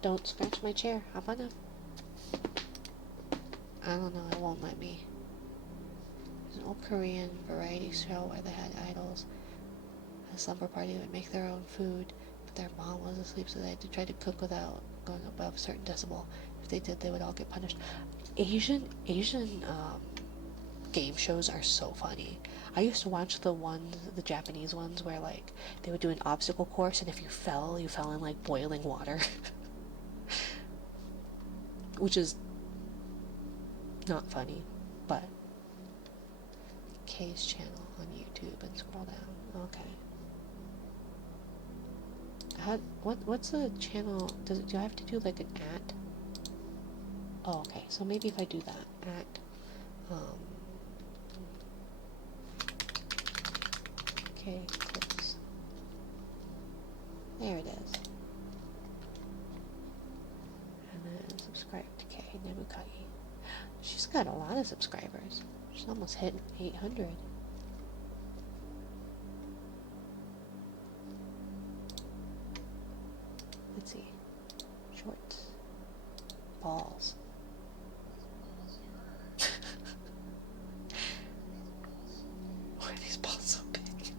Don't scratch my chair. How about that? I don't know, it won't let me. There's an old Korean variety show where they had idols. At a slumber party, they would make their own food, but their mom was asleep, so they had to try to cook without going above a certain decibel. If they did, they would all get punished. Asian game shows are so funny. I used to watch the Japanese ones where like they would do an obstacle course, and if you fell in like boiling water. Which is not funny, but Kay's channel on YouTube and scroll down. Okay. What's the channel? Do I have to do like an at? Oh, okay. So maybe if I do that at K clips. There it is. And then subscribe to Kay Nebukagi. She's got a lot of subscribers. She's almost hit 800. Let's see. Shorts. Balls. Why are these balls so big?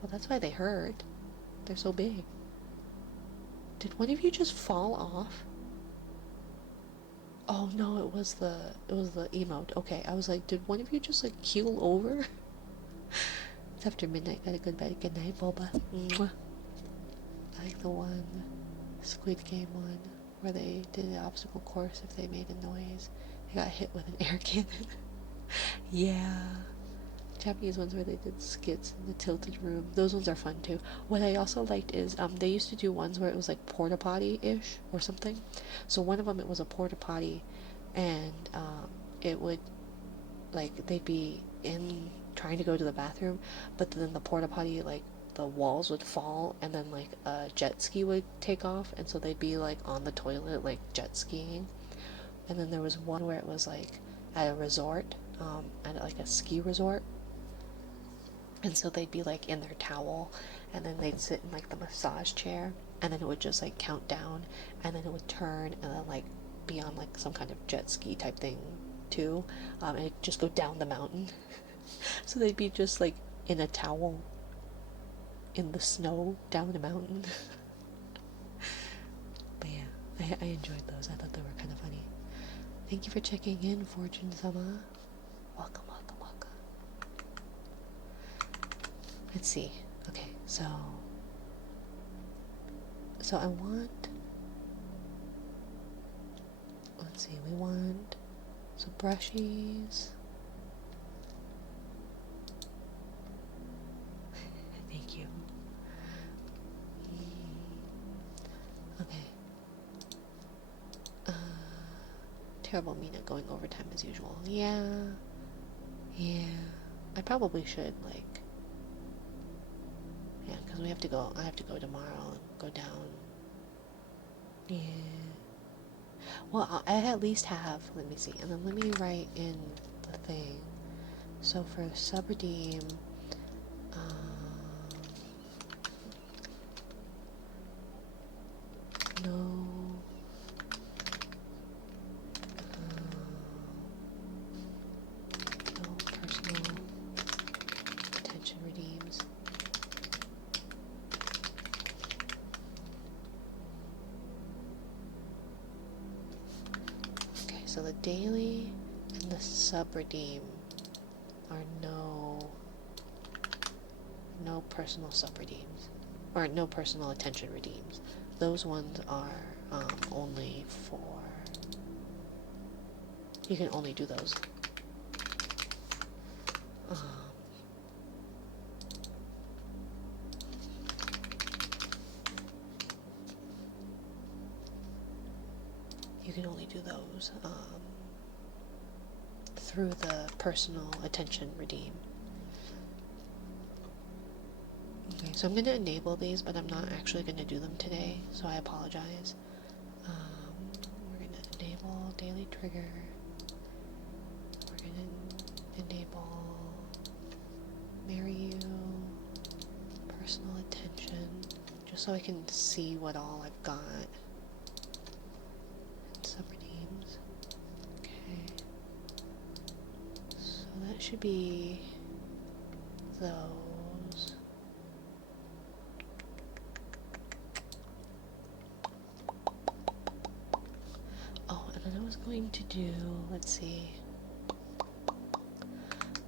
Well, that's why they hurt. They're so big. Did one of you just fall off? Oh no, it was the emote. Okay, I was like, did one of you just like keel over? It's after midnight. Gotta go to bed. Good night, Boba. Mwah. I like the one Squid Game one where they did the obstacle course. If they made a noise, they got hit with an air cannon. Yeah. Japanese ones where they did skits in the tilted room. Those ones are fun too. What I also liked is they used to do ones where it was like porta potty-ish or something. So one of them, it was a porta potty, and it would like they'd be in trying to go to the bathroom, but then the porta potty, like the walls would fall, and then like a jet ski would take off, and so they'd be like on the toilet like jet skiing. And then there was one where it was like at a resort, at like a ski resort. And so they'd be like in their towel, and then they'd sit in like the massage chair, and then it would just like count down, and then it would turn, and then like be on like some kind of jet ski type thing too, and it'd just go down the mountain. So they'd be just like in a towel in the snow down the mountain. But yeah, I enjoyed those. I thought they were kind of funny. Thank you for checking in, Fortune-sama. Welcome. Let's see. Okay, so I want, let's see, we want some brushies. Thank you. Okay. Terrible Mina going overtime as usual. Yeah. I probably should, like, yeah, because we have to go, I have to go tomorrow and go down. Yeah. Well, I at least have, let me see, and then let me write in the thing. So for sub-redeem, so the daily and the sub redeem are no personal sub redeems, or no personal attention redeems. Those ones are only for, you can only do those. You can only do those through the personal attention redeem. Okay, so I'm going to enable these, but I'm not actually going to do them today, so I apologize. We're going to enable daily trigger. We're going to enable marry you, personal attention, just so I can see what all I've got. Subredeems. Okay. So that should be those. Oh, and then I was going to do, let's see,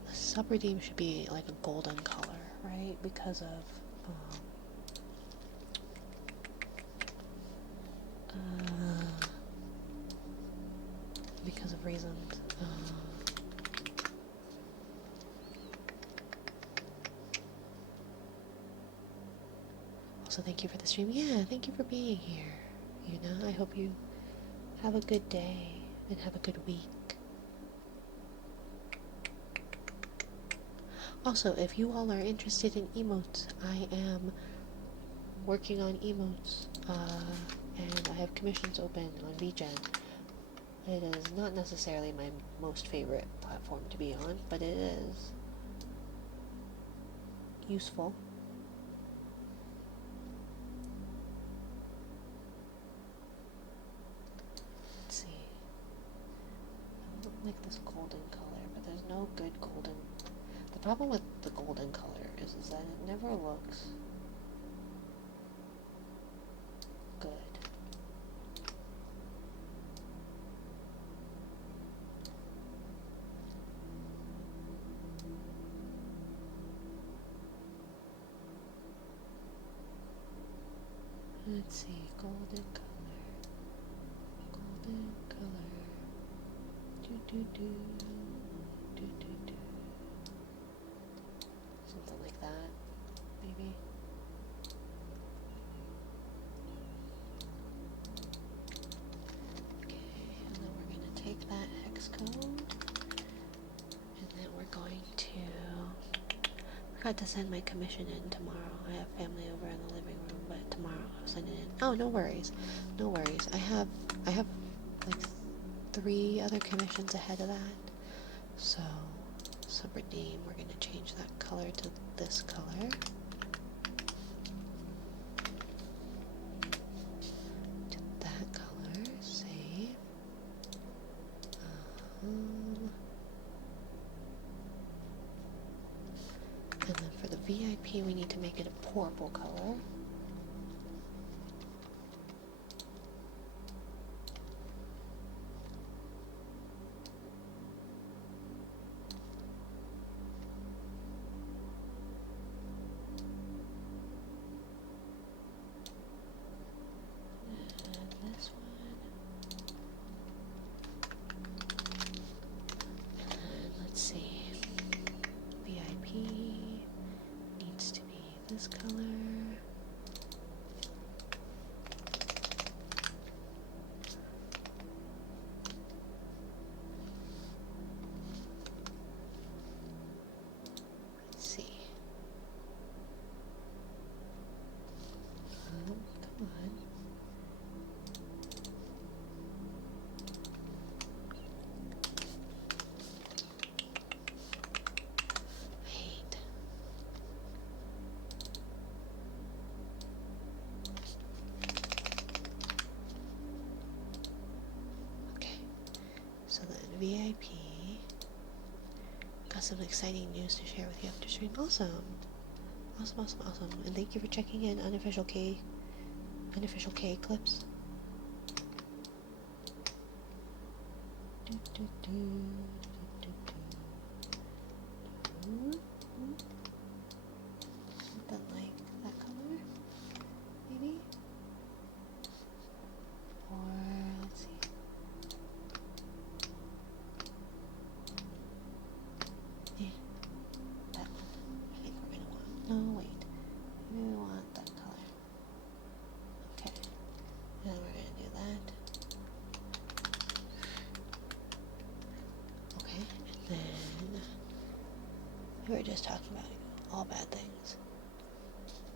the subredeem should be like a golden color, right? Because of reasons. Also, thank you for the stream. Yeah, thank you for being here. You know, I hope you have a good day and have a good week. Also, if you all are interested in emotes, I am working on emotes, and I have commissions open on VGen. It is not necessarily my most favorite platform to be on, but it is useful. Let's see. I don't like this golden color, but there's no good golden. The problem with the golden color is that it never looks good. Let's see, golden color. Golden color. Do. Something like that, maybe. Okay, and then we're going to take that hex code, and then we're going to, forgot to send my commission in tomorrow. I have family over in the living room, but tomorrow I'll send it in. Oh, no worries. No worries. I have like 3 other commissions ahead of that. So, subredeem, we're going to change that color to this color. To that color. Save. And then for the VIP, we need to make it a purple color. And this one. And let's see. VIP needs to be this color. Let's see. Come on. Wait. Okay. So then VIP. Got some exciting news to share with you after stream. Awesome. Awesome. And thank you for checking in unofficial K clips. Something like that color, maybe? Or, let's see. That one. I think we're gonna want, no, wait. Maybe we want that color. Okay. Now we're gonna do that. Okay, and then we were just talking about all bad things.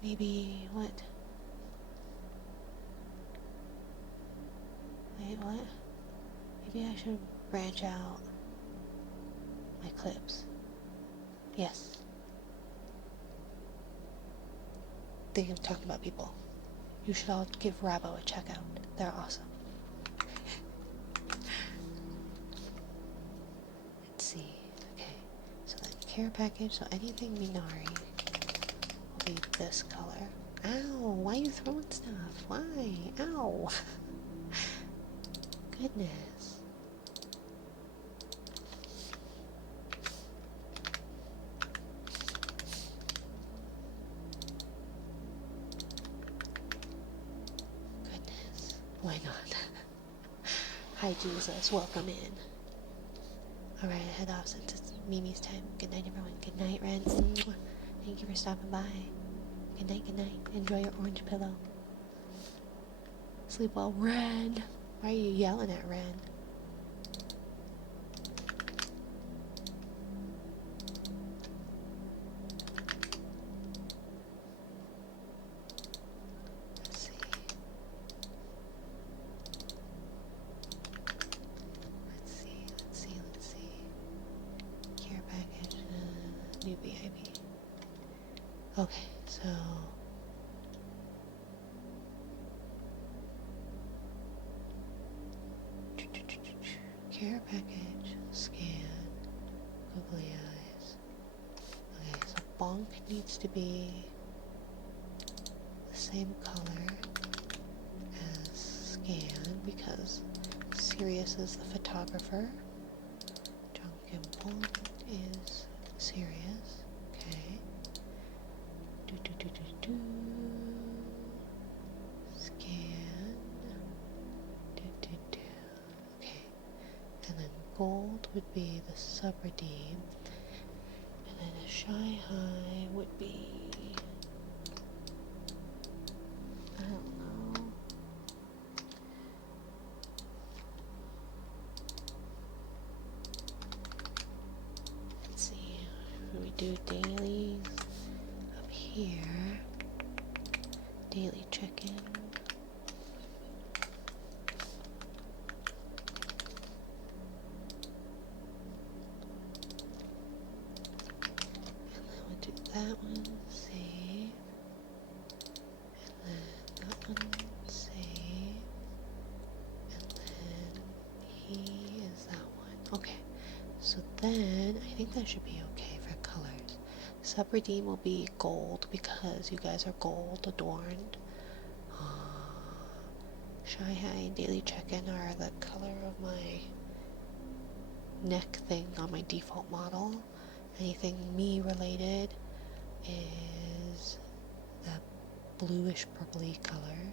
Maybe what? Wait, what? Maybe I should branch out my clips. Yes. Think I'm talking about people. You should all give Rabo a check out. They're awesome. Let's see. Okay. So then care package. So anything Minari will be this color. Ow! Why are you throwing stuff? Why? Ow! Goodness. Goodness. Why not? Hi, Jesus. Welcome in. Alright, I head off since it's Mimi's time. Good night, everyone. Good night, Ren. Thank you for stopping by. Good night, good night. Enjoy your orange pillow. Sleep well, Ren. Why are you yelling at Ren? Let's see. Let's see. Care package, new VIP. Okay, so care package, scan, googly eyes. Okay, so bonk needs to be the same color as scan because Sirius is the photographer. Drunken bonk is Sirius. Okay. Do. Scan. Do. Okay. And then gold would be the sub-redeem. And then a shy high would be, I don't know. Let's see. We do dailies up here. Daily check-in. That one, save, and then that one, save, and then he is that one. Okay, so then I think that should be okay for colors. Sub-redeem will be gold because you guys are gold adorned. Shy High and Daily Check-in are the color of my neck thing on my default model. Anything me related is that bluish purpley color.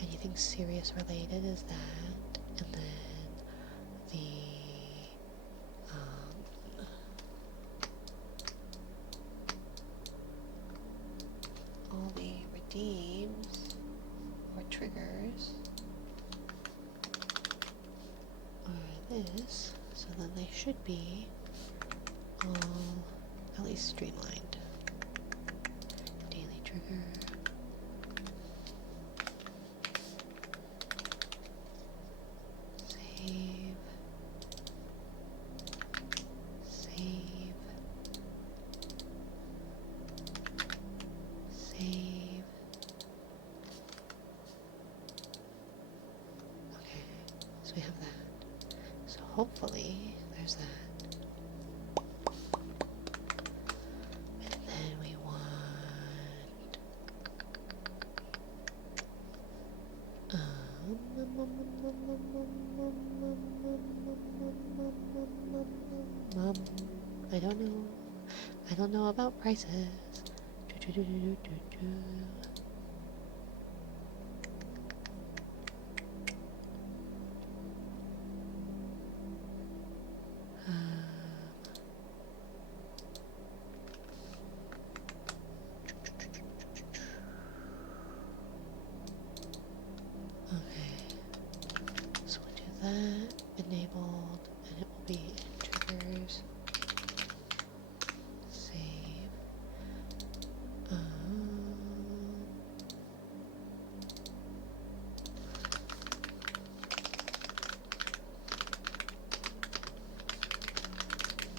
Anything Sirius related is that, and then the all the redeems or triggers are this, so then they should be all at least streamlined. Daily trigger. Save. Save. Save. Okay, so we have that. So hopefully there's that. I don't know about prices. Okay, so we'll do that, enabled, and it will be in triggers, save,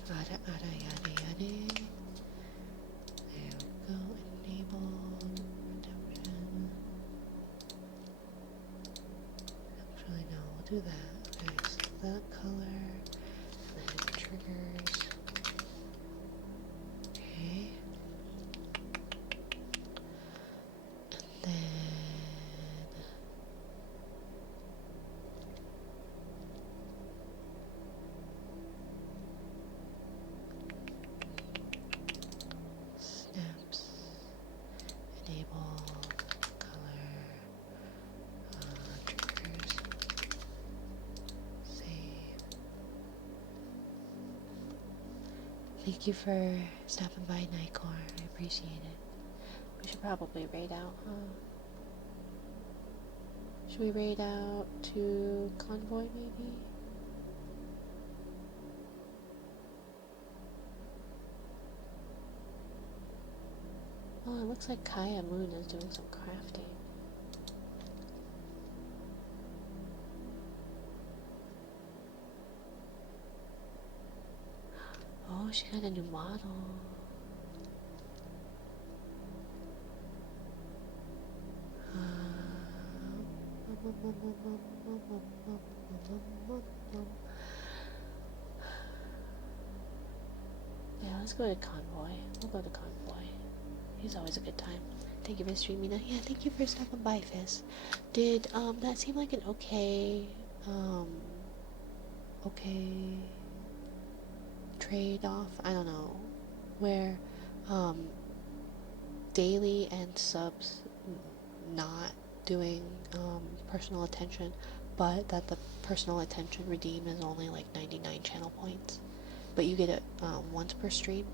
yada yada yada. There we go, enabled, redemption. Actually, no, we'll do that. Okay, so that color, and then triggers. Okay. And then snaps, enable, color, triggers, save. Thank you for stopping by, Nightcore. I appreciate it. We should probably raid out, huh? Should we raid out to Convoy, maybe? Oh, it looks like Kaya Moon is doing some crafting. Oh, she got a new model. Yeah, let's go to Convoy. We'll go to Convoy. He's always a good time. Thank you for streaming. Yeah, thank you for stopping by, Fizz. Did that seem like an okay trade-off? I don't know. Where daily and subs not doing personal attention, but that the personal attention redeem is only like 99 channel points, but you get it once per stream,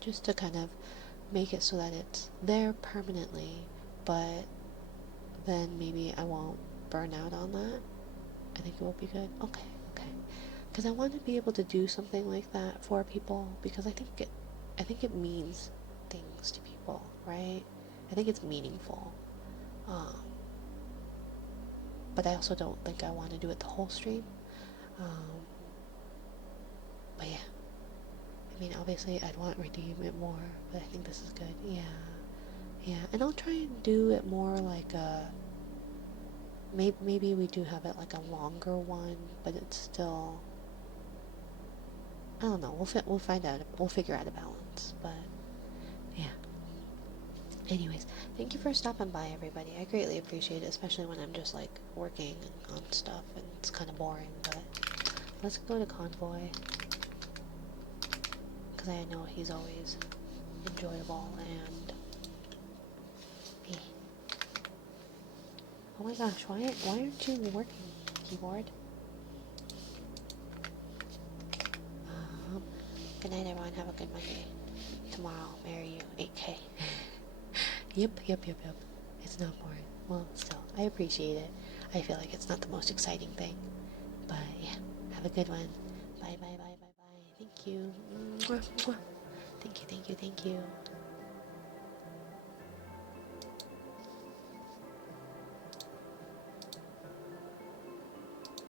just to kind of make it so that it's there permanently, but then maybe I won't burn out on that. I think it will be good. Okay, because I want to be able to do something like that for people, because I think it means things to people, right? I think it's meaningful. But I also don't think I want to do it the whole stream. But yeah. I mean, obviously I'd want to redeem it more, but I think this is good. Yeah. And I'll try and do it more like a... Maybe we do have it like a longer one, but it's still... I don't know. We'll find out. We'll figure out a balance. But yeah. Anyways, thank you for stopping by, everybody. I greatly appreciate it, especially when I'm just like working on stuff and it's kind of boring. But let's go to Convoy, because I know he's always enjoyable. And oh my gosh, why aren't you working, keyboard? Good night, everyone. Have a good Monday. Tomorrow, marry you. 8K. Yep. It's not boring. Well, still, I appreciate it. I feel like it's not the most exciting thing. But yeah, have a good one. Bye. Thank you. Thank you.